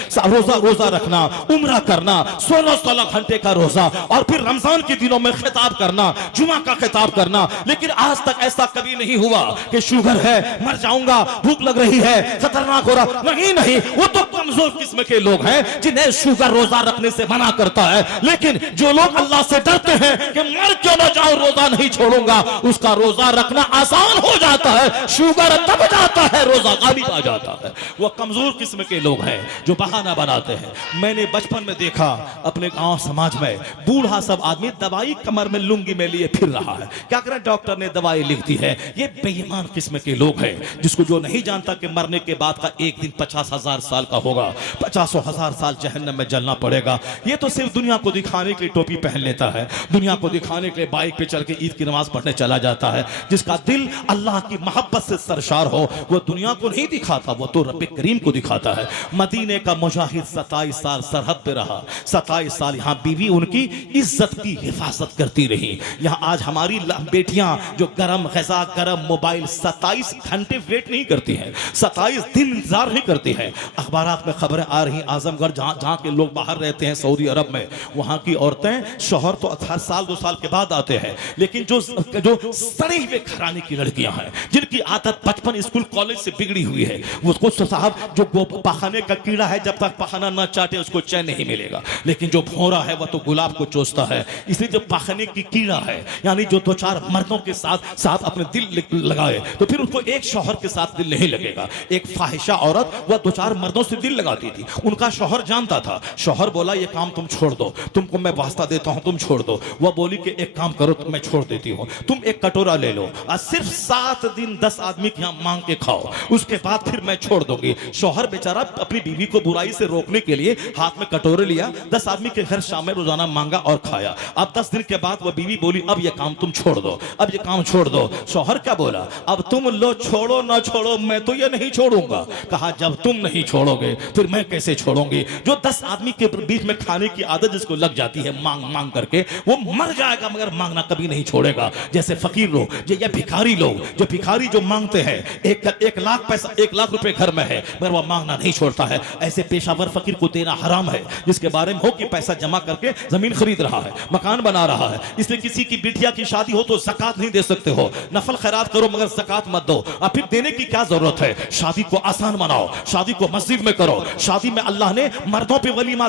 रोजा रखना, उम्रा करना, 16 घंटे का रोजा, और फिर रमजान के दिनों में खिताब करना, जुमा का खिताब करना। लेकिन आज तक ऐसा कभी नहीं हुआ कि शुगर है, मर जाऊंगा, भूख लग रही है, खतरनाक हो रहा, नहीं, वो तो कमजोर किस्म के लोग हैं जिन्हें शुगर रोजा रखने से मना करता है। लेकिन जो लोग अल्लाह से डरते हैं कि मर क्यों ना जाओ रोजा नहीं छोड़ूंगा, उसका रोजा रखना आसान हो जाता है, शुगर दब जाता है, रोजा गालिब आ जाता है। वो कमजोर किस्म के लोग हैं जो बहाना बनाते हैं। मैंने बचपन में देखा अपने गांव समाज में बूढ़ा सब आदमी दवाई कमर में लुंगी में लिए फिर रहा है। क्या करें, डॉक्टर ने दवाई लिख दी है। ये बेईमान किस्म के लोग हैं जिसको जो नहीं जानता कि मरने के बाद का एक दिन 50,000 साल का होगा, 50,000 साल जहन्नम में जलना पड़ेगा। ये तो सिर्फ दुनिया को दिखाने के लिए टोपी पहन लेता है, दुनिया को दिखाने के लिए बाइक पे चल के ईद की नमाज पढ़ने चला जाता है। जिसका दिल अल्लाह की मोहब्बत से सरशार हो वो दुनिया को नहीं दिखाता, वो तो रब्बे करीम को दिखाता है। मदीने का मुजाहिद 27 साल सरहद पे रहा, 27 साल यहाँ बीवी उनकी इज्जत की हिफाजत करती रही। यहाँ आज हमारी बेटियां जो गरम ग़िज़ा, गरम मोबाइल 27 घंटे वेट नहीं करती हैं, 27 दिन इंतजार नहीं करती हैं। अखबारात में खबरें आ रही, आजमगढ़ जहाँ के लोग बाहर रहते हैं सऊदी अरब में, वहाँ की औरतें, शौहर तो हर साल 2 साल के बाद आते हैं, लेकिन जो सड़े हुए घराने की लड़कियां हैं जिनकी आदत बचपन स्कूल कॉलेज से बिगड़ी हुई है, उसको साहब जो पखाने का कीड़ा है जब तक पखाना ना चाटे उसको चैन नहीं मिलेगा, लेकिन जो भौरा है वह तो गुलाब को चूसता है। इसलिए जो पखाने की कीड़ा है, यानी जो 2-4 मर्दों के साथ अपने दिल लगाए तो फिर उसको एक शौहर के साथ दिल नहीं लगेगा। एक फाहिशा औरत वह 2-4 मर्दों से दिल दिल लगाती थी। उनका शौहर जानता था, शौहर बोला ये काम तुम छोड़ दो, तुमको मैं वास्ता देता हूं तुम छोड़ दो। वह बोली कि एक काम करो तो मैं छोड़ देती हूँ, तुम एक कटोरा ले लो और सिर्फ 7 दिन 10 आदमी के यहाँ मांग के खाओ, उसके बाद फिर मैं छोड़ दूंगी। शौहर बेचारा अपनी बीवी को बुराई से रोकने के लिए हाथ में कटोरे लिया, 10 आदमी के घर शाम में रोजाना मांगा और खाया। अब 10 दिन के बाद वह बीवी बोली अब ये काम तुम छोड़ दो, अब ये काम छोड़ दो। शौहर क्या बोला, अब तुम लो छोड़ो ना छोड़ो मैं तो ये नहीं छोड़ूंगा। कहा जब तुम नहीं छोड़ोगे फिर मैं कैसे छोड़ूंगी। जो 10 आदमी के बीच में खाने की आदत जिसको लग जाती है मांग मांग करके, वो मर जाएगा मगर मांगना कभी नहीं छोड़ेगा। जैसे फकीर लोग या भिखारी लोग, जो भिखारी जो मांगते हैं, 1 लाख पैसा 1 लाख रुपए घर में है मगर वह मांगना नहीं छोड़ता है, ऐसे पेशावर फकीर को देना हराम है। जिसके बारे में हो कि पैसा जमा करके जमीन खरीद रहा है, मकान बना रहा है, इसलिए किसी की बिटिया की शादी हो तो ज़कात नहीं दे सकते हो, नफल खैरात करो मगर ज़कात मत दो। अब फिर देने की क्या जरूरत है। शादी को आसान बनाओ, शादी को मस्जिद में करो। शादी में अल्लाह ने मर्दों पे वलीमा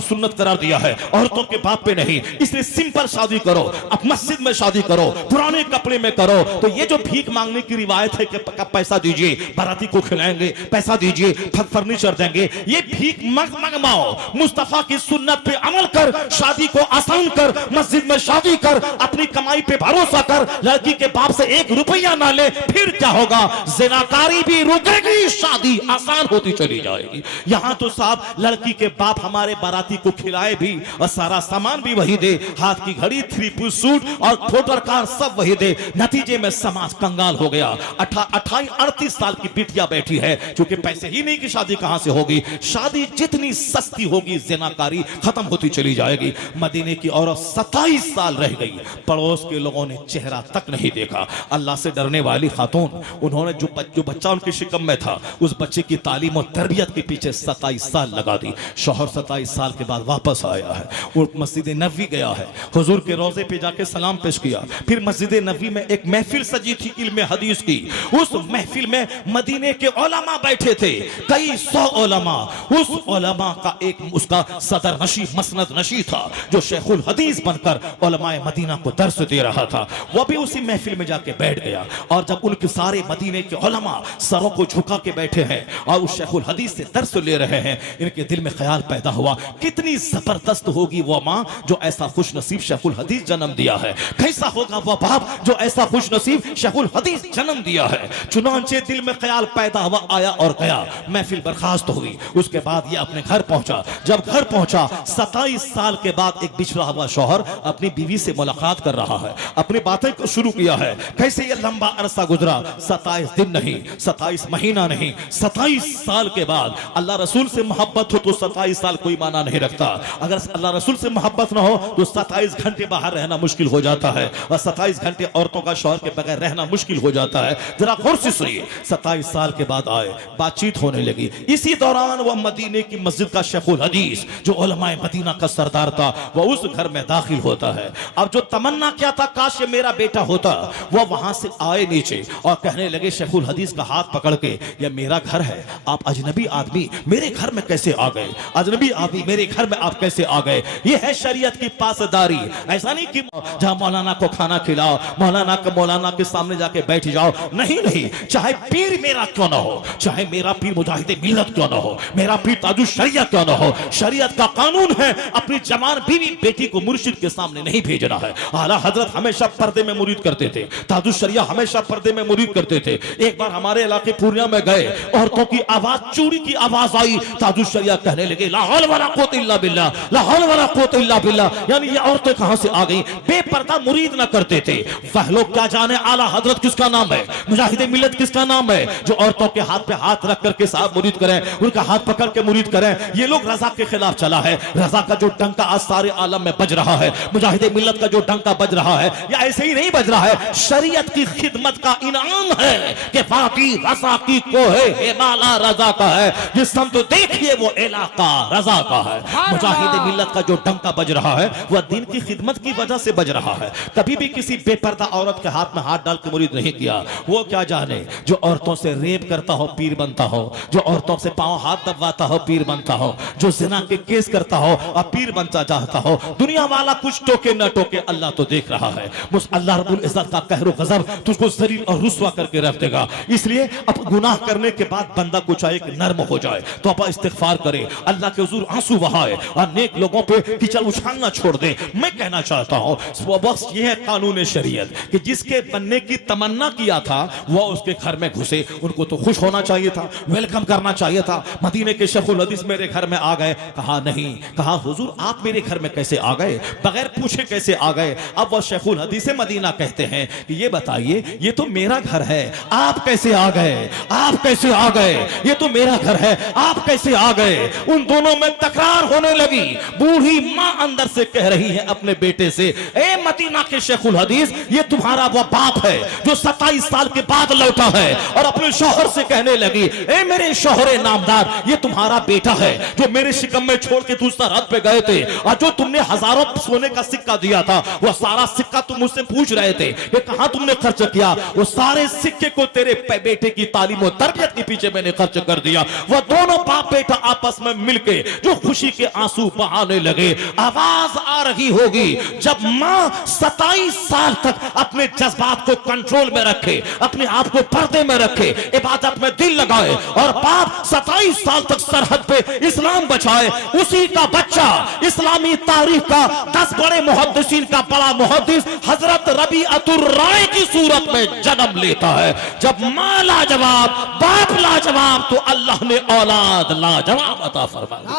सुन्नत करार दिया है, औरतों के बाप पे नहीं। इसलिए सिंपल शादी करो, अब मस्जिद में शादी करो, पुराने कपड़े में करो। तो ये जो भीख मांगने की रिवायत है कि पैसा दीजिए बाराती को खिलाएंगे, पैसा दीजिए फर्नीचर देंगे, ये भीख मत मंगवाओ। मुस्तफा की सुन्नत पे अमल कर, शादी को आसान कर, मस्जिद में शादी कर, अपनी कमाई पे भरोसा कर, लड़की के बाप से 1 रुपया ना ले, फिर क्या होगा, ज़िनाकारी भी रुकेगी, शादी आसान होती चली जाएगी। यहां तो साहब लड़की के बाप हमारे बाराती को खिलाए भी और सारा सामान भी वही दे, हाथ की घड़ी 3 पीस सूट और मोटर कार सब वही दे। नतीजे में समाज कंगाल हो गया। 28-38 साल की बिटिया बैठी है, क्योंकि पैसे ही नहीं कि शादी कहां से होगी। शादी जितनी सस्ती होगी ज़िनाकारी खत्म होती चली जाएगी। मदीने की औरत 27 साल रह गई, पड़ोस के लोगों ने चेहरा तक नहीं देखा। अल्लाह से डरने वाली खातून, उन्होंने जो बच्चा उनके शिकम में था, उस बच्चे की तालीम और तरबियत के पीछे 27 साल लगा दी। शौहर 27 साल के बाद वापस आया है, वो मस्जिद नबवी गया है, हुजूर के रोजे पे जाके सलाम पेश किया। फिर मस्जिद नबवी में एक महफिल सजी थी इल्म हदीस की। उस महफिल में मदीने के उलमा बैठे थे, कई 100 उलमा। उस उलमा का एक उसका सदर नशी मसनद नशी था, जो शेखुल हदीस बनकर उलमाए मदीना को दर्स दे रहा था। वह भी उसी महफिल में जाके बैठ गया। और जब उनके सारे मदीने के उलमा सरों को झुका के बैठे हैं और उस शेखुल हदीस से दर्स ले रहे हैं, इनके दिल में ख्याल पैदा हुआ, कितनी जबरदस्त होगी वह माँ जो ऐसा खुश नसीब शेखुल हदीस जन्म दिया है, कैसा होगा वह बाप जो ऐसा खुश नसीब शेखुल हदीस जन्म दिया है। चुनांचे दिल में ख्याल पैदा हुआ, आया और गया। महफिल बर्खास्त हुई। उसके बाद ये अपने घर पहुंचा। जब घर पहुंचा, 27 साल के बाद एक बिछड़ा हुआ शौहर अपनी बीवी से मुलाकात कर रहा है, अपनी बातें को शुरू किया है। कैसे ये लंबा अरसा गुजरा, 27 दिन नहीं, 27 महीना नहीं, 27 साल के बाद। अल्लाह रसूल से मोहब्बत हो तो 27 साल कोई माना नहीं रखता। अगर अल्लाह रसूल से मोहब्बत ना हो तो 27 घंटे बाहर रहना मुश्किल हो जाता है, और 27 घंटे औरतों का शौहर के बगैर रहना मुश्किल हो जाता है। जरा गौर से सुनिए। 27 साल के बाद आए, बातचीत होने लगी। इसी दौरान वह मदीने की मस्जिद का शेखुल हदीस जो उलमाए मदीना का सरदार था, वह उस घर में दाखिल होता है। अब जो तमन्ना क्या था, काश ये मेरा बेटा होता, वह वहां से आए नीचे और कहने लगे शेखुल हदीस का हाथ पकड़ के, यह मेरा घर है, आप अजनबी आदमी मेरे घर में कैसे आ गए, अजनबी आदमी मेरे घर में आप कैसे आ गए। यह है शरीयत की पासदारी। ऐसा नहीं कि जहां मौलाना को खाना खिलाओ, मौलाना के सामने जाके बैठ जाओ, नहीं नहीं, चाहे पीर मेरा क्यों ना हो, चाहे मेरा पीर मुजाहिद मिल्लत क्यों ना हो, मेरा पीर ताजुल शरियत क्यों ना हो, शरीयत का कानून है अपनी जवान बीवी बेटी को मुर्शिद के सामने नहीं भेजना है। आला हजरत हमेशा पर्दे में मुरीद करते थे, ताजुल शरिया हमेशा पर्दे में मुरीद करते थे। एक बार हमारे इलाके पूर्णिया में गए, औरतों की आवाज, चूड़ी की आवाज आई, ताजुल शरिया कहने लगे ला हौल वला कुव्वत इल्ला बिल्लाह, ला हौल वला कुव्वत इल्ला बिल्लाह। यानी ये औरतें कहां से आ गई, बेपर्दा मुरीद ना करते थे। वह लोग क्या जाने आला हजरत किसका नाम है, मुजाहिद मिल्लत किसका नाम है, जो औरतों के हाथ पे हाथ रख करके साहब मुरीद करें, उनका हाथ पकड़ के मुरीद करें। ये लोग रजा के खिलाफ चला है। रजा का जो डंका आज सारे आलम में बज रहा है, मुजाहिद मिल्लत का जो डंका बज रहा है, या ऐसे ही नहीं बज रहा है, शरीयत की खिदमत का इनाम है कि बाकी रजा की कोहे हिमाला रजा का है, जिस सम तो देखिए वो इलाका रजा का है। मुजाहिद मिल्लत का जो डंका बज रहा है वह दिन की खिदमत की वजह से बज रहा है। कभी भी किसी बेपर्दा औरत के हाथ में हाथ डाल के मुरीद नहीं किया। वो क्या जाने जो औरतों से रेप करता हो पीर बनता हो, जो औरतों से पांव हाथ दबवाता हो पीर बनता हो, जो जिना के केस करता हो और पीर बनता चाहता हो। दुनिया वाला कुछ टोके न टोके, अल्लाह तो देख रहा है। अल्लाह रब्बुल इज्जत का कहर गजब तुझको जलील और रुस्वा करके रख देगा। इसलिए अब गुनाह करने के बाद बंदा बंदा कुछ एक नर्म हो जाए तो आप इस्तिगफार करें, अल्लाह के हुजूर आंसू बहाए और नेक लोगों पे कीचड़ उछालना छोड़ दे। मैं कहना चाहता हूं बस ये है कानून शरीयत कि जिसके बनने की तमन्ना किया था वो उसके घर में घुसे, उनको तो खुश होना चाहिए था, वेलकम करना चाहिए था। मदीने के शेखुल हदीस मेरे घर में आ गए, कहा नहीं, कहा हुजूर आप मेरे घर में कैसे आ गए, बगैर पूछे कैसे आ गए। अब वो शेखुल हदीस मदीना कहते हैं कि ये बताइए ये तो मेरा घर है, आप कैसे आ गए, आप कैसे आ गए, ये तो मेरा घर है, आप कैसे आ गए। उन दोनों में तकरार होने लगी। बूढ़ी मां अंदर से कह रही है अपने बेटे से, ए मदीना के शेखुल हदीस, ये तुम्हारा वो बाप है जो 27 साल के बाद लौटा है, और अपने शौहर से कहने लगी, ए मेरे शौहरे नामदार, ये तुम्हारा बेटा है जो मेरे शिकम में छोड़ के दूसरा सरहद पे गए थे, और जो तुमने हजारों सोने का सिक्का दिया था वो सारा सिक्का तुम मुझसे पूछ रहे थे कि कहां तुमने खर्च किया, वो सारे सिक्के को तेरे बेटे की तालीम और तरबियत के पीछे मैंने खर्च कर दिया। वो दोनों बाप बेटा आपस में मिलके जो खुशी के आंसू बहाने लगे। आवाज आ रही होगी जब मां 27 साल तक अपने जज्बात को कंट्रोल में रखे, अपने आप को पर्दे में रखे, इबादत में दिल लगाए, और बाप 27 साल तक सरहद पे इस्लाम बचाए, उसी का बच्चा इस्लामी तारीख का 10 बड़े मुहद्दिसीन का बड़ा मुहद्दिस हजरत रबीअतुर राय की सूरत में जन्म लेता है। जब मां लाजवाब, बाप लाजवाब, तो अल्लाह ने औलाद लाजवाब अता फरमा दिया।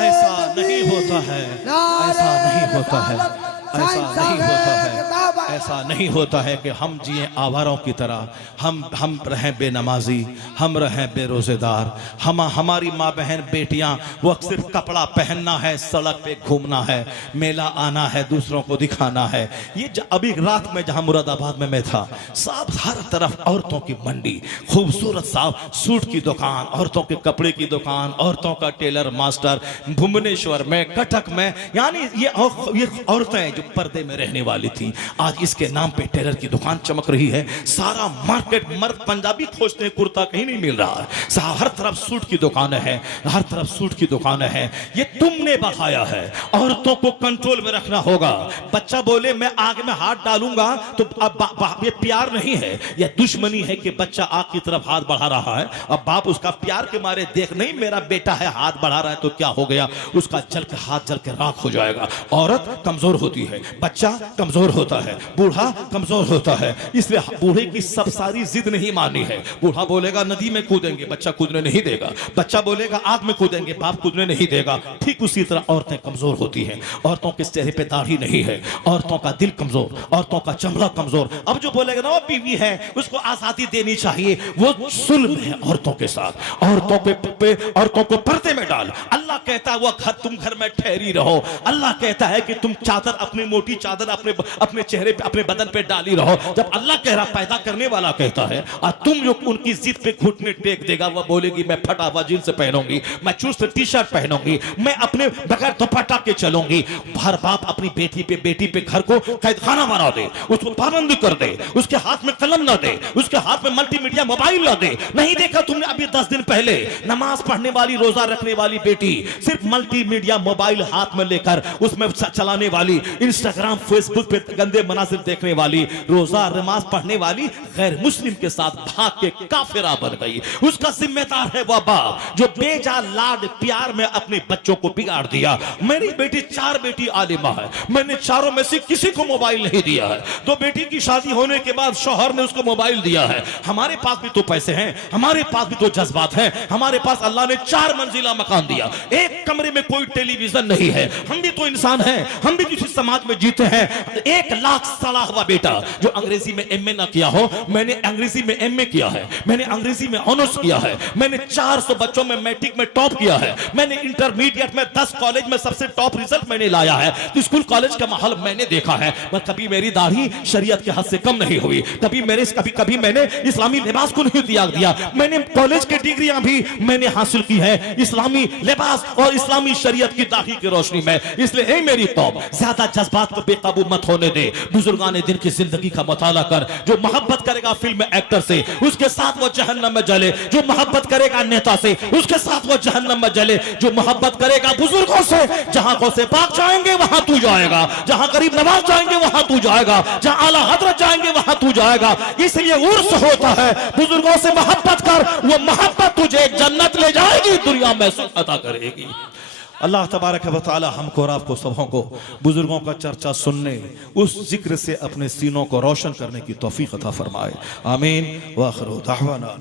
ऐसा नहीं होता है, ऐसा नहीं होता है, ऐसा नहीं होता है, ऐसा नहीं होता है कि हम जिए आवारों की तरह, हम रहें बेनमाजी, हम रहें बेरोजेदार। हमारी माँ बहन बेटियां वो सिर्फ कपड़ा पहनना है, सड़क पे घूमना है, मेला आना है, दूसरों को दिखाना है। ये अभी रात में जहां मुरादाबाद में मैं था, साहब हर तरफ औरतों की मंडी, खूबसूरत साहब सूट की दुकान, औरतों के कपड़े की दुकान, औरतों का टेलर मास्टर, भुवनेश्वर में, कटक में, यानी ये औरतें जो पर्दे में रहने वाली थी आज इसके नाम पे टेलर की दुकान चमक रही है। सारा मार्केट मर्द पंजाबी खोजते हैं, कुर्ता कहीं नहीं मिल रहा है, हर तरफ सूट की दुकानें हैं, हर तरफ सूट की दुकानें हैं। ये तुमने बढ़ाया है, औरतों को कंट्रोल में रखना होगा। बच्चा बोले मैं आग में हाथ डालूंगा तो अब ये प्यार नहीं है, यह दुश्मनी है कि बच्चा आग की तरफ हाथ बढ़ा रहा है, अब बाप उसका प्यार के मारे देख नहीं मेरा बेटा है हाथ बढ़ा रहा है तो क्या हो गया, उसका हाथ जल के राख हो जाएगा। औरत कमजोर होती है, बच्चा कमजोर होता है, बूढ़ा कमजोर होता है, इसलिए बूढ़े की सब सारी जिद नहीं मानी है। बूढ़ा बोलेगा नदी में कूदेंगे, बच्चा कूदने नहीं देगा, बच्चा बोलेगा आग में कूदेंगे, बाप कूदने नहीं देगा। ठीक उसी तरह औरतें कमजोर होती हैं, औरतों के चेहरे पे दाढ़ी नहीं है, औरतों का दिल कमजोर, औरतों का चमड़ा कमजोर। अब जो बोलेगा ना वो बीवी है उसको आजादी देनी चाहिए, वो जुल्म है औरतों के साथ। औरतों को पर्दे में डाल। अल्लाह कहता है वो तुम घर में ठहरी रहो। अल्लाह कहता है कि तुम चादर, अपनी मोटी चादर अपने चेहरे पे, अपने बदन पे डाली रहो। जब अल्लाह कह रहा, पैदा करने वाला कहता है, और तुम जो उनकी जिद पे घुटने टेक देगा, वो बोलेगी मैं फटा हुआ जींस पहनूंगी, मैं चुस्त टी शर्ट पहनूंगी, मैं अपने बगैर दुपट्टा के चलूंगी। हर बाप अपनी बेटी पे घर को कैदखाना बना दे, उसको पाबंदी कर दे, उसके हाथ में कलम ना दे, उसके हाथ में मल्टीमीडिया मोबाइल ना दे। नहीं देखा तुमने अभी 10 दिन पहले नमाज पढ़ने वाली, रोजा रखने वाली बेटी सिर्फ मल्टीमीडिया मोबाइल हाथ में लेकर उसमें चलाने वाली, इंस्टाग्राम फेसबुक पे गंदे मनाजिर देखने वाली, रोजा नमाज पढ़ने वाली गैर मुस्लिम के साथ भाग के काफिरा बन गई। उसका जिम्मेदार है वह बाप जो बेजा लाड प्यार में अपने बच्चों को बिगाड़ दिया। मेरी बेटी 4 बेटी आलिमा है, मैंने चारों में से किसी को मोबाइल नहीं दिया है। तो बेटी की शादी होने के बाद शौहर ने उसको मोबाइल दिया है। हमारे पास भी तो पैसे हैं, हमारे पास भी तो जज्बात हैं, हमारे पास अल्लाह ने 4 मंजिला मकान दिया, एक कमरे में कोई टेलीविजन नहीं है। हम भी तो इंसान हैं, हम भी किसी समाज में जीते हैं। 1 लाख सड़ा हुआ बेटा जो अंग्रेजी में एमए ना किया हो, मैंने अंग्रेजी में एमए किया है, मैंने अंग्रेजी में ऑनर्स किया है, मैंने 400 बच्चों में मैट्रिक में टॉप किया है, मैंने इंटरमीडिएट में 10 कॉलेज में सबसे टॉप रिजल्ट मैंने लाया है। तो स्कूल कॉलेज का माहौल मैंने देखा है, मैं कभी मेरी दाढ़ी शरीयत के हद से कम नहीं हुई, कभी मैंने इस्लामी लिबास को नहीं त्याग दिया। मैंने कॉलेज की डिग्रियां भी मैंने हासिल की है इस्लामी लिबास और इस्लामी शरीयत की दाढ़ी की रोशनी में। इसलिए मेरी कौम ज्यादा जज्बात को बेकाबू मत होने दे। बुजुर्गान दिन की जिंदगी का मुताला कर। जो मोहब्बत करेगा फिल्म एक्टर से, उसके साथ वो जहन्नम में जले। जो मोहब्बत करेगा नेता से, उसके साथ वो जहन्नम में जले। जो मोहब्बत करेगा बुजुर्गों से, जहां गौसे पाक जाएंगे वहां तू जाएगा, जहां गरीब नवाज जाएंगे वहां तू जाएगा, जहां आला हजरत जाएंगे वहां तू जाएगा। इसलिए उर्स होता है, बुजुर्गों से मोहब्बत कर, वो मोहब्बत तुझे जन्नत ले जाएगी, दुनिया में सुख अता करेगी। अल्लाह तबारक व तआला हमको और आपको सबों को बुजुर्गों का चर्चा सुनने, उस जिक्र से अपने सीनों को रोशन करने की तौफीक अता फरमाए। आमीन व आखिर दाअवाना।